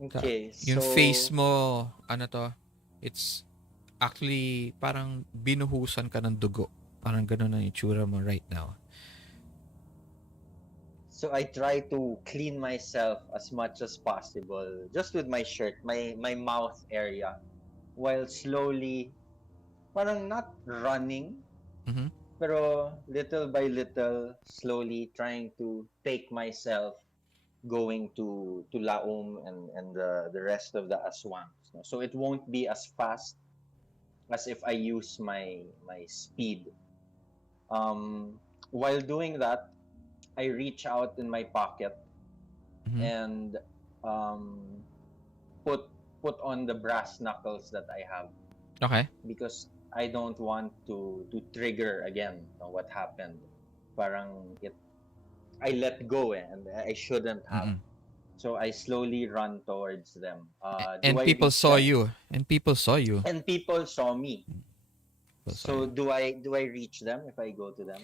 Okay, Yung so face mo, ano to, it's actually parang binuhusan ka ng dugo. Parang ganun ang itsura mo right now. so I try to clean myself as much as possible, just with my shirt, my mouth area, while slowly, parang not running, Mhm. pero little by little, slowly trying to take myself going to Laom and the rest of the aswangs. No? So it won't be as fast as if I use my speed. While doing that, I reach out in my pocket Mhm. and um, put on the brass knuckles that I have, Okay. because I don't want to trigger again what happened. Parang I let go and I shouldn't have. Mm-mm. So I slowly run towards them. And Do I people reach saw them? you. And people saw you. And people saw me. People saw So you. do I reach them if I go to them?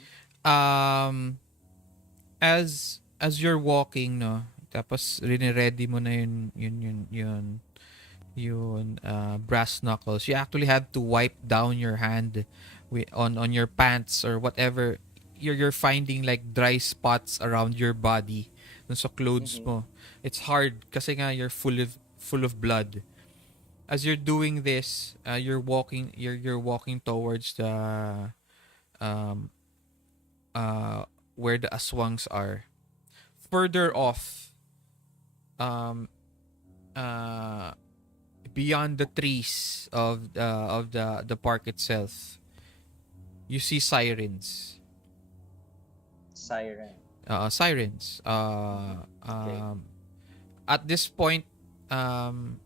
As you're walking, no, tapos ready mo na yun brass knuckles, you actually have to wipe down your hand on your pants or whatever you're finding, like dry spots around your body. dun sa clothes Mm-hmm. mo. It's hard kasi nga you're full of blood. As you're doing this, you're walking towards the um where the aswangs are. Further off, um uh beyond the trees of the park itself, you see sirens. Siren. Sirens. Okay. At this point, um,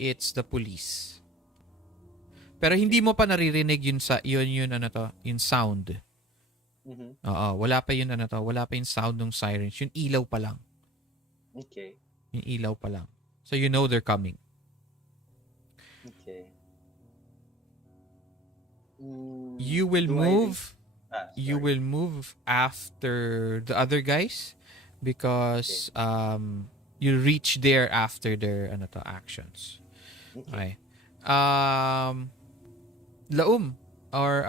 it's the police. Pero hindi mo pa naririnig yun ano to, yung sound. Mm-hmm. Oo, wala pa yung sound ng sirens. Yung ilaw pa lang. Okay. Yung ilaw pa lang. So you know they're coming. Okay. You will Do move. You sorry. will move after the other guys because you reach there after their actions. Okay. Okay. Laum or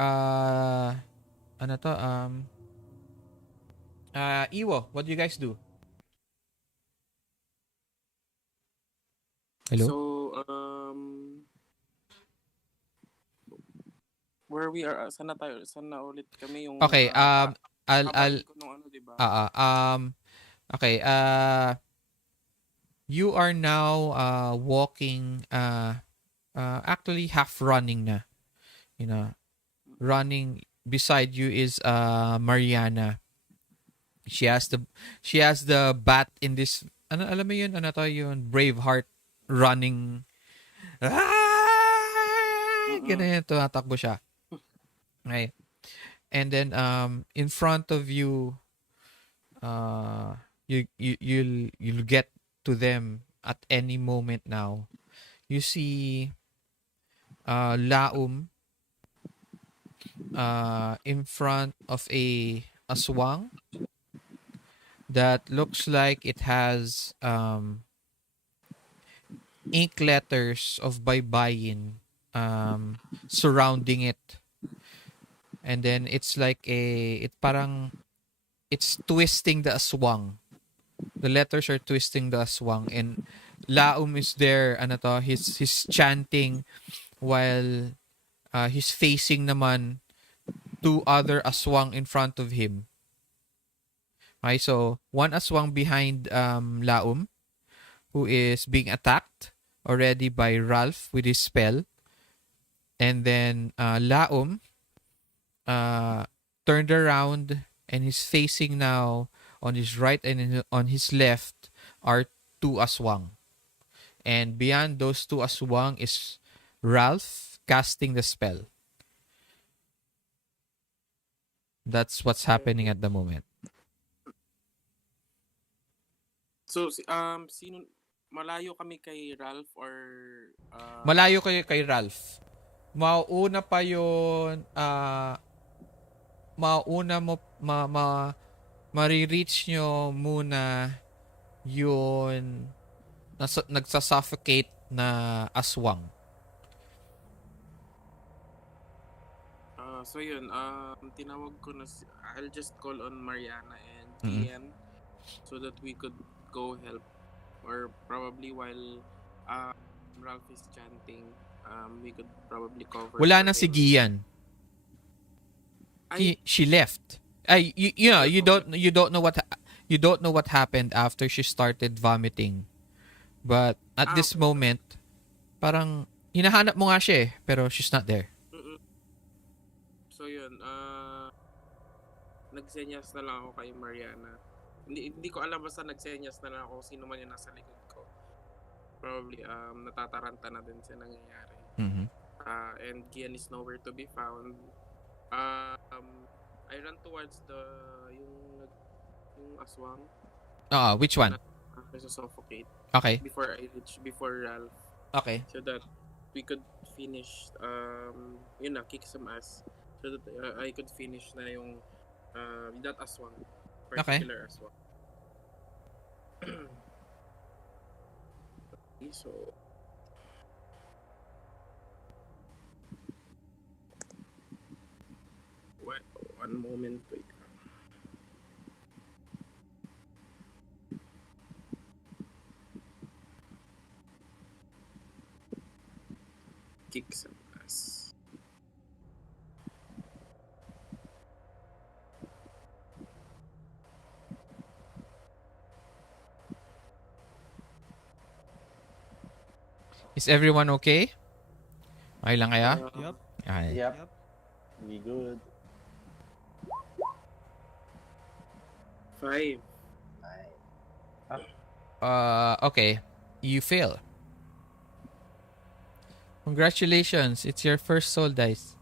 Iwo, what do you guys do? Hello? So, where we are, sana tayo, sana ulit kami yung Okay, I'll kapain ko nung ano, di ba? okay, you are now walking actually half running na. Running beside you is Mariana. She has the bat in this, alam mo yun, yun, Braveheart running. Ganyan, tumatakbo siya. Okay. And then in front of you, you'll get to them at any moment now. You see Laum in front of a aswang that looks like it has ink letters of baybayin surrounding it. And then it's like it's twisting the aswang. The letters are twisting the aswang, and Laum is there, he's chanting while he's facing naman two other aswang in front of him. Okay, so one aswang behind Laum, who is being attacked already by Ralph with his spell. And then Laum turned around and he's facing now on his right and on his left are two aswang. And beyond those two aswang is Ralph casting the spell. That's what's happening at the moment. So, sino, malayo kami kay Ralph or... Malayo kayo kay Ralph. Mauna pa yun, marireach nyo muna yun nagsasuffocate na aswang. So yun, tinawag ko na, I'll just call on Mariana and Mhm. Kian so that we could go help, or probably while Ralph is chanting, we could probably cover. Wala for na si him. Gian. Ay, She left. You don't know what happened after she started vomiting. But at this okay. moment, parang hinahanap mo nga siya pero she's not there. Mm-mm. So yun, nagsenyas na lang ako kay Mariana. Hindi ko alam, basta nagsenyas na lang ako sino man yung nasa likod ko. Probably natataranta na din sa nangyayari. Mm-hmm. And Kian is nowhere to be found. I ran towards yung aswang. Which one? To suffocate. Okay. Before Ralph. Okay. So that we could finish, kick some ass. So that I could finish na yung that aswang. Particular aswang. Okay, so one moment, wait. kick some ass. Is everyone okay? Okay lang kaya? Yep. Okay. Yep. Yep. We good. 5. Okay. You fail. Congratulations. It's your first soul dice.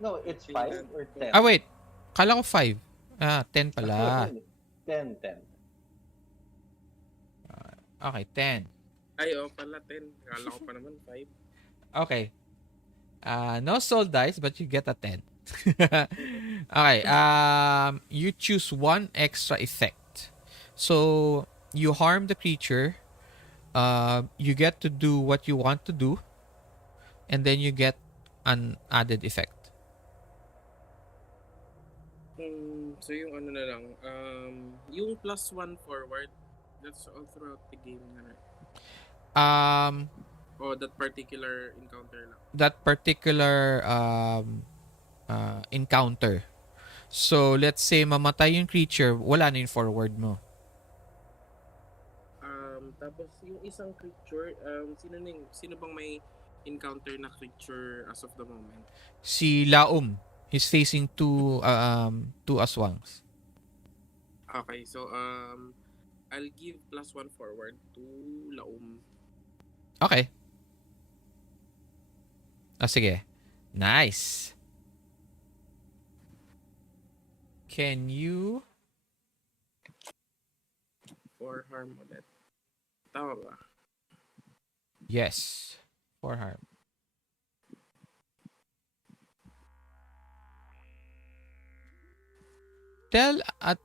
No, it's 5 or 10. Ah, wait. Kala ko 5. 10 Ah, pala. 10, 10. Okay, 10. Ay, pala 10. Kala ko pa naman 5. Okay. No soul dice, but you get a 10. Okay. You choose one extra effect. So, you harm the creature. You get to do what you want to do. And then you get an added effect. So yung ano na lang, yung +1 forward, that's all throughout the game na rin. O that particular encounter lang. That particular encounter. So, let's say mamatay yung creature, wala na yung forward mo. Tapos yung isang creature, sino bang may encounter na creature as of the moment? Si Laum. He's facing two aswangs. Okay, so I'll give +1 forward to Laum. Okay. Sige. Nice. Can you... For harm ulit. Tama ba? Yes. For harm.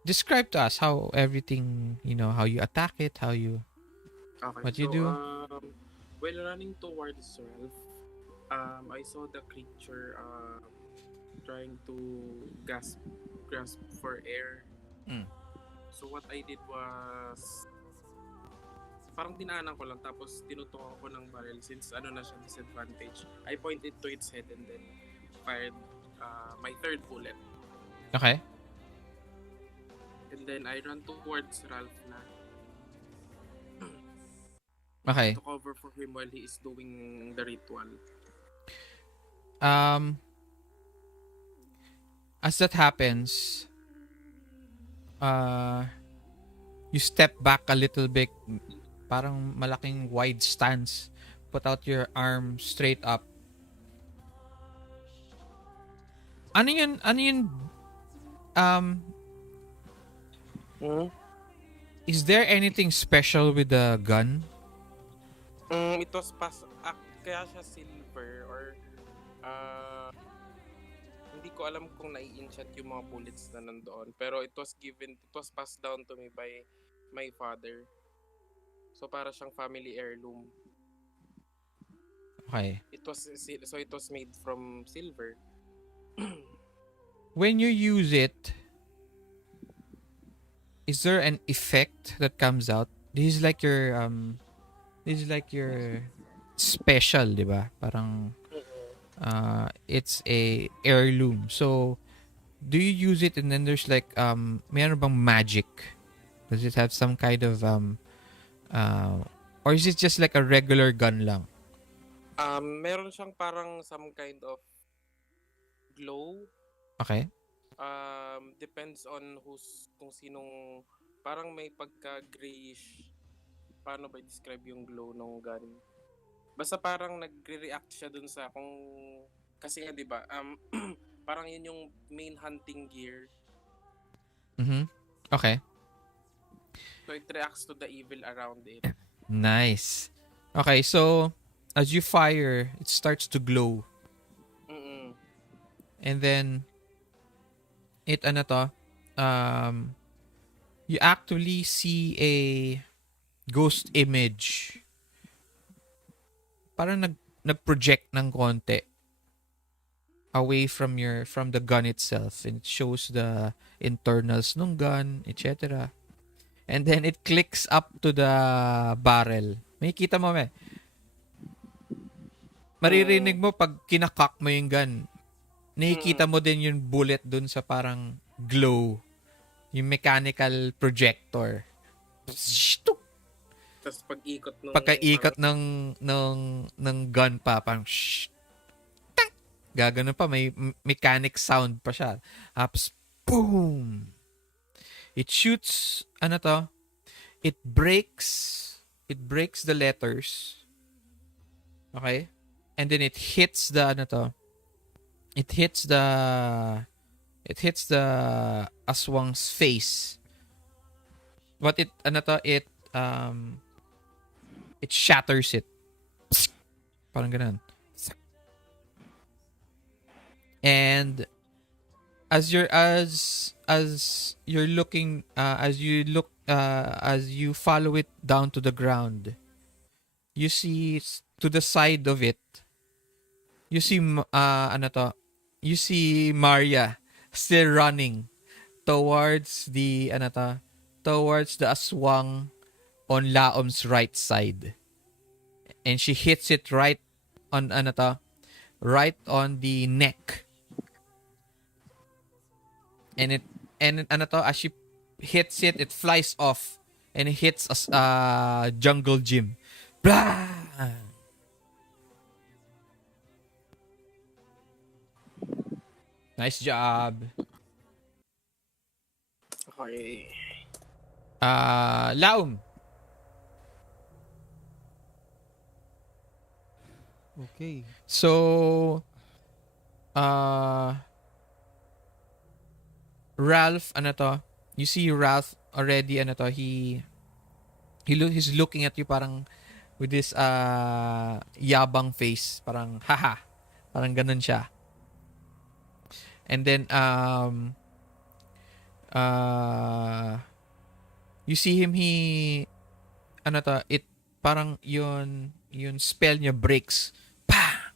Describe to us how everything, how you attack it, how you... Okay, What you so, do? While running towards Ralph, I saw the creature trying to grasp for air. Mm. So what I did was parang dinaanan ko lang tapos tinutukan ko ng barrel since ano na siya disadvantage. I pointed to its head and then fired my third bullet. Okay. And then I ran towards Ralph na Okay. to cover for him while he is doing the ritual. As that happens, you step back a little bit, parang malaking wide stance. Put out your arm straight up. Ano yun? Is there anything special with the gun? It was kaya siya silver or hindi ko alam kung nai-enchant yung mga bullets na nandoon pero it was passed down to me by my father. So para siyang family heirloom. Okay. It was made from silver. When you use it, is there an effect that comes out? This is like your special, di ba? Parang it's a heirloom. So do you use it and then there's like mayroon bang magic? Does it have some kind of or is it just like a regular gun lang? Meron siyang parang some kind of glow. Okay. Depends on kung sinong parang may pagka-grayish. Paano ba i-describe yung glow ng gun? Basta parang nagre-react siya dun sa kasi nga 'di ba? Parang yun yung main hunting gear. Okay. So it reacts to the evil around it. Nice. Okay, so as you fire, it starts to glow. And then you actually see a ghost image. Parang nag-project ng konti away from the gun itself, and it shows the internals ng gun, etc. And then it clicks up to the barrel. May kita mo, me? maririnig mo pag kinakak mo yung gun. Nakikita Mm. mo din yung bullet dun sa parang glow. Yung mechanical projector. Shtuk! Tapos pag-ikot nung Pagkaikot parang, ng gun pa, parang shh, tak! Gaganon pa, may mechanic sound pa siya. Tapos, boom! It shoots, ano to? It breaks the letters. Okay? And then it hits the, ano to? It hits the aswang's face. What it, ano to? It shatters it. Parang ganun. And as you're looking as you follow it down to the ground, you see to the side of it, you see ano to, you see Maria still running towards the ano to, towards the aswang on Laom's right side, and she hits it right on ano to, right on the neck. And ano to, as she hits it, it flies off and it hits a jungle gym. Blah! Nice job. okay. Laum. Okay. So, Ralph, ano to? You see Ralph already, ano to? He's looking at you parang with this yabang face, parang haha, parang ganun siya. And then you see him, ano to? It parang yun spell niya breaks. Pa!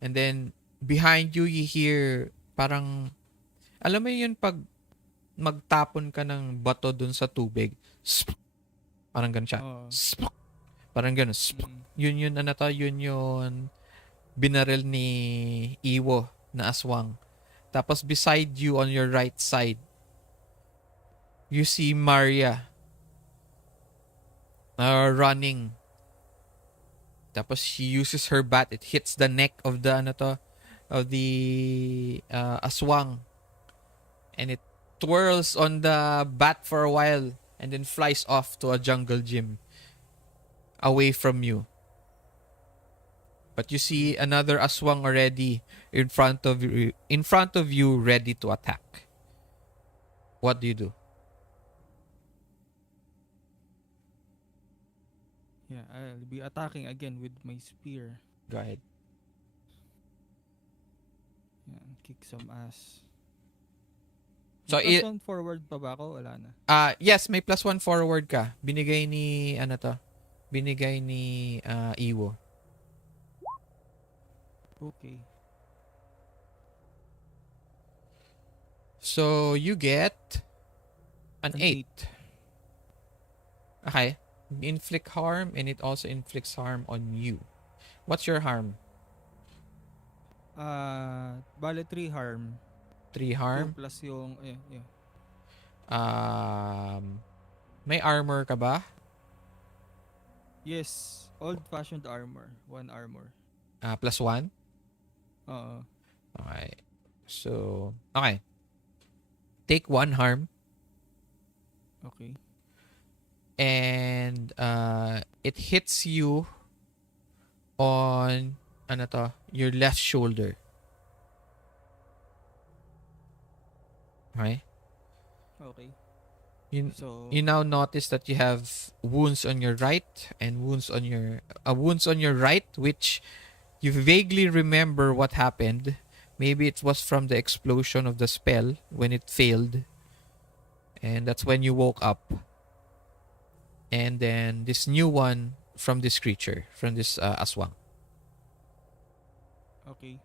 And then behind you hear parang, alam mo yun pag magtapon ka ng bato dun sa tubig. Spluk! Parang ganun siya. Oo. Spluk! Parang ganun. Spluk! Mm. Yun ano to, yun binaril ni Iwo na aswang. Tapos beside you on your right side, you see Maria running. Tapos she uses her bat. It hits the neck of the ano to, of the aswang, and it twirls on the bat for a while and then flies off to a jungle gym away from you. But you see another aswang already in front of you ready to attack. What do you do? Yeah, I'll be attacking again with my spear. Go ahead. Yeah, kick some ass. So, Plus one forward pa ba ako? Wala na. yes, may +1 forward ka. Binigay ni, ano to? Binigay ni Iwo. Okay. So, you get an 8. Okay. Inflict harm, and it also inflicts harm on you. What's your harm? Bale 3 harm. 3 harm? 2 plus yung, yeah. May armor ka ba? Yes, old-fashioned armor. 1 armor. +1? Oo. Okay. So, okay. Take 1 harm, Okay. and it hits you on, ano to, your left shoulder. Okay? Okay. So, You now notice that you have wounds on your right and wounds on your right, which you vaguely remember what happened. Maybe it was from the explosion of the spell when it failed, and that's when you woke up. And then this new one from this creature, from this aswang. okay.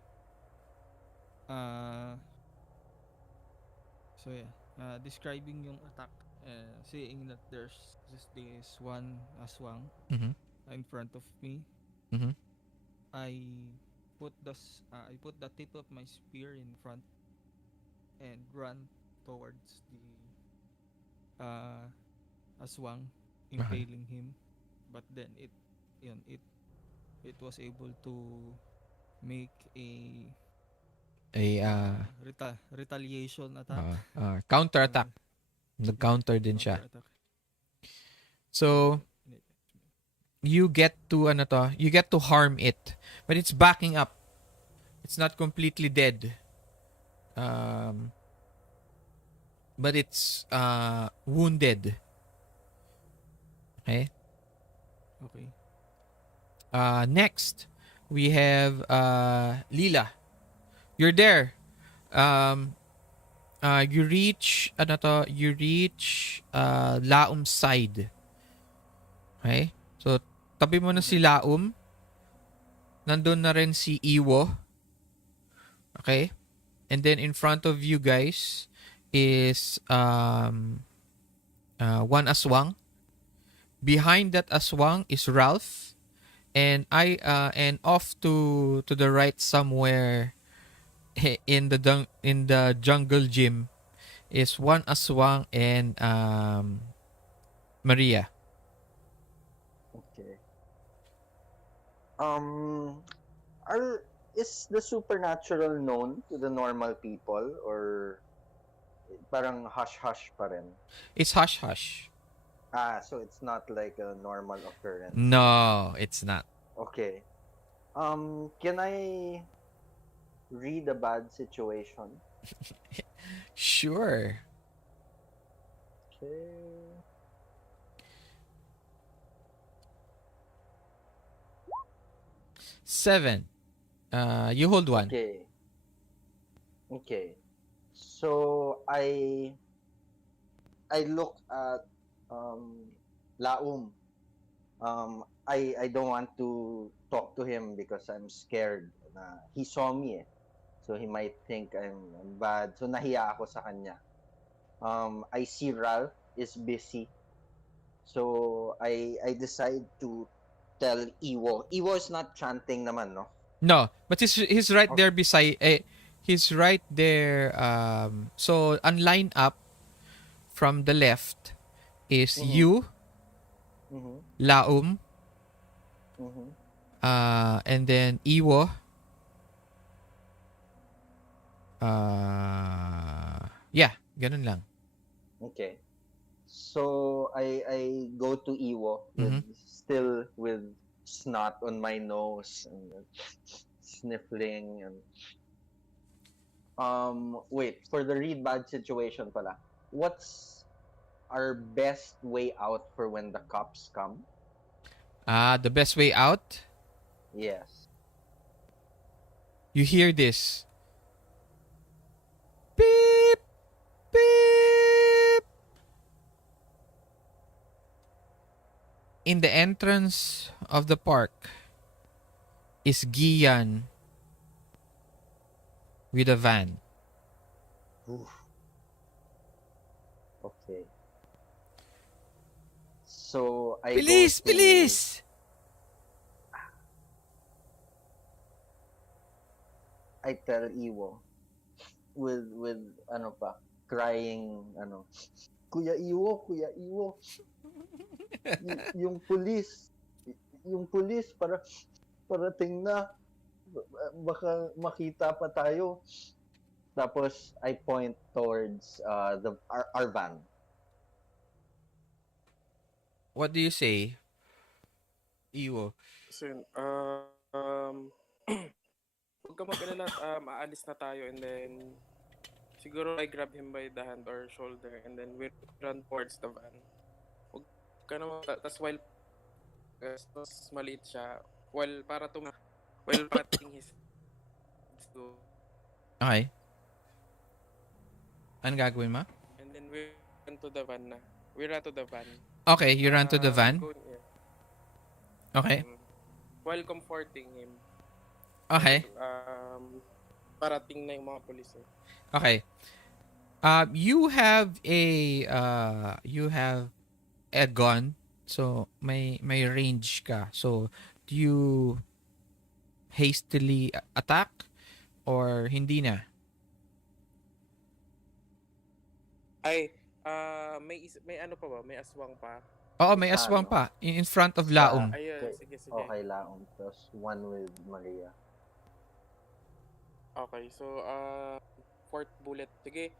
So yeah, describing yung attack, saying that there's this one aswang Mm-hmm. in front of me. Mm-hmm. I I put the tip of my spear in front and run towards the aswang, Okay. impaling him. But then yun, it was able to make a A retaliation attack. counter attack. Uh, yeah, Nag-counter din siya. counter attack. So, And you get to harm it, but it's backing up. It's not completely dead. Um, but it's wounded. Okay. okay. Next, we have Lila. You're there. Um, you reach Laum's side. Okay? So, tabi mo na si Okay. Laum. Nandun na rin si Iwo. Okay? And then in front of you guys is one aswang. Behind that aswang is Ralph. And off to the right somewhere in the jungle gym is one aswang and Maria. Okay. Um, are is the supernatural known to the normal people, or parang hush hush pa rin? It's hush hush. So it's not like a normal occurrence. No, it's not. Okay. Can I read a bad situation? Sure. Okay. Seven. You hold one. Okay. Okay. So I look at Laum. I don't want to talk to him because I'm scared na he saw me eh. So he might think I'm bad. So nahiya ako sa kanya. I see Ralph is busy. So I decide to tell Iwo. Iwo is not chanting naman, no? No, but he's right Okay. there beside. He's right there. So unline up from the left is Mm-hmm. you, Mm-hmm. Laum, Mm-hmm. and then Iwo. Yeah, ganun lang. Okay. So I go to Iwo with Mhm. still with snot on my nose and sniffling and wait, for the read bad situation pala. What's our best way out for when the cops come? The best way out. Yes. You hear this? Beep, beep. In the entrance of the park is Gian with a van. Oof. Okay. So I go Bilis, to bilis! I tell Iwo with ano pa crying ano Kuya Iwo, Kuya Iwo, yung pulis, yung pulis parating na, baka makita pa tayo. Tapos I point towards our van. What do you say, Iwo? So yun, huwag ka mag-alala, aalis na tayo and then siguro I grab him by the hand or shoulder and then we run towards the van. Huwag ka naman, tas while mas maliit siya, while patting his to, Okay. Ano gagawin mo? and then we run to the van na. We run to the van. Okay, you run to the van. Yeah. Okay. While comforting him. Okay. Parating na yung mga pulis eh. Okay. You have a gun. So may range ka. So do you hastily attack or hindi na? Ay, may ano pa ba? May aswang pa. Oo, may Isa, aswang no? pa in front of Isa, Laom. Ayun, kay, sige, sige. okay, Laon. Tapos one with Maria. Okay, so, fourth bullet. Sige,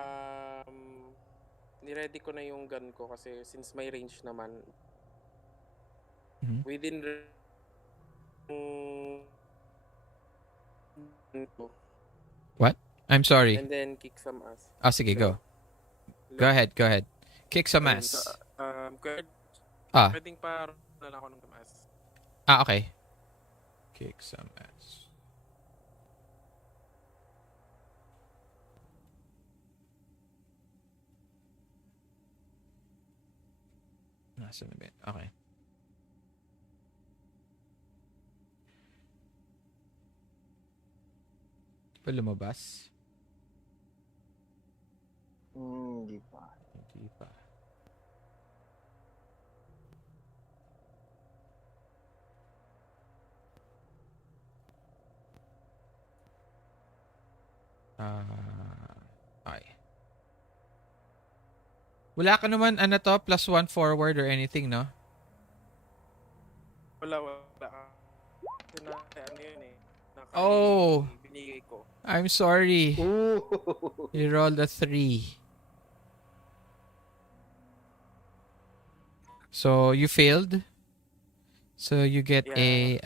um, niready ko na yung gun ko kasi since may range naman, Mhm. within ko, What? I'm sorry. and then kick some ass. Sige, Hello? go. Go Hello? ahead. Kick some Ayun, so, ass. Ah, pwedeng pa na lang ako ng ass. okay. Kick some ass. Nasaan na ba? Okay. Pa lumabas? Hindi pa. Hindi pa. Okay. Wala ka naman, +1 forward or anything, no? Wala. Kasi ano yun eh. Oh. Binigay ko. I'm sorry. Ooh! You rolled a 3. So, you failed. So, you get a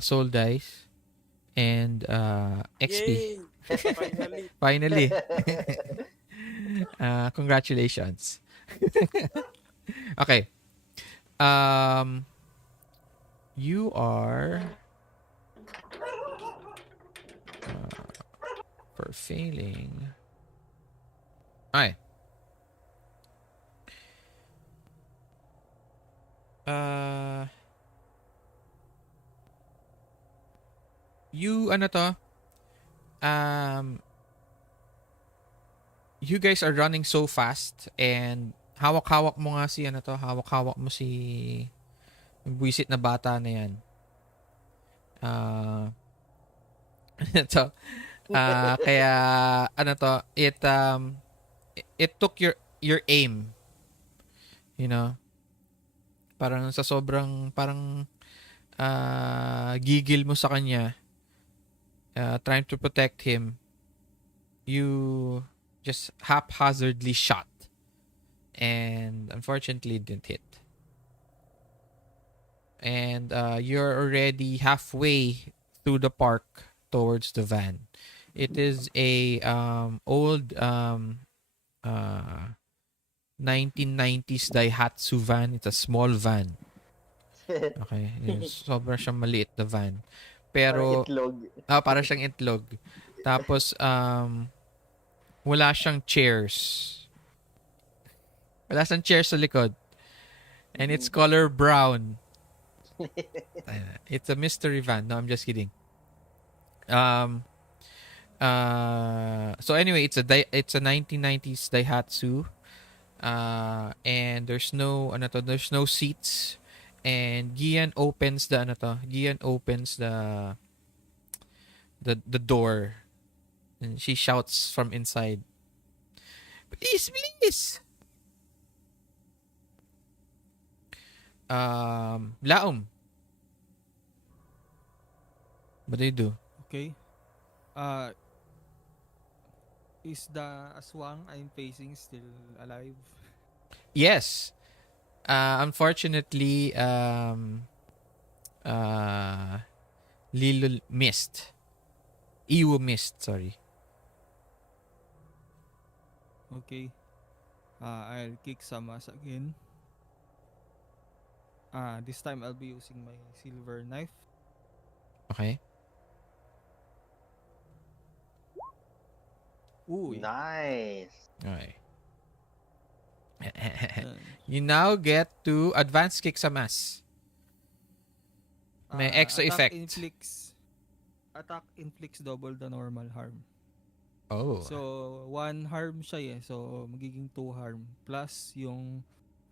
soul dice and XP. Yay! Finally. Finally. Congratulations. Okay. You are for failing. Ay. You you guys are running so fast and hawak-hawak mo nga si hawak-hawak mo si yung buwisit na bata na yan. Ito. Kaya it took your aim. You know? Parang sa sobrang gigil mo sa kanya, trying to protect him, you just haphazardly shot. And unfortunately, it didn't hit. And you're already halfway through the park towards the van. It is a old 1990s Daihatsu van. It's a small van. Okay. Sobrang siyang maliit na van. Pero, Parang itlog. para siyang itlog. Tapos, wala siyang chairs. Wala siyang chairs sa likod. And it's color brown. It's a mystery van. No, I'm just kidding. So anyway, it's a 1990s Daihatsu. And there's no seats. And Gian opens the door, and she shouts from inside, "Please, please!" Laom, what do you do? Okay. Is the aswang I'm facing still alive? Yes. Unfortunately, Lilo missed. Iwo missed, sorry. Okay. I'll kick some ass again. This time I'll be using my silver knife. Okay. Ooh. Nice. Okay. Yan. You now get to advance kick some ass. May extra effect. Attack inflicts double the normal harm. Oh. So, 1 harm siya So, magiging 2 harm. Plus yung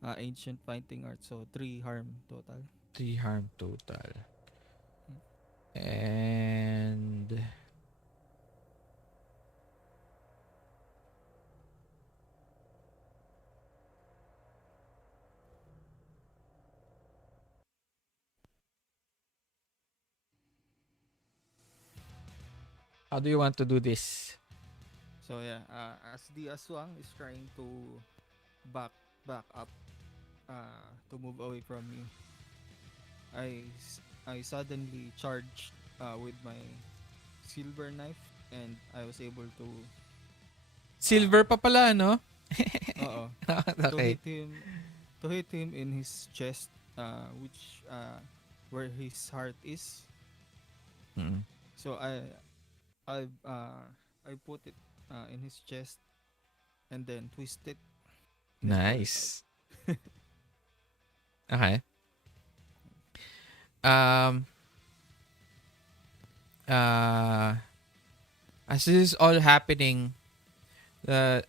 ancient fighting art. So, 3 harm total. 3 harm total. And how do you want to do this? So yeah, as the aswang is trying to back back up, to move away from me, I suddenly charged with my silver knife, and I was able to Silver uh pa pala, no? oo, to Okay. hit him in his chest, which where his heart is. Mm. So I uh I put it in his chest and then twist it, then pull it out. Nice. Okay. Um uh as this is all happening, uh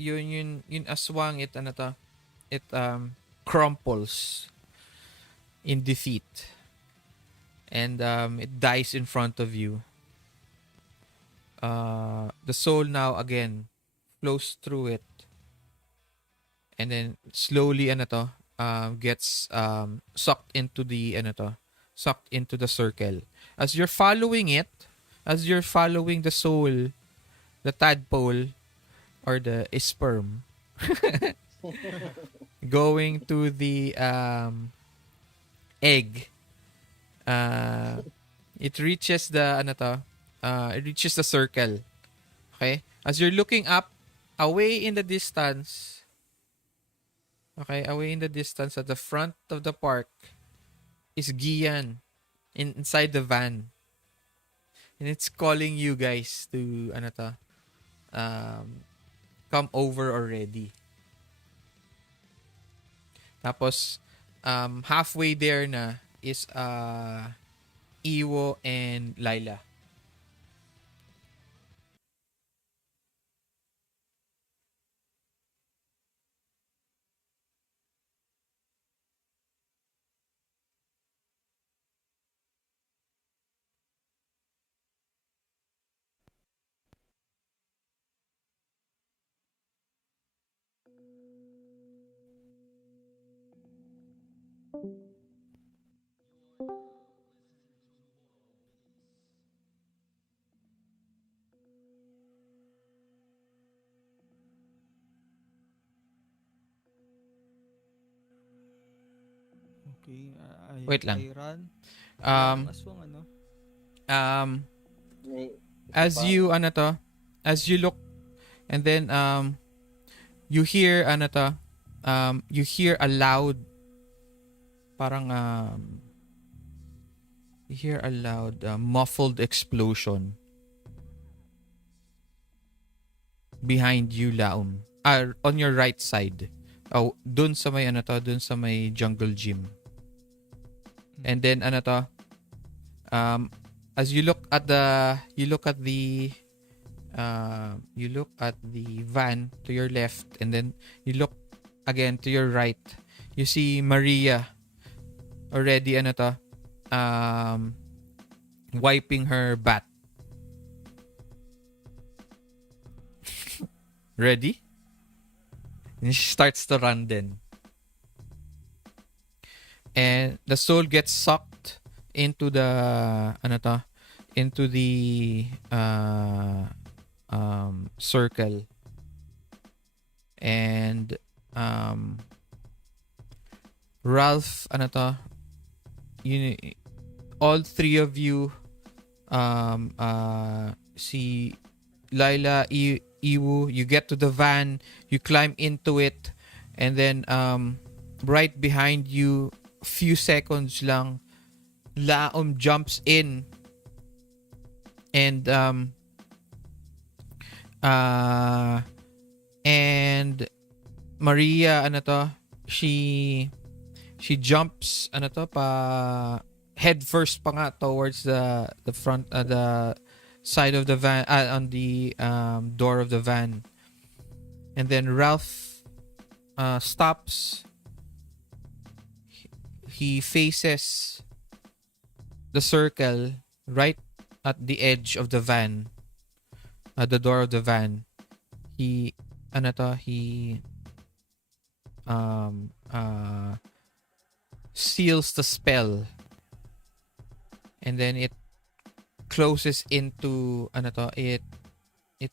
yun aswang, it ano to, it crumples in defeat, and it dies in front of you. The soul now again flows through it, and then slowly ano to, gets sucked into the ano to, sucked into the circle. As you're following it, as you're following the soul, the tadpole or the sperm going to the egg, uh, it reaches the ano to, it reaches the circle. Okay? As you're looking up, away in the distance, okay, away in the distance at the front of the park is Gian inside the van. And it's calling you guys to ano to, um, come over already. Tapos halfway there na is Iwo and Laila. Okay, Wait I lang. run. Yung Um aswang ano? um May isa as pa. you ano to, as you look, and then you hear ano to, you hear a loud, parang you hear a loud muffled explosion behind you, Laum. On your right side. Oh, dun sa may ano to, dun sa may jungle gym. And then ano to, as you look at the you look at the van to your left, and then you look again to your right. You see Maria already ano to, wiping her bat. Ready? And she starts to run then. And the soul gets sucked into the ano to, into the circle. And Ralph ano to, you, all three of you, si Laila, Iwu, you get to the van, you climb into it, and then right behind you, few seconds lang, Laom jumps in, and and Maria ano to, she jumps ano to, pa head first pa nga towards the front, the side of the van, on the door of the van. And then Ralph stops. He faces the circle right at the edge of the van, at the door of the van. He he um uh seals the spell, and then it closes into it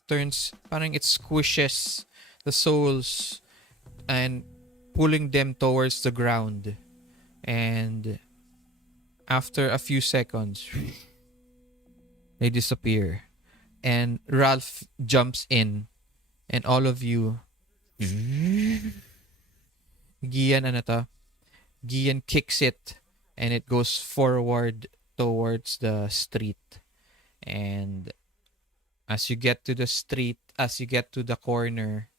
turns, parang it squishes the souls and pulling them towards the ground. And after a few seconds, they disappear. And Ralph jumps in, and all of you, Gian Gian kicks it, and it goes forward towards the street. And as you get to the street, as you get to the corner,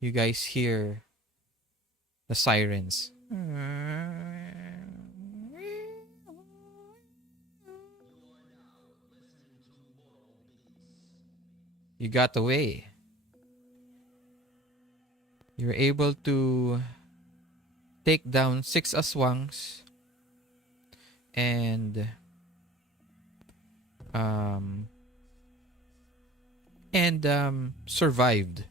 you guys hear the sirens. You got away. You're able to take down 6 aswangs and um survived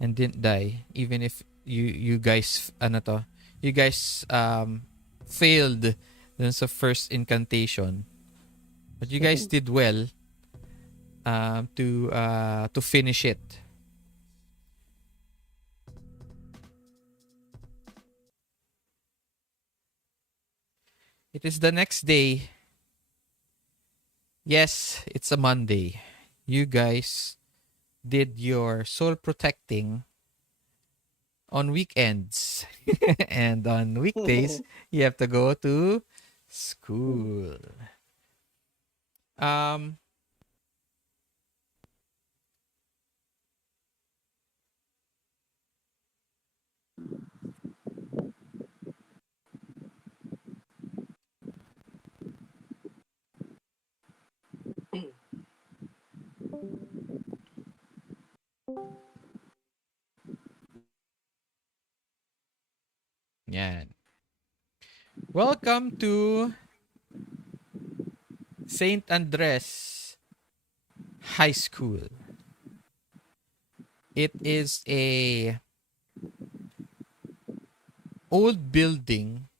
and didn't die, even if you guys you guys failed dun sa first incantation, but you guys did well to finish it. It is the next day. Yes, it's a Monday. You guys did your soul protecting on weekends. And on weekdays, you have to go to school. Um Yan. Welcome to St. Andres High School. It is a old building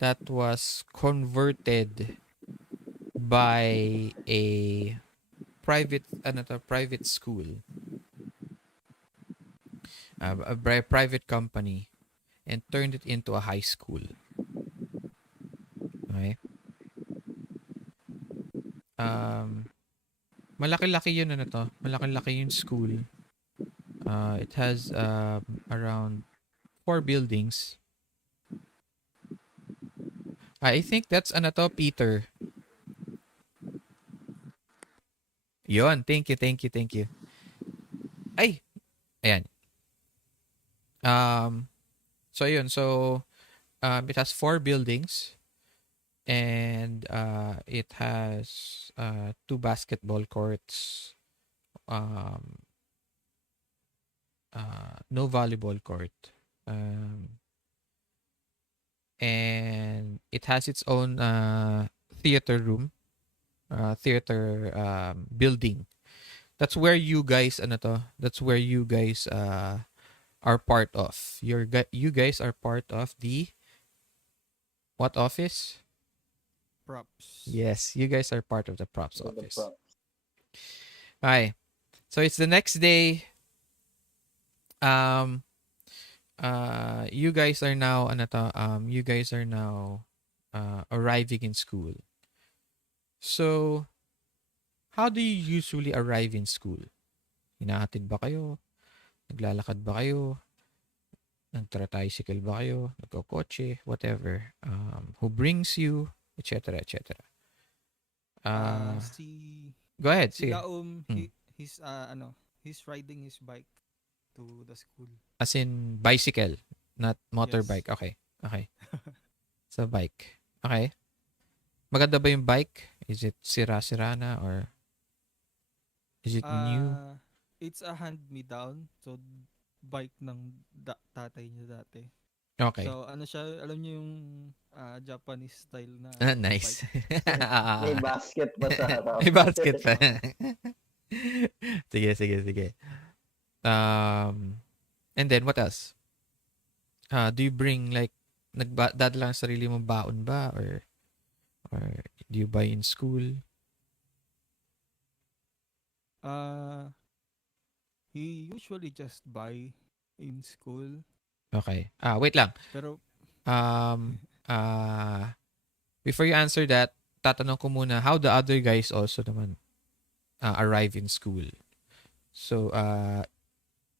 that was converted by a private school, a private company, and turned it into a high school. Okay? Malaki-laki yun Malaki-laki yung school. It has around 4 buildings. I think that's Peter. Yon, thank you. Ay, ayan. So yun, it has 4 buildings, and it has 2 basketball courts, no volleyball court, and it has its own theater room, theater building. That's where you guys That's where you guys are part of. You guys are part of the what office? Props. Yes, you guys are part of the props So the office. prop. Hi. So it's the next day. Um you guys are now arriving in school. So how do you usually arrive in school? Hinahatid ba kayo? Naglalakad ba kayo? Nagtra-tricycle ba kayo? Nagkokotse? Whatever. Who brings you? Etc. etc. Si Go ahead. si Sige. Laum, Hmm. he's riding his bike to the school. As in bicycle, not motorbike. Yes. Okay. Okay. So bike. Okay. Maganda ba yung bike? Is it sira-sira na or is it new? It's a hand-me-down. So, bike ng tatay niya dati. Okay. So ano siya, alam niyo yung Japanese style na bike. Nice. May basket pa sa harap. May basket pa. Sige, sige, sige. And then what else? Do you bring like dadala ang sarili mong baon ba or do you buy in school? He usually just buy in school. Okay. Wait lang. Pero Um Before you answer that, tatanong ko muna how the other guys also naman arrive in school. So,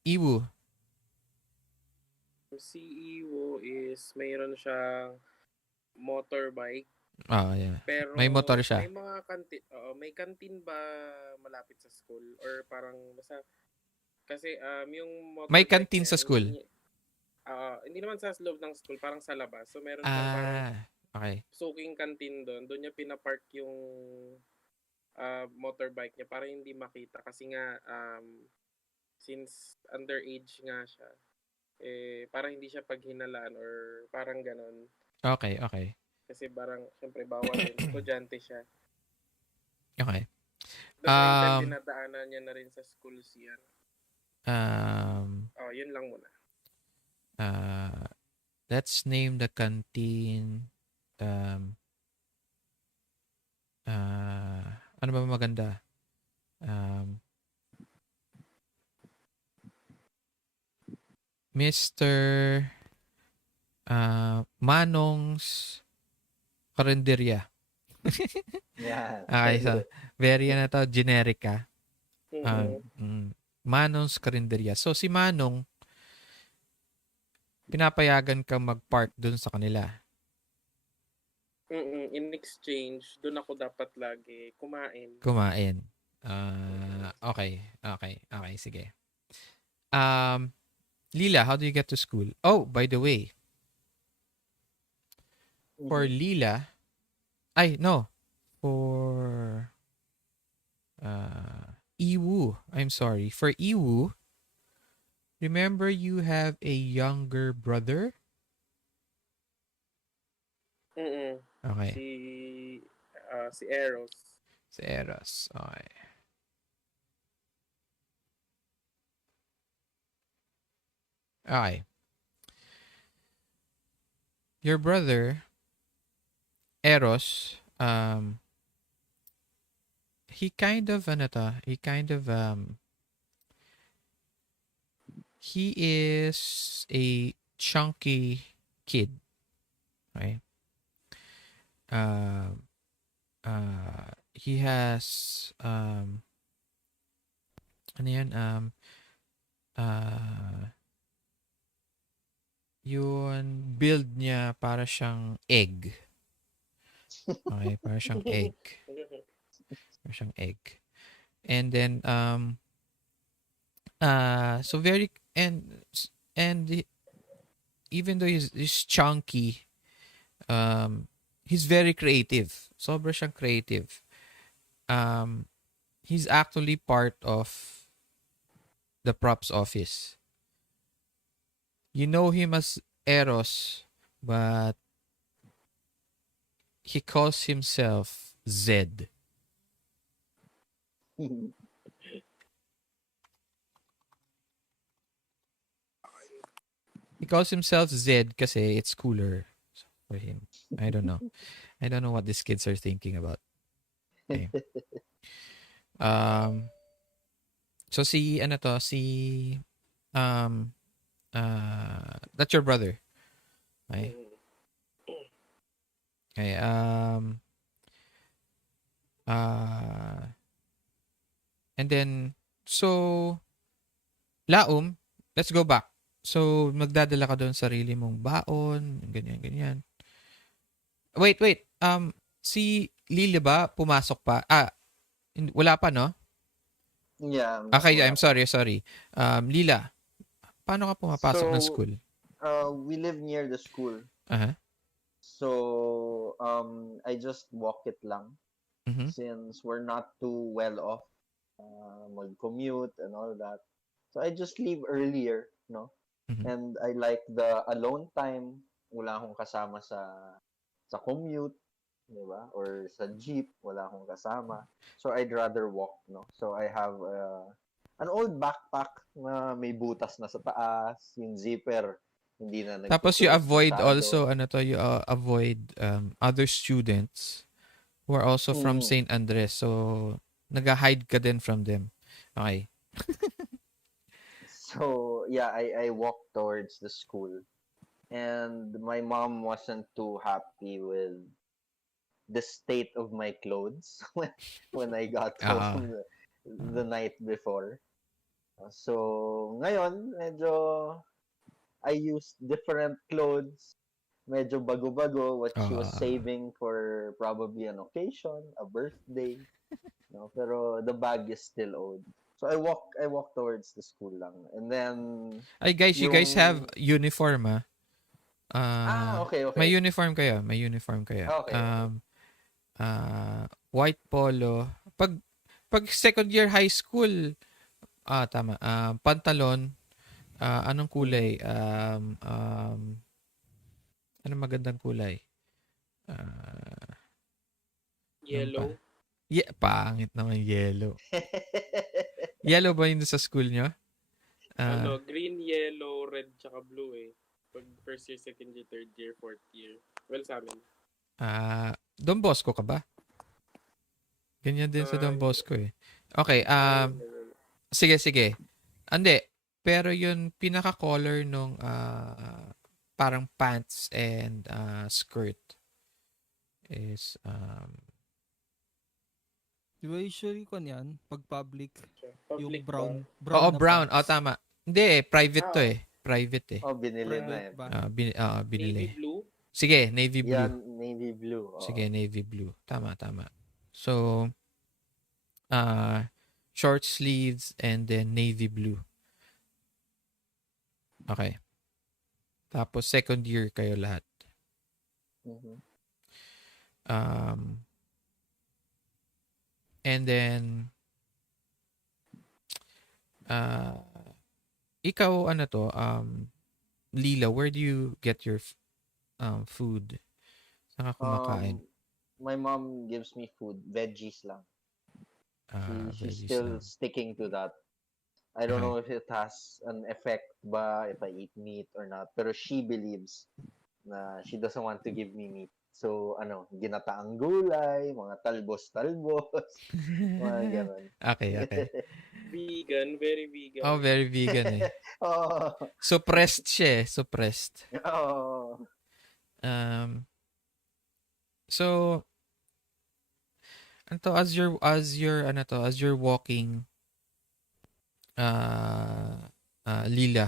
Iwu. Si Iwo is mayroon siyang motorbike. Yeah. Pero May motor siya. may mga kantin, may kantin ba malapit sa school or parang basta kasi yung motorbike May canteen niya, sa school. hindi naman sa loob ng school, parang sa labas. So meron siyang parang Okay. suking kantin doon. Doon niya pinapark yung motorbike niya para hindi makita kasi nga since underage nga siya, parang hindi siya paghinalaan or parang ganon. Okay, okay. Kasi parang, syempre, bawal din. Estudyante siya. Okay. The same time, dinadaanan niya na rin sa school siya. Yun lang muna. Let's name the canteen. Ano ba maganda? Mr. Manong's Karinderya. Yeah. Okay, so very generic ka. Mhm. Manong's Karinderya. So si Manong, pinapayagan ka mag-park dun sa kanila. In exchange, doon ako dapat lagi kumain. Okay, sige. Lila, how do you get to school? Oh, by the way, for Lila, for Iwu, I'm sorry. For Iwu, remember you have a younger brother? Okay. Si Eros. Si Eros. Okay. Okay. Your brother, Eros, he is a chunky kid. Okay. He has yun build niya para siyang egg. Okay, para siyang egg. Para siyang egg. And then so very and even though he's chunky, he's very creative. Sobra siyang creative. He's actually part of the props office. You know him as Eros, but he calls himself Zed. He calls himself Zed kasi it's cooler for him. I don't know. I don't know what these kids are thinking about. Okay. So that's your brother. Okay. Okay. And then so Laum, let's go back. So magdadala ka doon sarili mong baon, ganyan. Wait. Si Lily ba pumasok pa? Wala pa, no? Yeah. Okay, I'm sorry. Lila, paano ka pumapasok ng school? We live near the school. Uh-huh. So, I just walk it lang. Mhm. Since we're not too well off, mag-commute and all that. So, I just leave earlier, no? Mhm. And I like the alone time. Wala akong kasama sa commute, di ba? Or sa jeep, wala akong kasama. So I'd rather walk, no? So I have an old backpack na may butas na sa taas, yung zipper hindi na Tapos you nagsusuot avoid masyado. also, you avoid other students who are also from Mm. St. Andres. So, nag-hide ka din from them. Okay. So yeah, I walked towards the school, and my mom wasn't too happy with the state of my clothes when I got Ah. home the night before. So ngayon, medyo I used different clothes, medyo bago-bago, what she was Ah. saving for probably an occasion, a birthday, no? Pero the bag is still old. So I walk towards the school lang. And then Ay guys, you guys have yung uniform ah. okay, May okay. uniform kayo, may uniform kayo. Okay, okay. White polo. Pag second year high school, tama. Pantalon, anong Mhm. kulay? Anong magandang kulay? Ano pa? Yellow. Pangit naman yellow. Yellow ba yun sa school nyo? Green, yellow, red, tsaka blue eh. Pag first year, second year, third year, fourth year. Well, sa amin. Don Bosco ka ba? Ganyan din sa Ah, Don Bosco eh. Okay, hindi. sige. Ande, pero yung pinaka-color nung parang pants and skirt is Di ba usually ko yan, pag public, yung Public brown, ba? brown Oo, na brown. pants. Tama. Hindi private to Oo. eh. Private eh. Oh, binili na Private eh. ba? Binili. Navy blue. Sige, navy blue. Yan, navy blue. Sige, Oo. navy blue. Tama. So, short sleeves and then navy blue. Okay. Tapos second year kayo lahat. Mhm. And then ikaw Lila, where do you get your food? Saan ka kumakain? My mom gives me food, veggies lang. She's Veggies still lang. sticking to that. I don't Okay. know if it has an effect ba if I eat meat or not, pero she believes na she doesn't want to give me meat. So, ginataang gulay, mga talbos-talbos, mga ganon. Okay. Vegan, very vegan. Oh, very vegan eh. Oh, Suppressed siya eh. Suppressed. oh. So, as you're walking, Lila,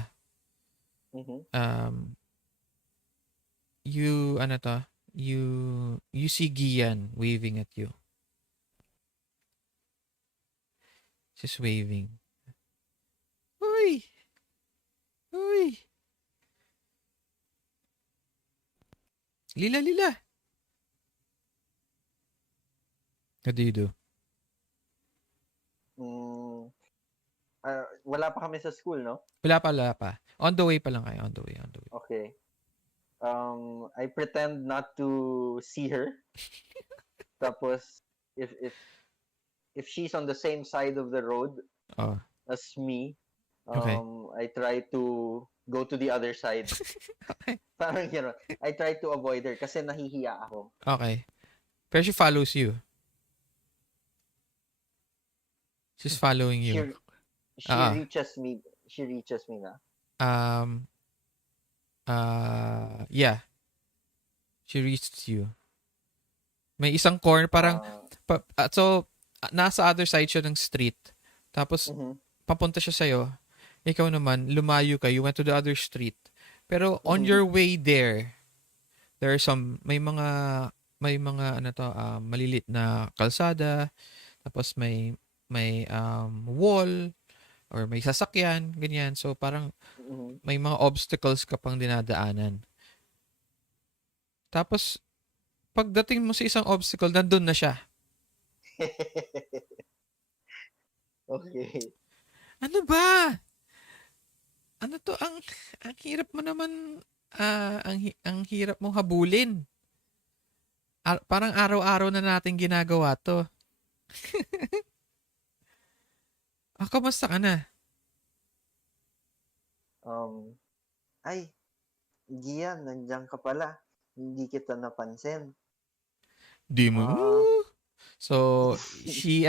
Mhm. you see Gian waving at you. She's waving. Uy! Lila! What do you do? Wala pa kami sa school, no? Wala pa. On the way pa lang kayo. On the way. Okay. I pretend not to see her. Tapos, if she's on the same side of the road Oh, as me, okay. I try to go to the other side. Okay. Parang gano'n. I try to avoid her kasi nahihiya ako. Okay. Pero she follows you. She's following you. She reaches me. She reaches me na. Yeah. She reached you. May isang corner, parang, nasa other side siya ng street. Tapos, papunta siya sa'yo. Ikaw naman, lumayo ka. You went to the other street. Pero, on your way there are may mga, malilit na kalsada. Tapos, may wall, or may sasakyan, ganyan. So, parang, may mga obstacles ka pang dinadaanan. Tapos, pagdating mo sa isang obstacle, nandun na siya. Okay. Ano ba? Ano to? Ang hirap mo naman, ang hirap mong habulin. Parang araw-araw na natin ginagawa to. Kamusta ka na? Um, Ay, Gian, nandiyan ka pala. Hindi kita napansin. Di mo. Ah, So, she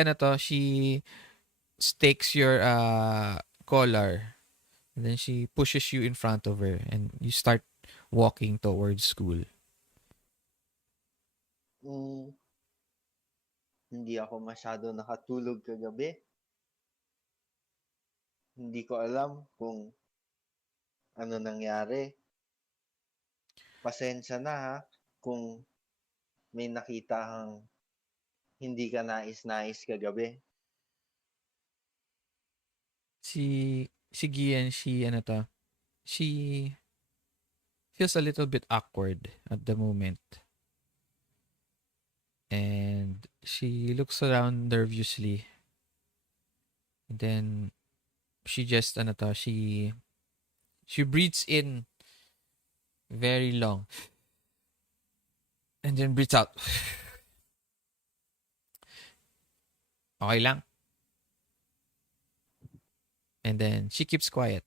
stakes your collar. And then she pushes you in front of her and you start walking towards school. mm, hindi ako masyado nakatulog kagabi. Hindi ko alam kung ano nangyari. Pasensya na ha kung may nakita kang hindi ka nais-nais kagabi. Si Gian, she feels a little bit awkward at the moment. And she looks around nervously. And then she just she breathes in very long. And then breathes out. Okay lang. And then she keeps quiet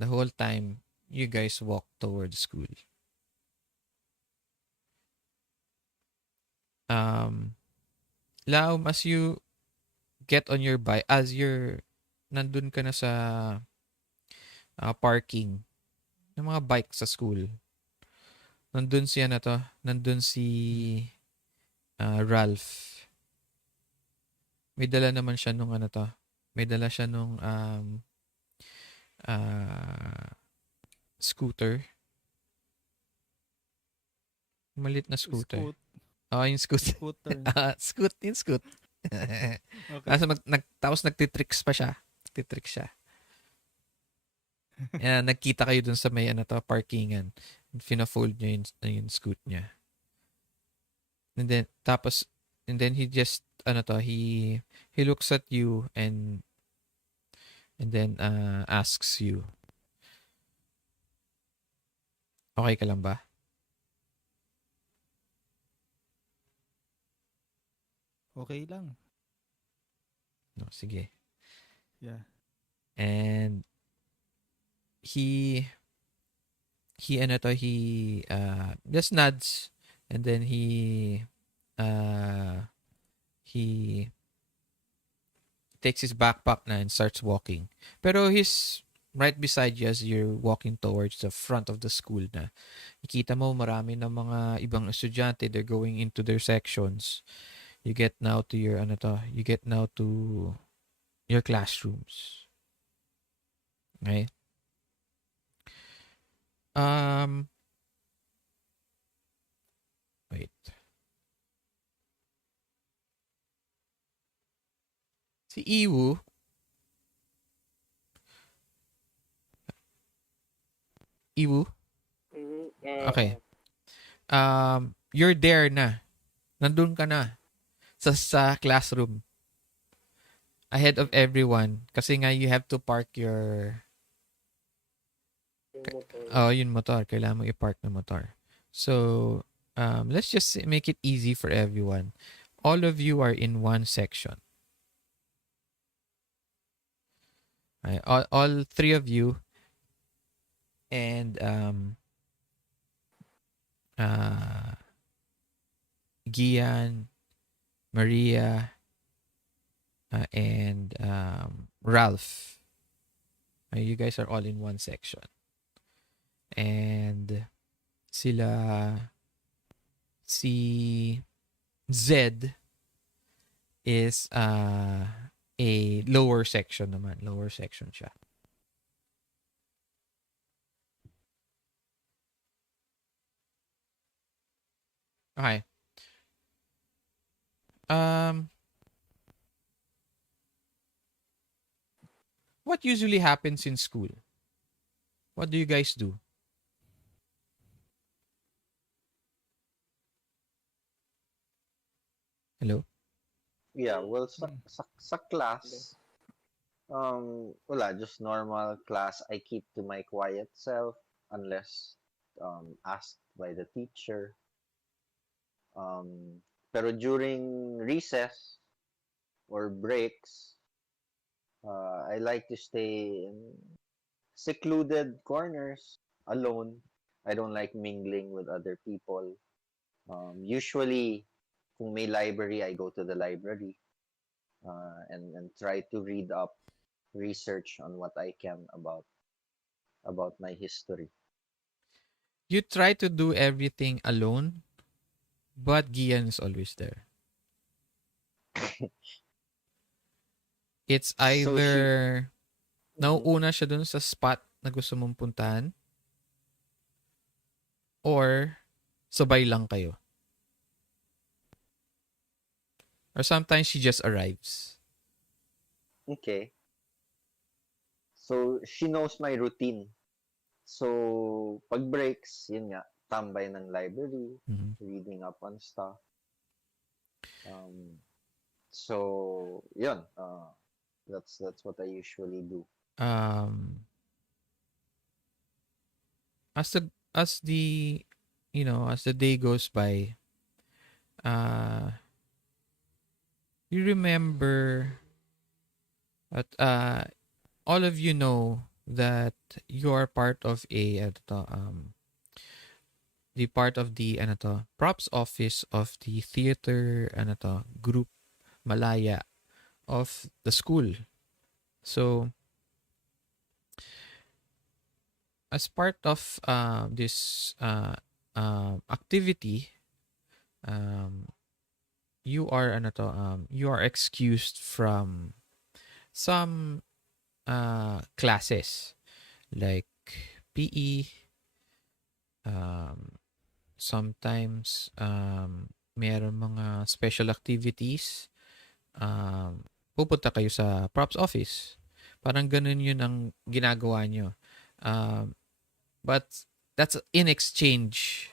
the whole time you guys walk towards school. Laum, as you get on your bike, as nandun ka na sa parking ng mga bike sa school, nandun si Ralph. May dala naman siya may dala siya nung scooter. Malit na scooter. Yung scooter. Scooter. Yung scoot. Okay. Tapos nagtitricks pa siya. Nagtitricks siya. Nagkita kayo dun sa may parkingan. Fina-fold niya yung scoot niya. And then he just he looks at you and then asks you, okay ka lang ba? Okay lang. No, sige. Yeah. And he just nods and then he takes his backpack na and starts walking. Pero he's right beside you as you're walking towards the front of the school na. Ikita mo marami ng mga ibang estudyante, they're going into their sections. You get now to your your classrooms. Okay? Wait. Si Iwu, okay. You're there na. Nandun ka na sa classroom. Ahead of everyone. Kasi nga you have to park your yung motor. Kailangan mo i-park na motor. So, let's just make it easy for everyone. All of you are in one section. Right? All three of you and Gian, Maria, and Ralph. You guys are all in one section. And si Zed is a lower section naman. Lower section siya. Okay. What usually happens in school? What do you guys do? Hello? Yeah, well, sa class, Wala, just normal class. I keep to my quiet self unless asked by the teacher. Pero during recess or breaks, I like to stay in secluded corners alone. I don't like mingling with other people. Usually, kung may library, I go to the library and try to read up, research on what I can about my history. You try to do everything alone, but Gian is always there. It's So she, either Mhm. nauuna siya dun sa spot na gusto mong puntahan or sabay lang kayo. Or sometimes she just arrives. Okay. So she knows my routine. So pag breaks, yun nga, tambay ng library, Mhm. reading up on stuff. Um, so yun, that's what I usually do. Um, as the as the day goes by, uh, you remember that all of you know that you are part of the part of the props office of the theater group Malaya of the school. So as part of this activity, um, you are excused from some classes like PE. um, Sometimes meron mga special activities, pupunta kayo sa props office. Parang ganun yun ang ginagawa nyo. But that's in exchange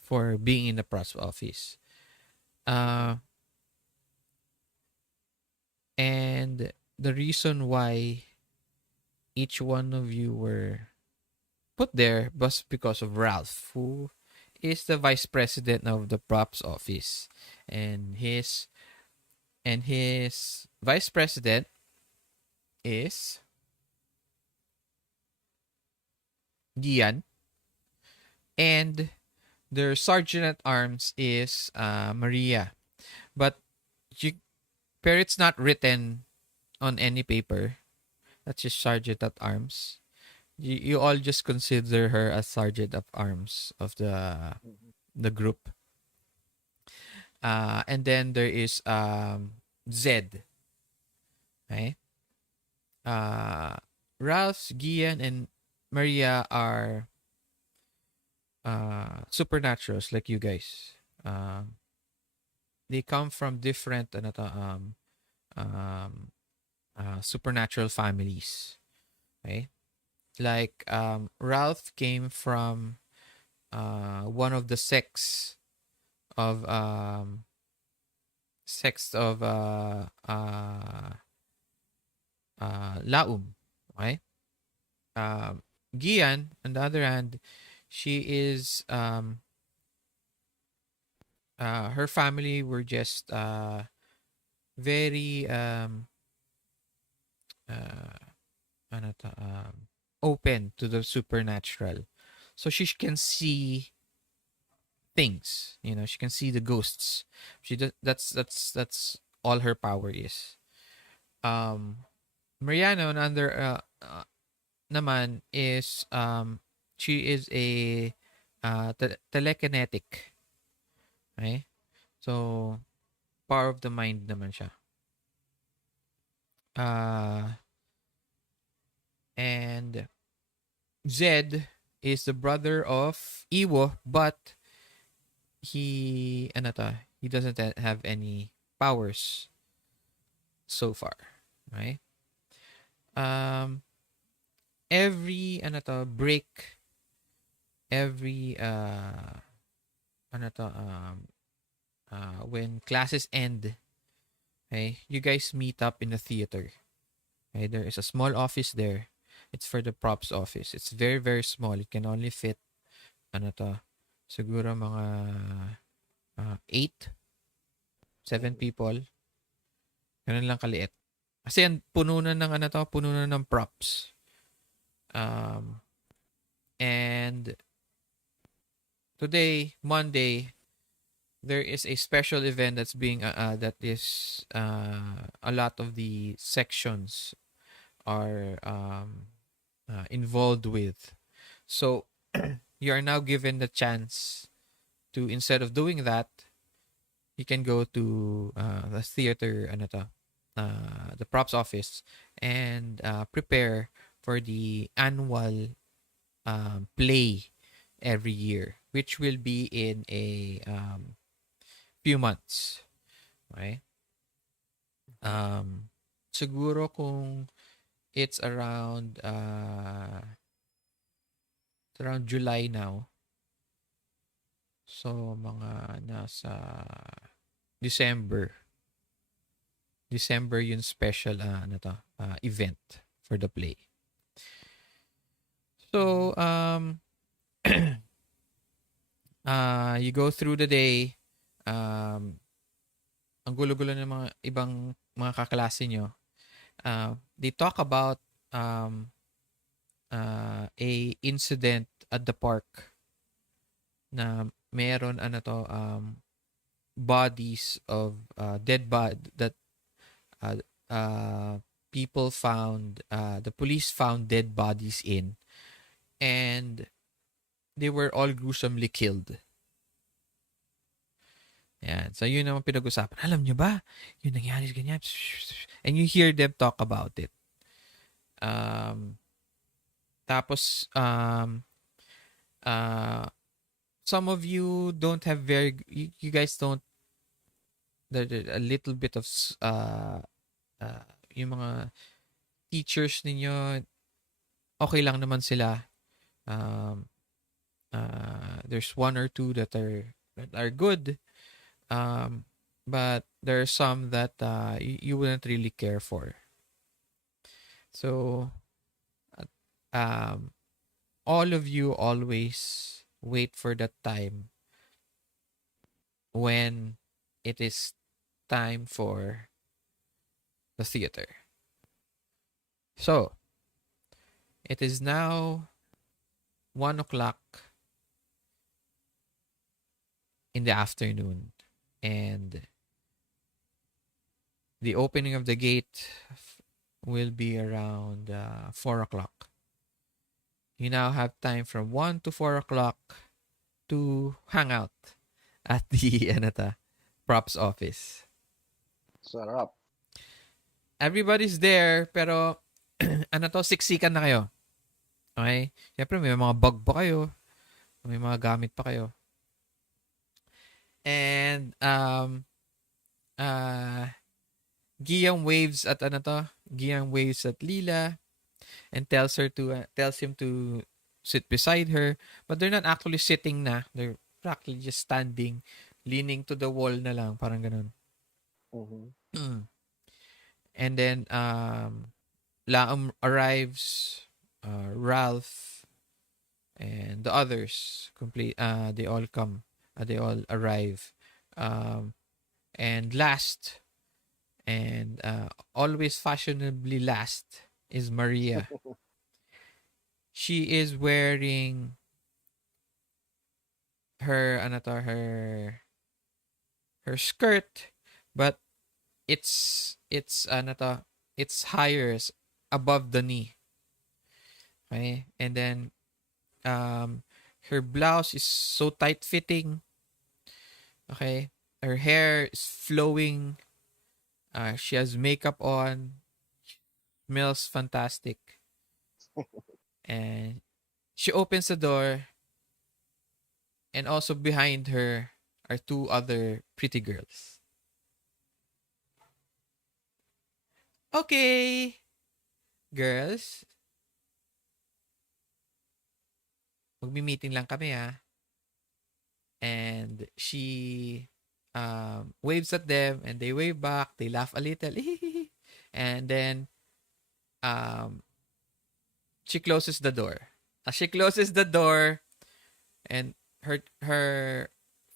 for being in the props office. Mhm. Uh, and the reason why each one of you were put there was because of Ralph, who is the vice president of the props office. And his vice president is Gian, and their sergeant at arms is Maria. But you, pero it's not written on any paper. That's just sergeant at arms. You all just consider her as sergeant at arms of Mhm. the group. And then there is Zed. Okay? Uh, Ralph, Gian, and Maria are supernaturals like you guys. They come from different um, supernatural families. Okay? Like Ralph came from one of the of sects of Laum. Okay? Um, Gian, on the other hand, she is her family were just very uh, ano to, open to the supernatural. So she can see things. She can see the ghosts. That's all her power is. Mariano, on other naman is she is a telekinetic. Okay? So power of the mind naman siya. Uh and Zed is the brother of Iwo, but he doesn't have any powers so far. Right? Um break, every when classes end, okay, you guys meet up in the theater. Okay, there is a small office there. It's for the props office. It's very, very small. It can only fit, ano to, siguro mga 8, 7 Mhm. people. Ganun lang kaliit. Kasi yan, puno na ng ano to, puno na ng props. And today, Monday, there is a special event that's being that is a lot of the sections are involved with. So you are now given the chance to, instead of doing that, you can go to the theater, ano to, the props office, and prepare for the annual play every year, which will be in a few months. Okay? Siguro kung it's around July now. So mga nasa December. December yung special event for the play. So you go through the day. Ang gulo-gulo ng mga ibang mga kaklase nyo. They talk about a incident at the park na meron bodies of dead body that people found, the police found dead bodies in, and they were all gruesomely killed. Yan. So, yun naman pinag-usapan. Alam nyo ba? Yun nangyari ganyan. And you hear them talk about it. Tapos, some of you don't have you guys don't, a little bit of, yung mga teachers ninyo, okay lang naman sila. There's one or two that are good. But there are some that you wouldn't really care for. So, all of you always wait for that time when it is time for the theater. So, it is now 1:00 in the afternoon, and the opening of the gate will be around 4:00. You now have time from 1 to 4:00 to hang out at the props office. Sarap. Everybody's there, pero siksikan na kayo. Okay? Siyempre, may mga bag pa kayo. May mga gamit pa kayo. And, Giyang waves at Giyang waves at Lila and tells him to sit beside her. But they're not actually sitting na. They're practically just standing, leaning to the wall na lang. Parang ganun. Mhm. And then, Laam arrives, Ralph, and the others they all come. They all arrive. And last, and always fashionably last, is Maria. She is wearing her her skirt, but it's higher, above the knee. Okay? And then her blouse is so tight fitting. Okay? Her hair is flowing. She has makeup on. Smells fantastic. And she opens the door, and also behind her are two other pretty girls. Okay, girls. Magmi-meeting lang kami, ha. And she waves at them, and they wave back. They laugh a little. And then um, she closes the door. As she closes the door, and her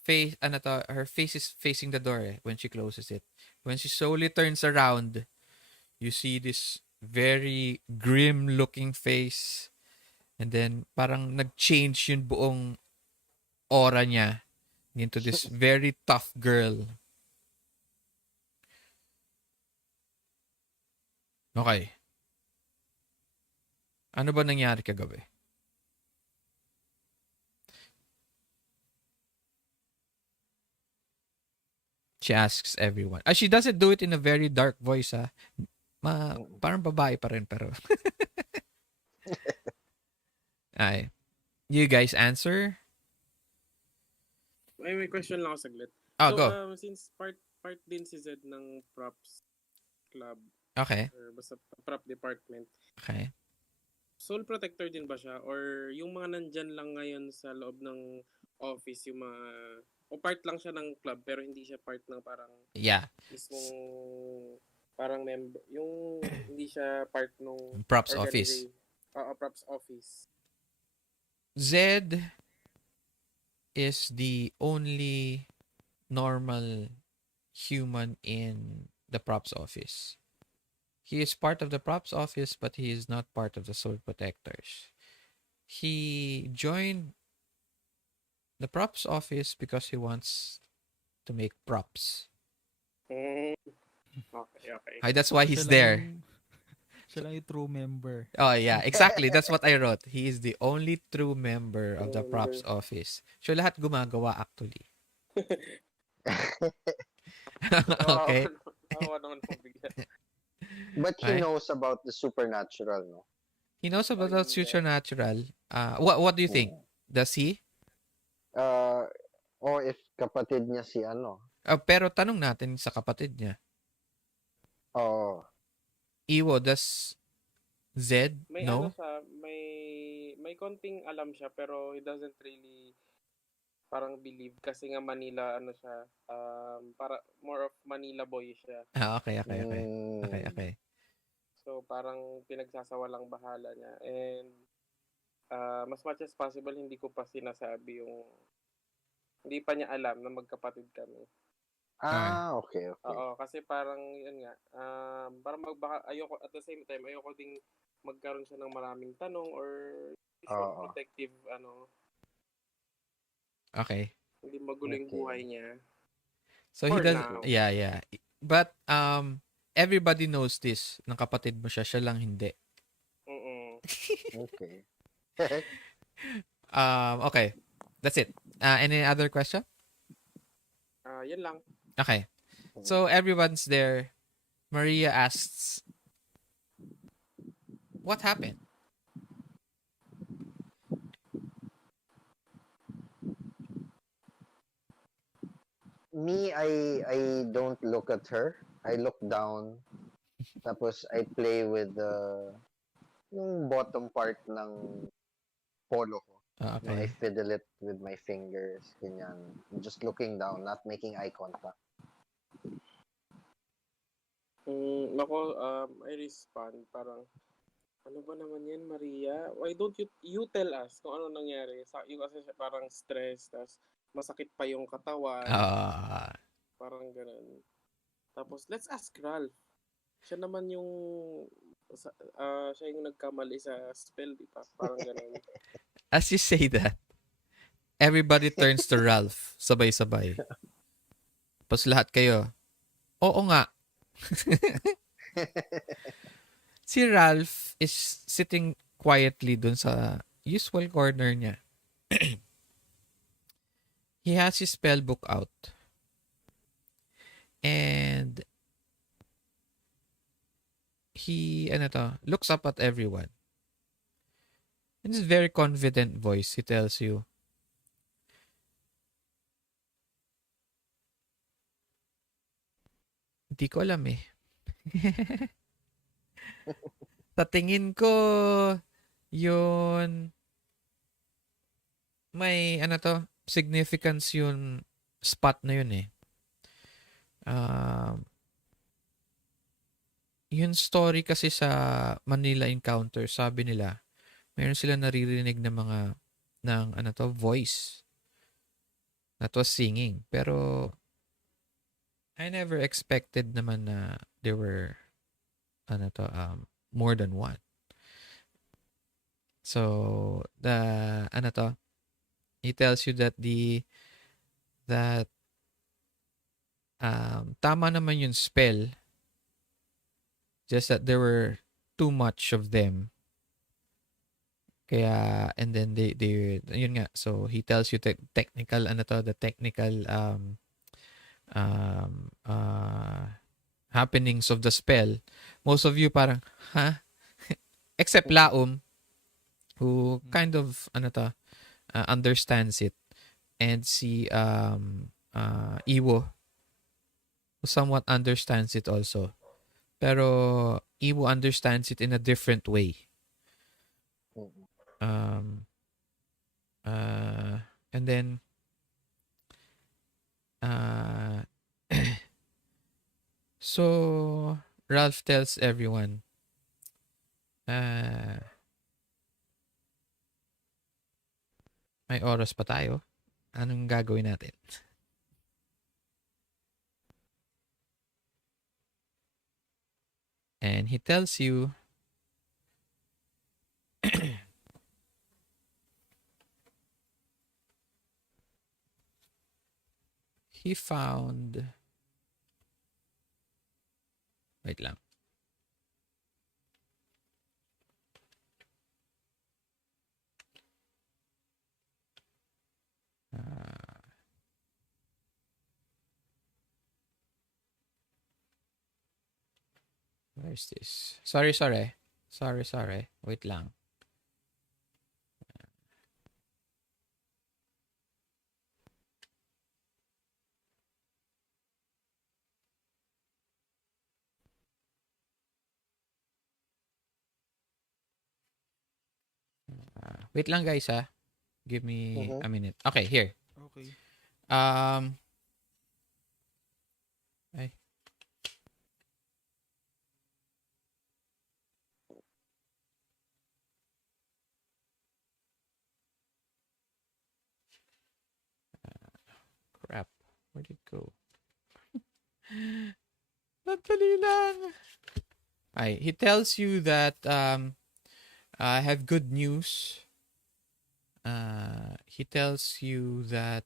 face, her face is facing the door when she closes it. When she slowly turns around, you see this very grim looking face, and then parang nag-change yung buong aura niya into this very tough girl. Okay. Ano ba nangyari kagabi? She asks everyone. She doesn't do it in a very dark voice, ha? Parang babae pa rin, pero... Ay. You guys answer? May question lang ako saglit. Oh, So, go. Since part din si Zed ng props club, Okay. or basta prop department, Okay. soul protector din ba siya? Or yung mga nandyan lang ngayon sa loob ng office, yung mga... O part lang siya ng club, pero hindi siya part ng parang Yeah. mismong parang member. Yung hindi siya part ng Props office. props office. Zed is the only normal human in the props office. He is part of the props office, but he is not part of the soul protectors. He joined the props office because he wants to make props. Okay, okay. That's why he's Siya lang there. Siya lang yung true member. Oh, yeah. Exactly. That's what I wrote. He is the only true member of the props office. So, lahat gumagawa actually. Okay. Awa naman po bigla. But he Ay. knows about the supernatural, no? He knows about Oh, the supernatural. What do you think? Does he? Or if kapatid niya si ano. Pero tanong natin sa kapatid niya. Oh, Iwo, does Zed May know? ano siya, may konting alam siya pero he doesn't really parang believe kasi nga Manila ano siya, para more of Manila boy siya. Okay. mm, Okay. So parang pinagsasawalang bahala niya and mas much as possible hindi ko pa sinasabi yung hindi pa niya alam na magkapatid kami. Okay. Oo, kasi parang yun nga, parang baka ayoko at the same time ayoko ding magkaroon siya ng maraming tanong or Oo. protective Okay. hindi magulo yung Okay. buhay niya. So he For does. now. Yeah. But everybody knows this. Ng kapatid mo siya lang hindi. Okay. Okay. That's it. Any other question? Yan lang. Okay. So everyone's there. Maria asks, what happened? Me, I don't look at her. I look down. Tapos I play with yung bottom part ng polo ko. No, I Okay. fiddle it with my fingers. Ganyan. I'm just looking down, not making eye contact. Ako, I respond parang ano ba naman yan, Maria? Why don't you tell us kung ano nangyari? Yung kasi siya parang stress, tas masakit pa yung katawan, parang ganun. Tapos, let's ask Ralph. Siya naman yung siya yung nagkamali sa spell, di ba? Parang ganun. As you say that, everybody turns to Ralph. Sabay-sabay. Tapos lahat kayo, oo nga. Si Ralph is sitting quietly dun sa usual corner niya. He has his spell book out. And he, looks up at everyone. In his very confident voice, he tells you, hindi ko alam eh. Sa tingin ko, yun, may, significance yun, spot na yun eh. yung story kasi sa Manila Encounters, sabi nila, meron sila naririnig na mga voice that was singing. Pero I never expected naman na there were more than one. So the he tells you that that tama naman yung spell, just that there were too much of them. Kaya, and then they yun nga, so he tells you the technical um happenings of the spell. Most of you parang, huh? Except Laum, who kind of understands it, and si Iwo, who somewhat understands it also. Pero Iwo understands it in a different way. And then so Ralph tells everyone, may oras pa tayo. Anong gagawin natin? And he tells you he found, wait lang. Where's this? Sorry. Wait lang. Wait lang guys ha. Give me a minute. Okay, here. Okay. Ay. Crap. Where'd it go? Natali lang. Ay, he tells you that I have good news. He tells you that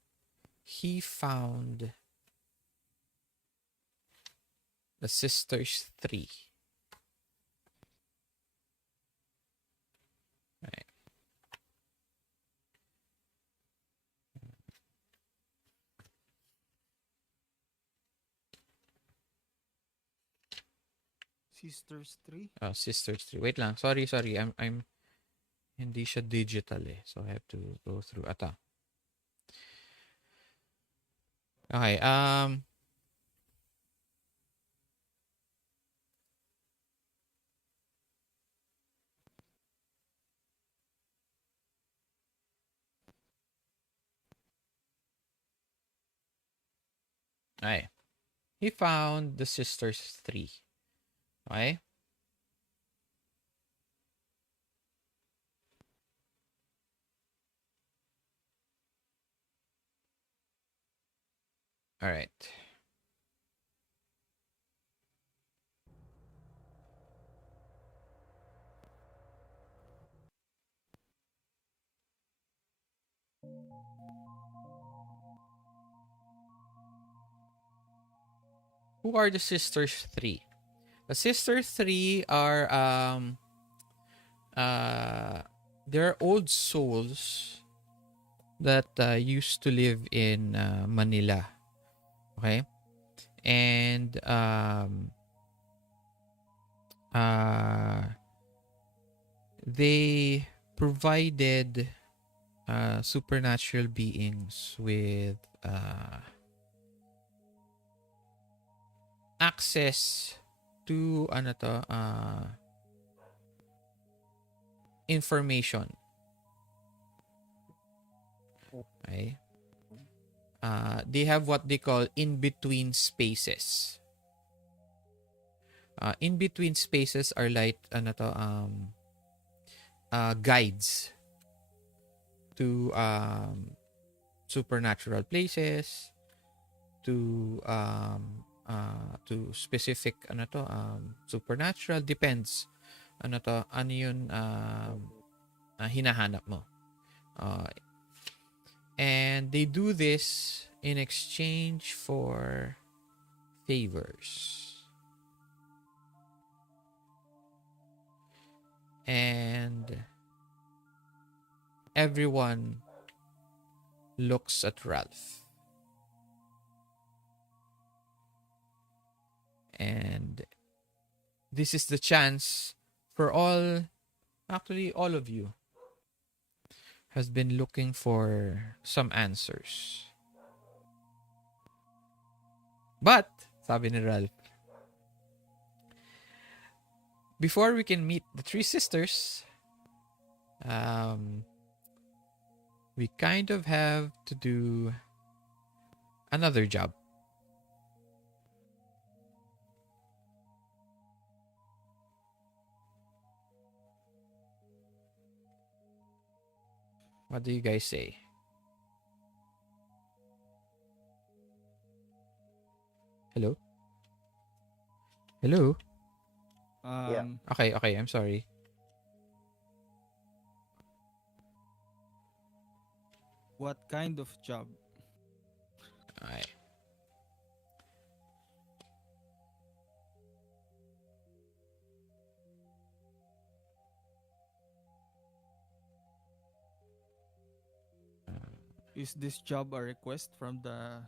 he found the Sisters 3. Right. Sisters 3? Oh, Sisters 3. Wait lang. Sorry. I'm hindi siya digital eh. So I have to go through ata. Okay, okay. He found the Sisters 3. Okay? All right. Who are the Sisters 3? The Sisters 3 are they're old souls that used to live in Manila. Okay? And they provided supernatural beings with access to information. Okay? They have what they call in-between spaces. In between spaces are like guides to supernatural places, to specific supernatural, depends ano yun hinahanap mo. And they do this in exchange for favors. And everyone looks at Ralph. And this is the chance for all of you has been looking for some answers. But, sabi ni Ralph, before we can meet the three sisters, we kind of have to do another job. What do you guys say? Hello? Hello? Okay, I'm sorry. What kind of job? Okay. Is this job a request from the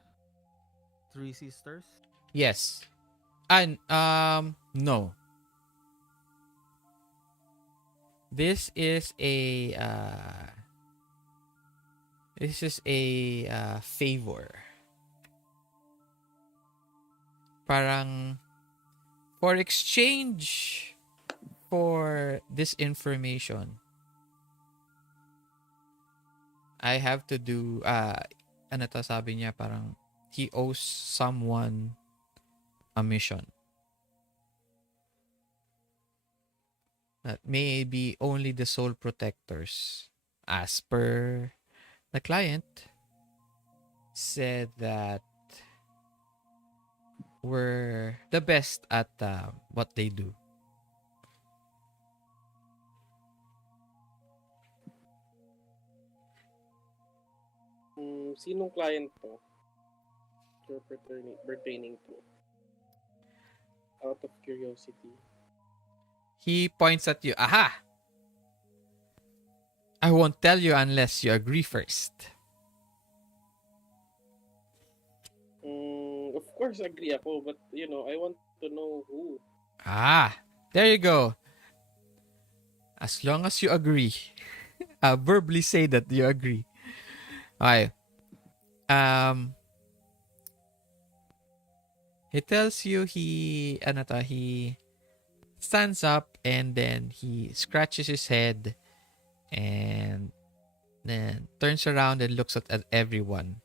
three sisters? Yes. And no. This is a favor. Parang for exchange for this information, I have to do sabi niya, parang he owes someone a mission. That may be only the soul protectors, as per the client, said that we're the best at what they do. Sinong client to? You're pertaining to? Out of curiosity. He points at you. Aha! I won't tell you unless you agree first. Of course, agree ako, but I want to know who. There you go. As long as you agree. Verbally say that you agree. Okay. He tells you he stands up and then he scratches his head and then turns around and looks at everyone.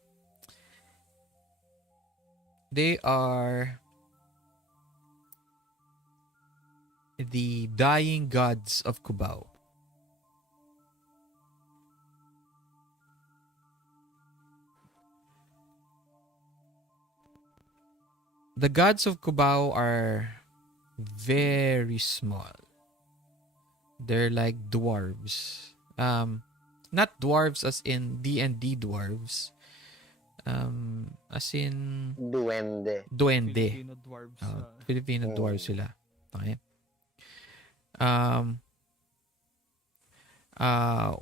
They are the dying gods of Cubao. The gods of Cubao are very small. They're like dwarves. Not dwarves as in D&D dwarves. As in Duende. Filipino dwarves. Filipino dwarves sila. Okay.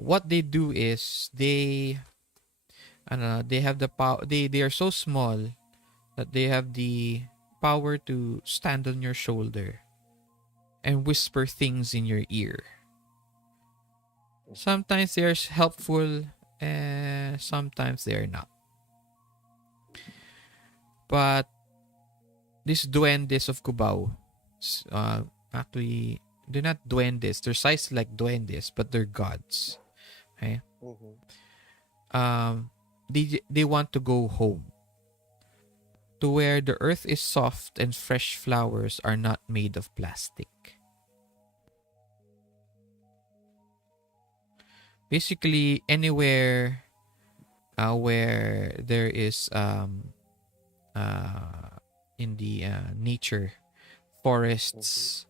What they do is they have the power. They are so small that they have the power to stand on your shoulder and whisper things in your ear. Sometimes they are helpful, and sometimes they are not. But these duendes of Cubao, actually, they're not duendes. They're sized like duendes, but they're gods. Okay. Mm-hmm. They want to go home. to where the earth is soft and fresh flowers are not made of plastic. Basically, anywhere where there is in the nature, forests,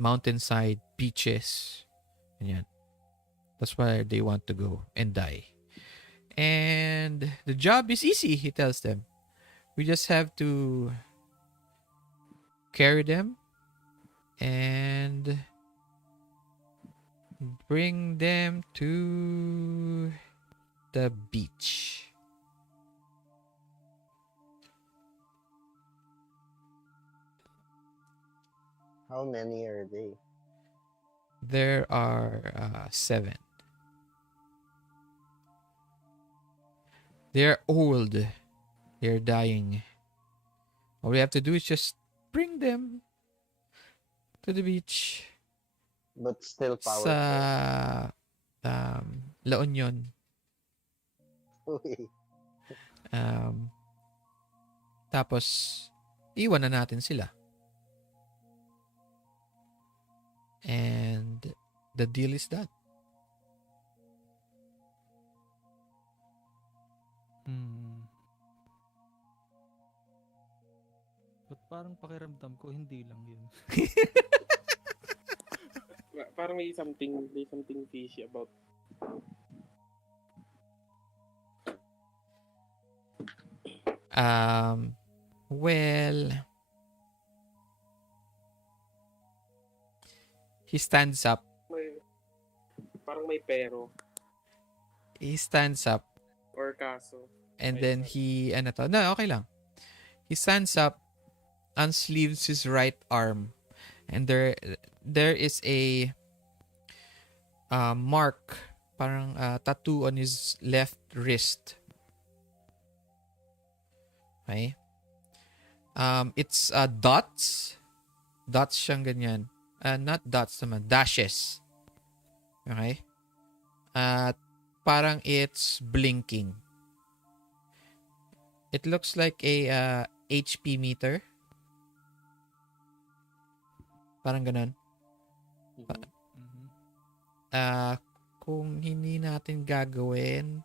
mountainside, beaches, ganyan. That's where they want to go and die. And the job is easy, he tells them. We just have to carry them and bring them to the beach. How many are they? There are 7. They're old. They're dying. All we have to do is just bring them to the beach But still sa powerful. La Union. Tapos, iwan na natin sila. And the deal is that. But parang pakiramdam ko, hindi lang yun. Parang may something fishy about. Well, he stands up. Parang may pero He stands up or kaso. and Ay, then sorry. No, okay lang. He stands up, unsleeves his right arm, and there is a mark, parang tattoo on his left wrist. Okay? It's dots. Dots siyang ganyan. Not dots naman, dashes. Okay? At parang it's blinking. It looks like a HP meter. Parang ganun. Kung hindi natin gagawin,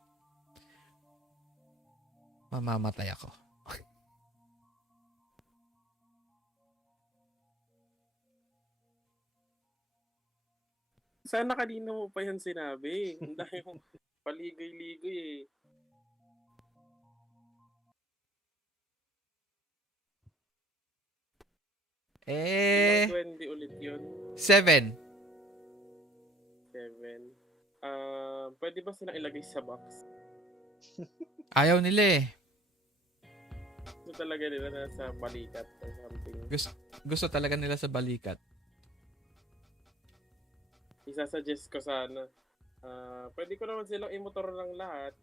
mamamatay ako. Sana kanina mo pa yan sinabi. Ang dahil mong paligoy-ligoy eh. Ilang 20 ulit yun? 7. 7. Pwede ba silang ilagay sa box? Ayaw nila eh. Gusto talaga nila na sa balikat or something. Gusto talaga nila sa balikat. Isasuggest ko sana. Pwede ko naman silang imotor ng lahat.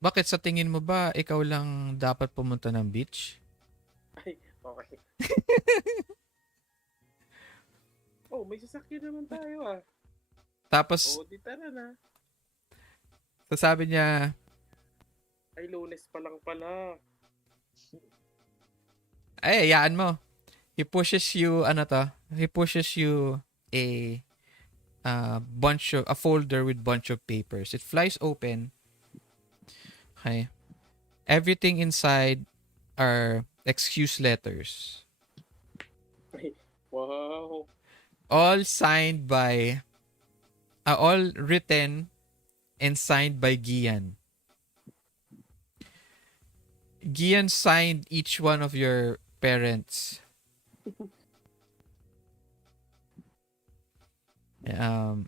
Bakit sa tingin mo ba ikaw lang dapat pumunta ng beach? Ay, okay. Oh, may sasakyan naman tayo ah. Tapos, Oh, di tara na. sabi niya, Ay, Lunes pa lang pala. ay, yaan mo. He pushes you a folder with bunch of papers. It flies open. Okay. Everything inside are excuse letters. Ay, wow. All signed by all written and signed by Gian. Gian signed each one of your parents.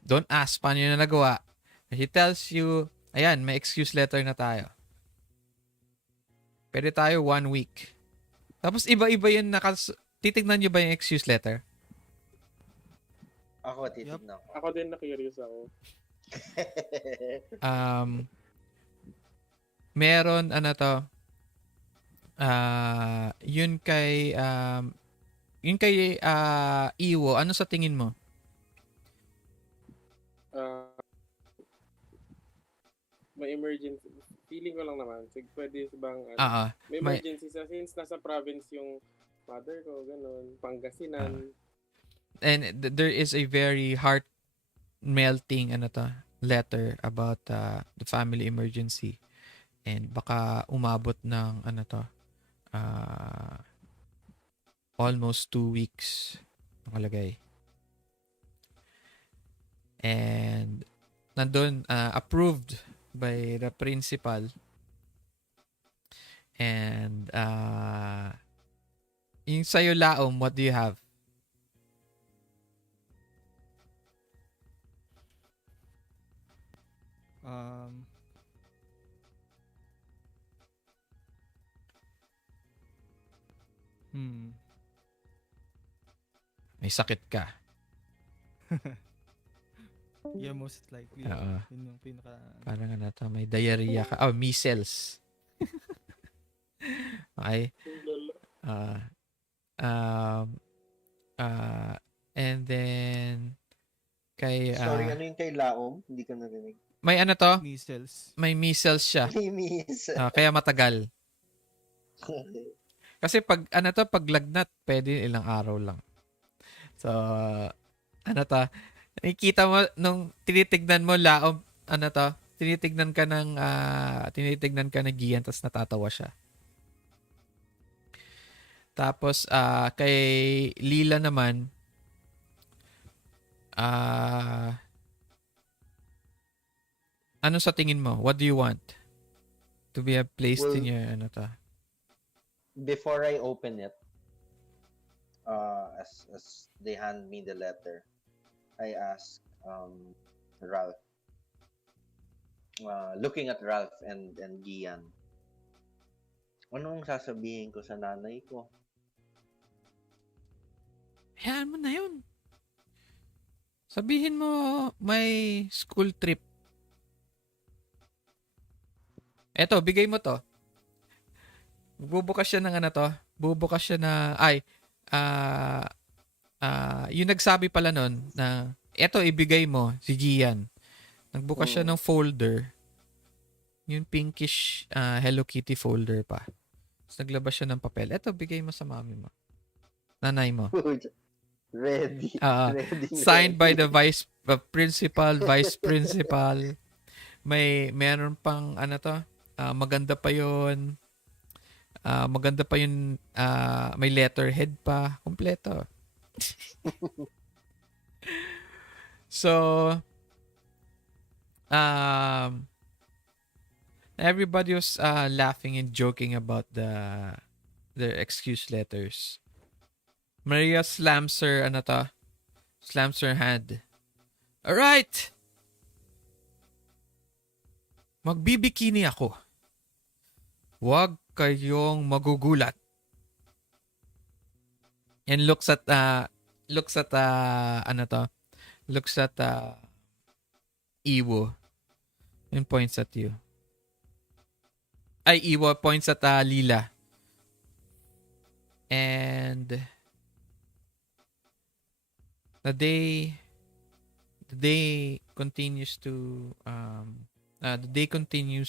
Don't ask paano yun na nagawa. He tells you, ayan, may excuse letter na tayo. Pwede tayo 1 week. Tapos iba-iba yun, titignan nyo ba yung excuse letter? Ako, titignan ko. Ako din na-curious ako. Meron, yun kay Iwo, ano sa tingin mo? May emergency. feeling ko lang naman, pwede bang, Ah, may may emergency sa, since nasa province yung mother ko, ganun, ah, Pangasinan. and there is a very heart melting letter about the family emergency, and baka umabot ng uh, almost 2 weeks nakalagay. And nandun, approved by the principal, and yung sa'yo, Laom, what do you have? Um, hmm. May sakit ka. Yeah, most likely. Oo. Yun yung pinaka... Parang may diarrhea ka. Oh, measles. Okay. Uh, um, uh, and then, kay, Sorry, ano yung kay Laom? Hindi ko narinig. may Measles. may measles siya. Miss. Kaya matagal. Okay. Kasi pag lagnat, pwede ilang araw lang. So, nakikita mo, nung tinitignan mo, Laom, tinitignan ka ng Gian, tapos natatawa siya. Tapos, kay Lila naman, ano sa tingin mo? What do you want to be placed in Well, your before I open it, as they hand me the letter, I ask Ralph, looking at Ralph and Gian, anong sasabihin ko sa nanay ko? Hayaan mo na yun. Sabihin mo, may school trip. Eto, bigay mo to. Bubukas siya ng bubukas siya na, yung nagsabi pala nun na, eto, ibigay mo, si Gian. Nagbukas siya ng folder. Yung pinkish Hello Kitty folder pa. Tapos naglabas siya ng papel. Eto, bigay mo sa mami mo. Nanay mo. Ready. Ready. Signed by the principal, vice principal. Meron pang maganda pa yun. Maganda pa yun, may letterhead pa. Kompleto. So, everybody was laughing and joking about their excuse letters. Maria slams her hand. Alright! Magbibikini ako. Huwag kayong magugulat. And looks at Iwo. And points at you. Iwo points at Lila. And the day continues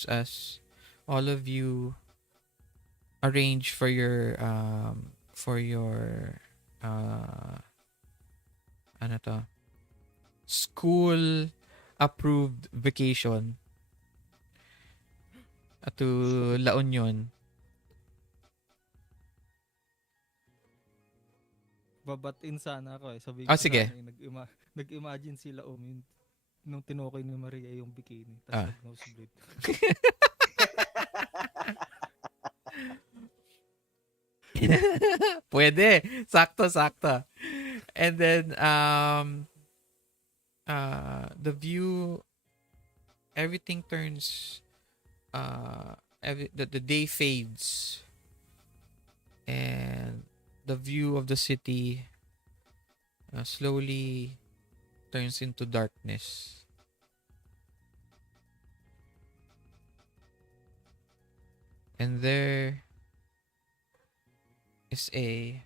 as all of you arrange for your school approved vacation to La Union. Babatin sana ako eh. Sabihin ko Sige. sana nag-imagine sila nung tinukoy ni Maria yung bikini. Tapos nag-nosebleed. Pwede. Sakto. And then, the view, everything turns, the day fades. And the view of the city slowly turns into darkness. And there is a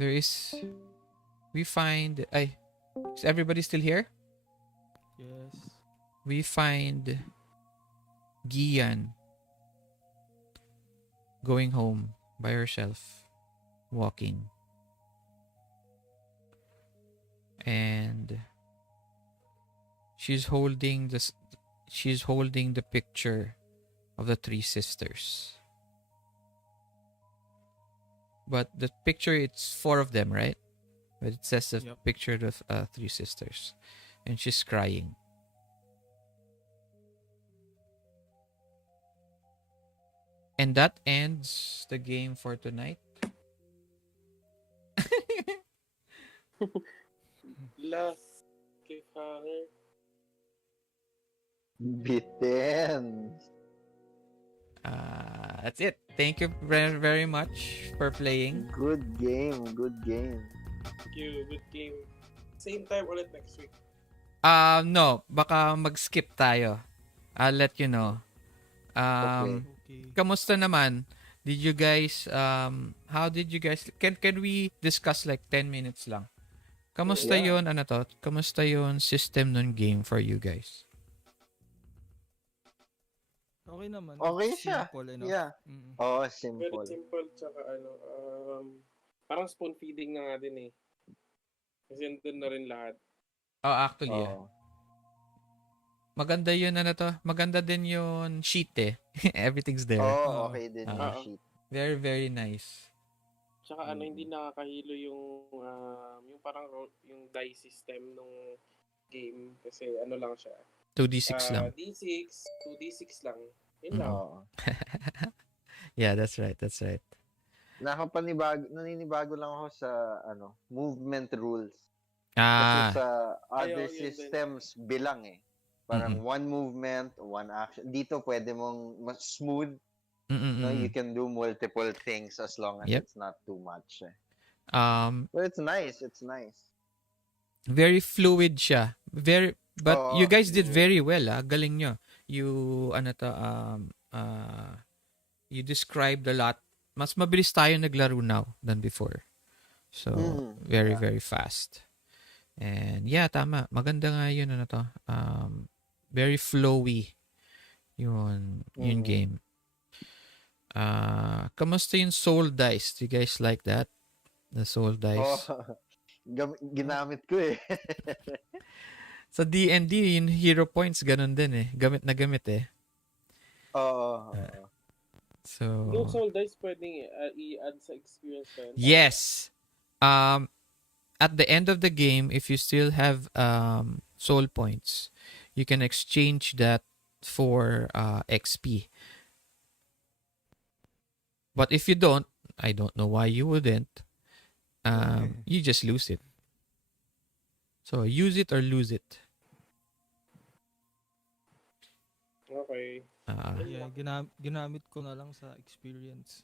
there is we find is everybody still here? Yes. We find Gian going home by herself, walking. And she's holding the picture of the three sisters. But the picture, it's four of them, right? But it says the Yep. picture of three sisters. And she's crying. And that ends the game for tonight. Last cliffhanger. Bitten. That's it. Thank you very, very much for playing. Good game. Good game. Thank you. Good game. Same time ulit next week. No. Baka mag-skip tayo. I'll let you know. Okay. Okay. Kamusta naman? Did you guys, how did you guys, can we discuss like 10 minutes lang? Kamusta Yeah. yun, Kamusta yun system nun game for you guys? Okay naman. Okay It's siya. simple enough. Yeah. Mm. Oh, Very simple. simple. Tsaka parang spoon feeding na nga din eh. Kasi nandun na rin lahat. Oh, actually, yeah. Oh. Maganda yun, Maganda din yun sheet eh. Everything's there. Oh, okay din yung Oo. sheet. Very, very nice. Tsaka hindi nakakahilo yung parang yung die system nung game kasi ano lang siya. 2d6 lang. D6, 2d6 lang. Yun lang. Oo. Yeah, that's right. Naninibago lang ako sa movement rules. Kasi Ah, sa other Yun din. systems bilang eh. Parang one movement, one action. Dito pwede mong mas smooth. No, you can do multiple things as long as Yep. it's not too much. Eh. um, But it's nice. It's nice. very fluid siya. But Oo. you guys did very well, Galing nyo. You, you described a lot. Mas mabilis tayo naglaro now than before. So, very, Yeah. very fast. And yeah, tama. Maganda nga yun, very flowy yung game. Kamusta yung soul dice? Do you guys like that? The soul dice? Oh, ginamit ko eh. Sa D&D, yung hero points, ganun din eh. Gamit na gamit eh. Oo. So, Yung soul dice pwedeng i-add sa experience ko yun. yes. At the end of the game, if you still have soul points, you can exchange that for XP. But if you don't, I don't know why you wouldn't. You just lose it. So use it or lose it. Okay. Yeah, ginamit ko na lang sa experience.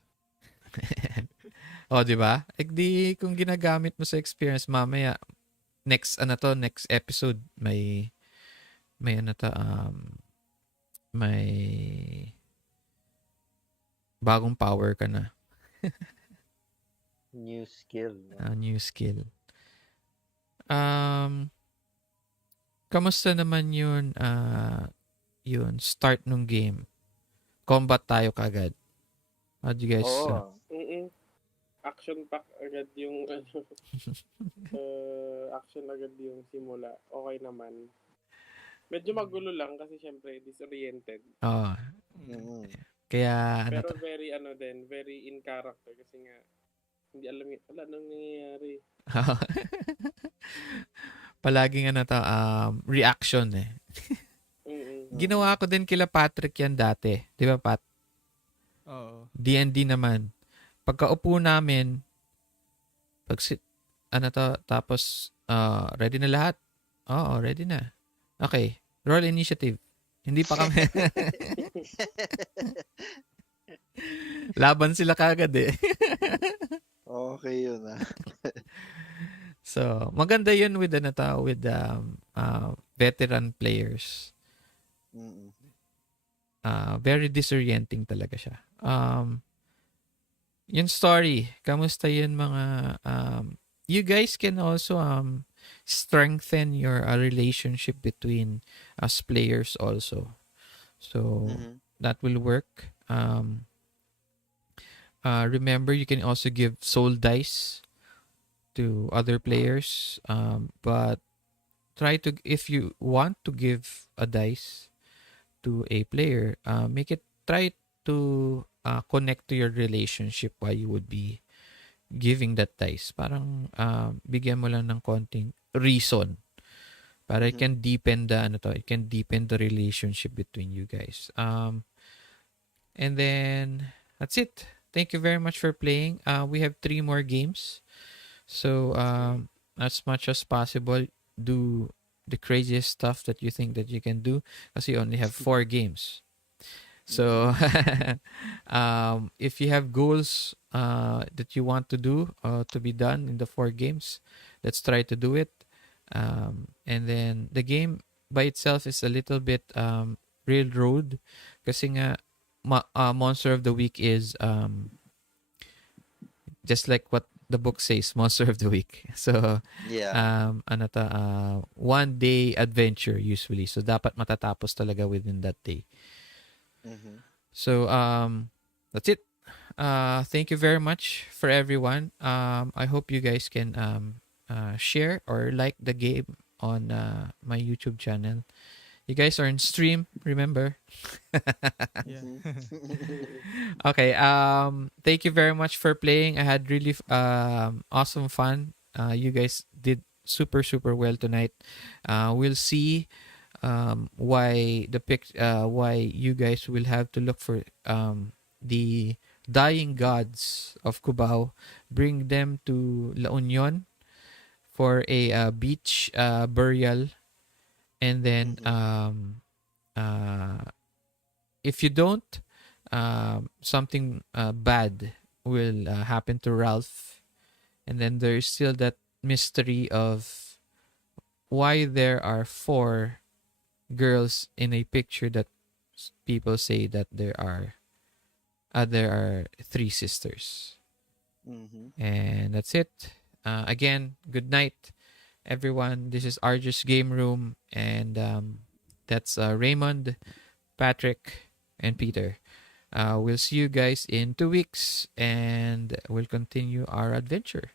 Oh, di ba? Di kung ginagamit mo sa experience mamaya next episode may bagong power ka na. New skill. New skill. Kamusta naman yun start nung game? Combat tayo kagad. How do you guys Action pack agad yung action agad yung simula. Okay naman. Medyo magulo lang kasi syempre disoriented. Kaya Pero very very in character kasi nga hindi alam wala nang nangyayari. palaging reaction eh. Ginawa ko din kila Patrick yan dati. Di ba, Pat? Oo. D&D naman. Pagkaupo namin, tapos, ready na lahat? Oo, ready na. Okay, roll initiative. Hindi pa kami. Laban sila kagad eh. Okay yun So, maganda yun with veteran players. Very disorienting talaga siya. Yung story, kamusta yun mga you guys can also strengthen your relationship between us players also. So Mm-hmm. that will work. Remember, you can also give soul dice to other players. But try to, if you want to give a dice to a player, make it, try to connect to your relationship why you would be giving that dice. Parang bigyan mo lang ng konting reason para it Mm-hmm. can deepen the ano to, it can deepen the relationship between you guys. And then that's it. Thank you very much for playing. We have 3 more games. So Okay. as much as possible, do the craziest stuff that you think that you can do because you only have 4 games. Mm-hmm. So if you have goals that you want to do to be done in the 4 games, let's try to do it. And then the game by itself is a little bit railroad kasi nga monster of the week is just like what the book says, monster of the week. So Yeah. ano to, 1 day adventure usually. So dapat matatapos talaga within that day. Mm-hmm. So that's it. Thank you very much for everyone. I hope you guys can share or like the game on my YouTube channel. You guys are in stream, remember? Yeah. Mm-hmm. Okay. Thank you very much for playing. I had really awesome fun. You guys did super super well tonight. We'll see why you guys will have to look for the dying gods of Cubao, bring them to La Union for a beach burial, and then Mm-hmm. uh, if you don't, something bad will happen to Ralph, and then there's still that mystery of why there are 4 girls in a picture that people say that there are 3 sisters. Mm-hmm. And that's it. Again, good night, everyone. This is Arjus Game Room, and that's Raymond, Patrick, and Peter. We'll see you guys in 2 weeks, and we'll continue our adventure.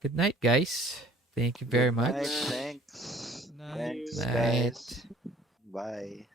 Good night, guys. Thank you very Good Good night. much. night. Thanks. Night. Thank you. Thanks, Night. guys. Bye.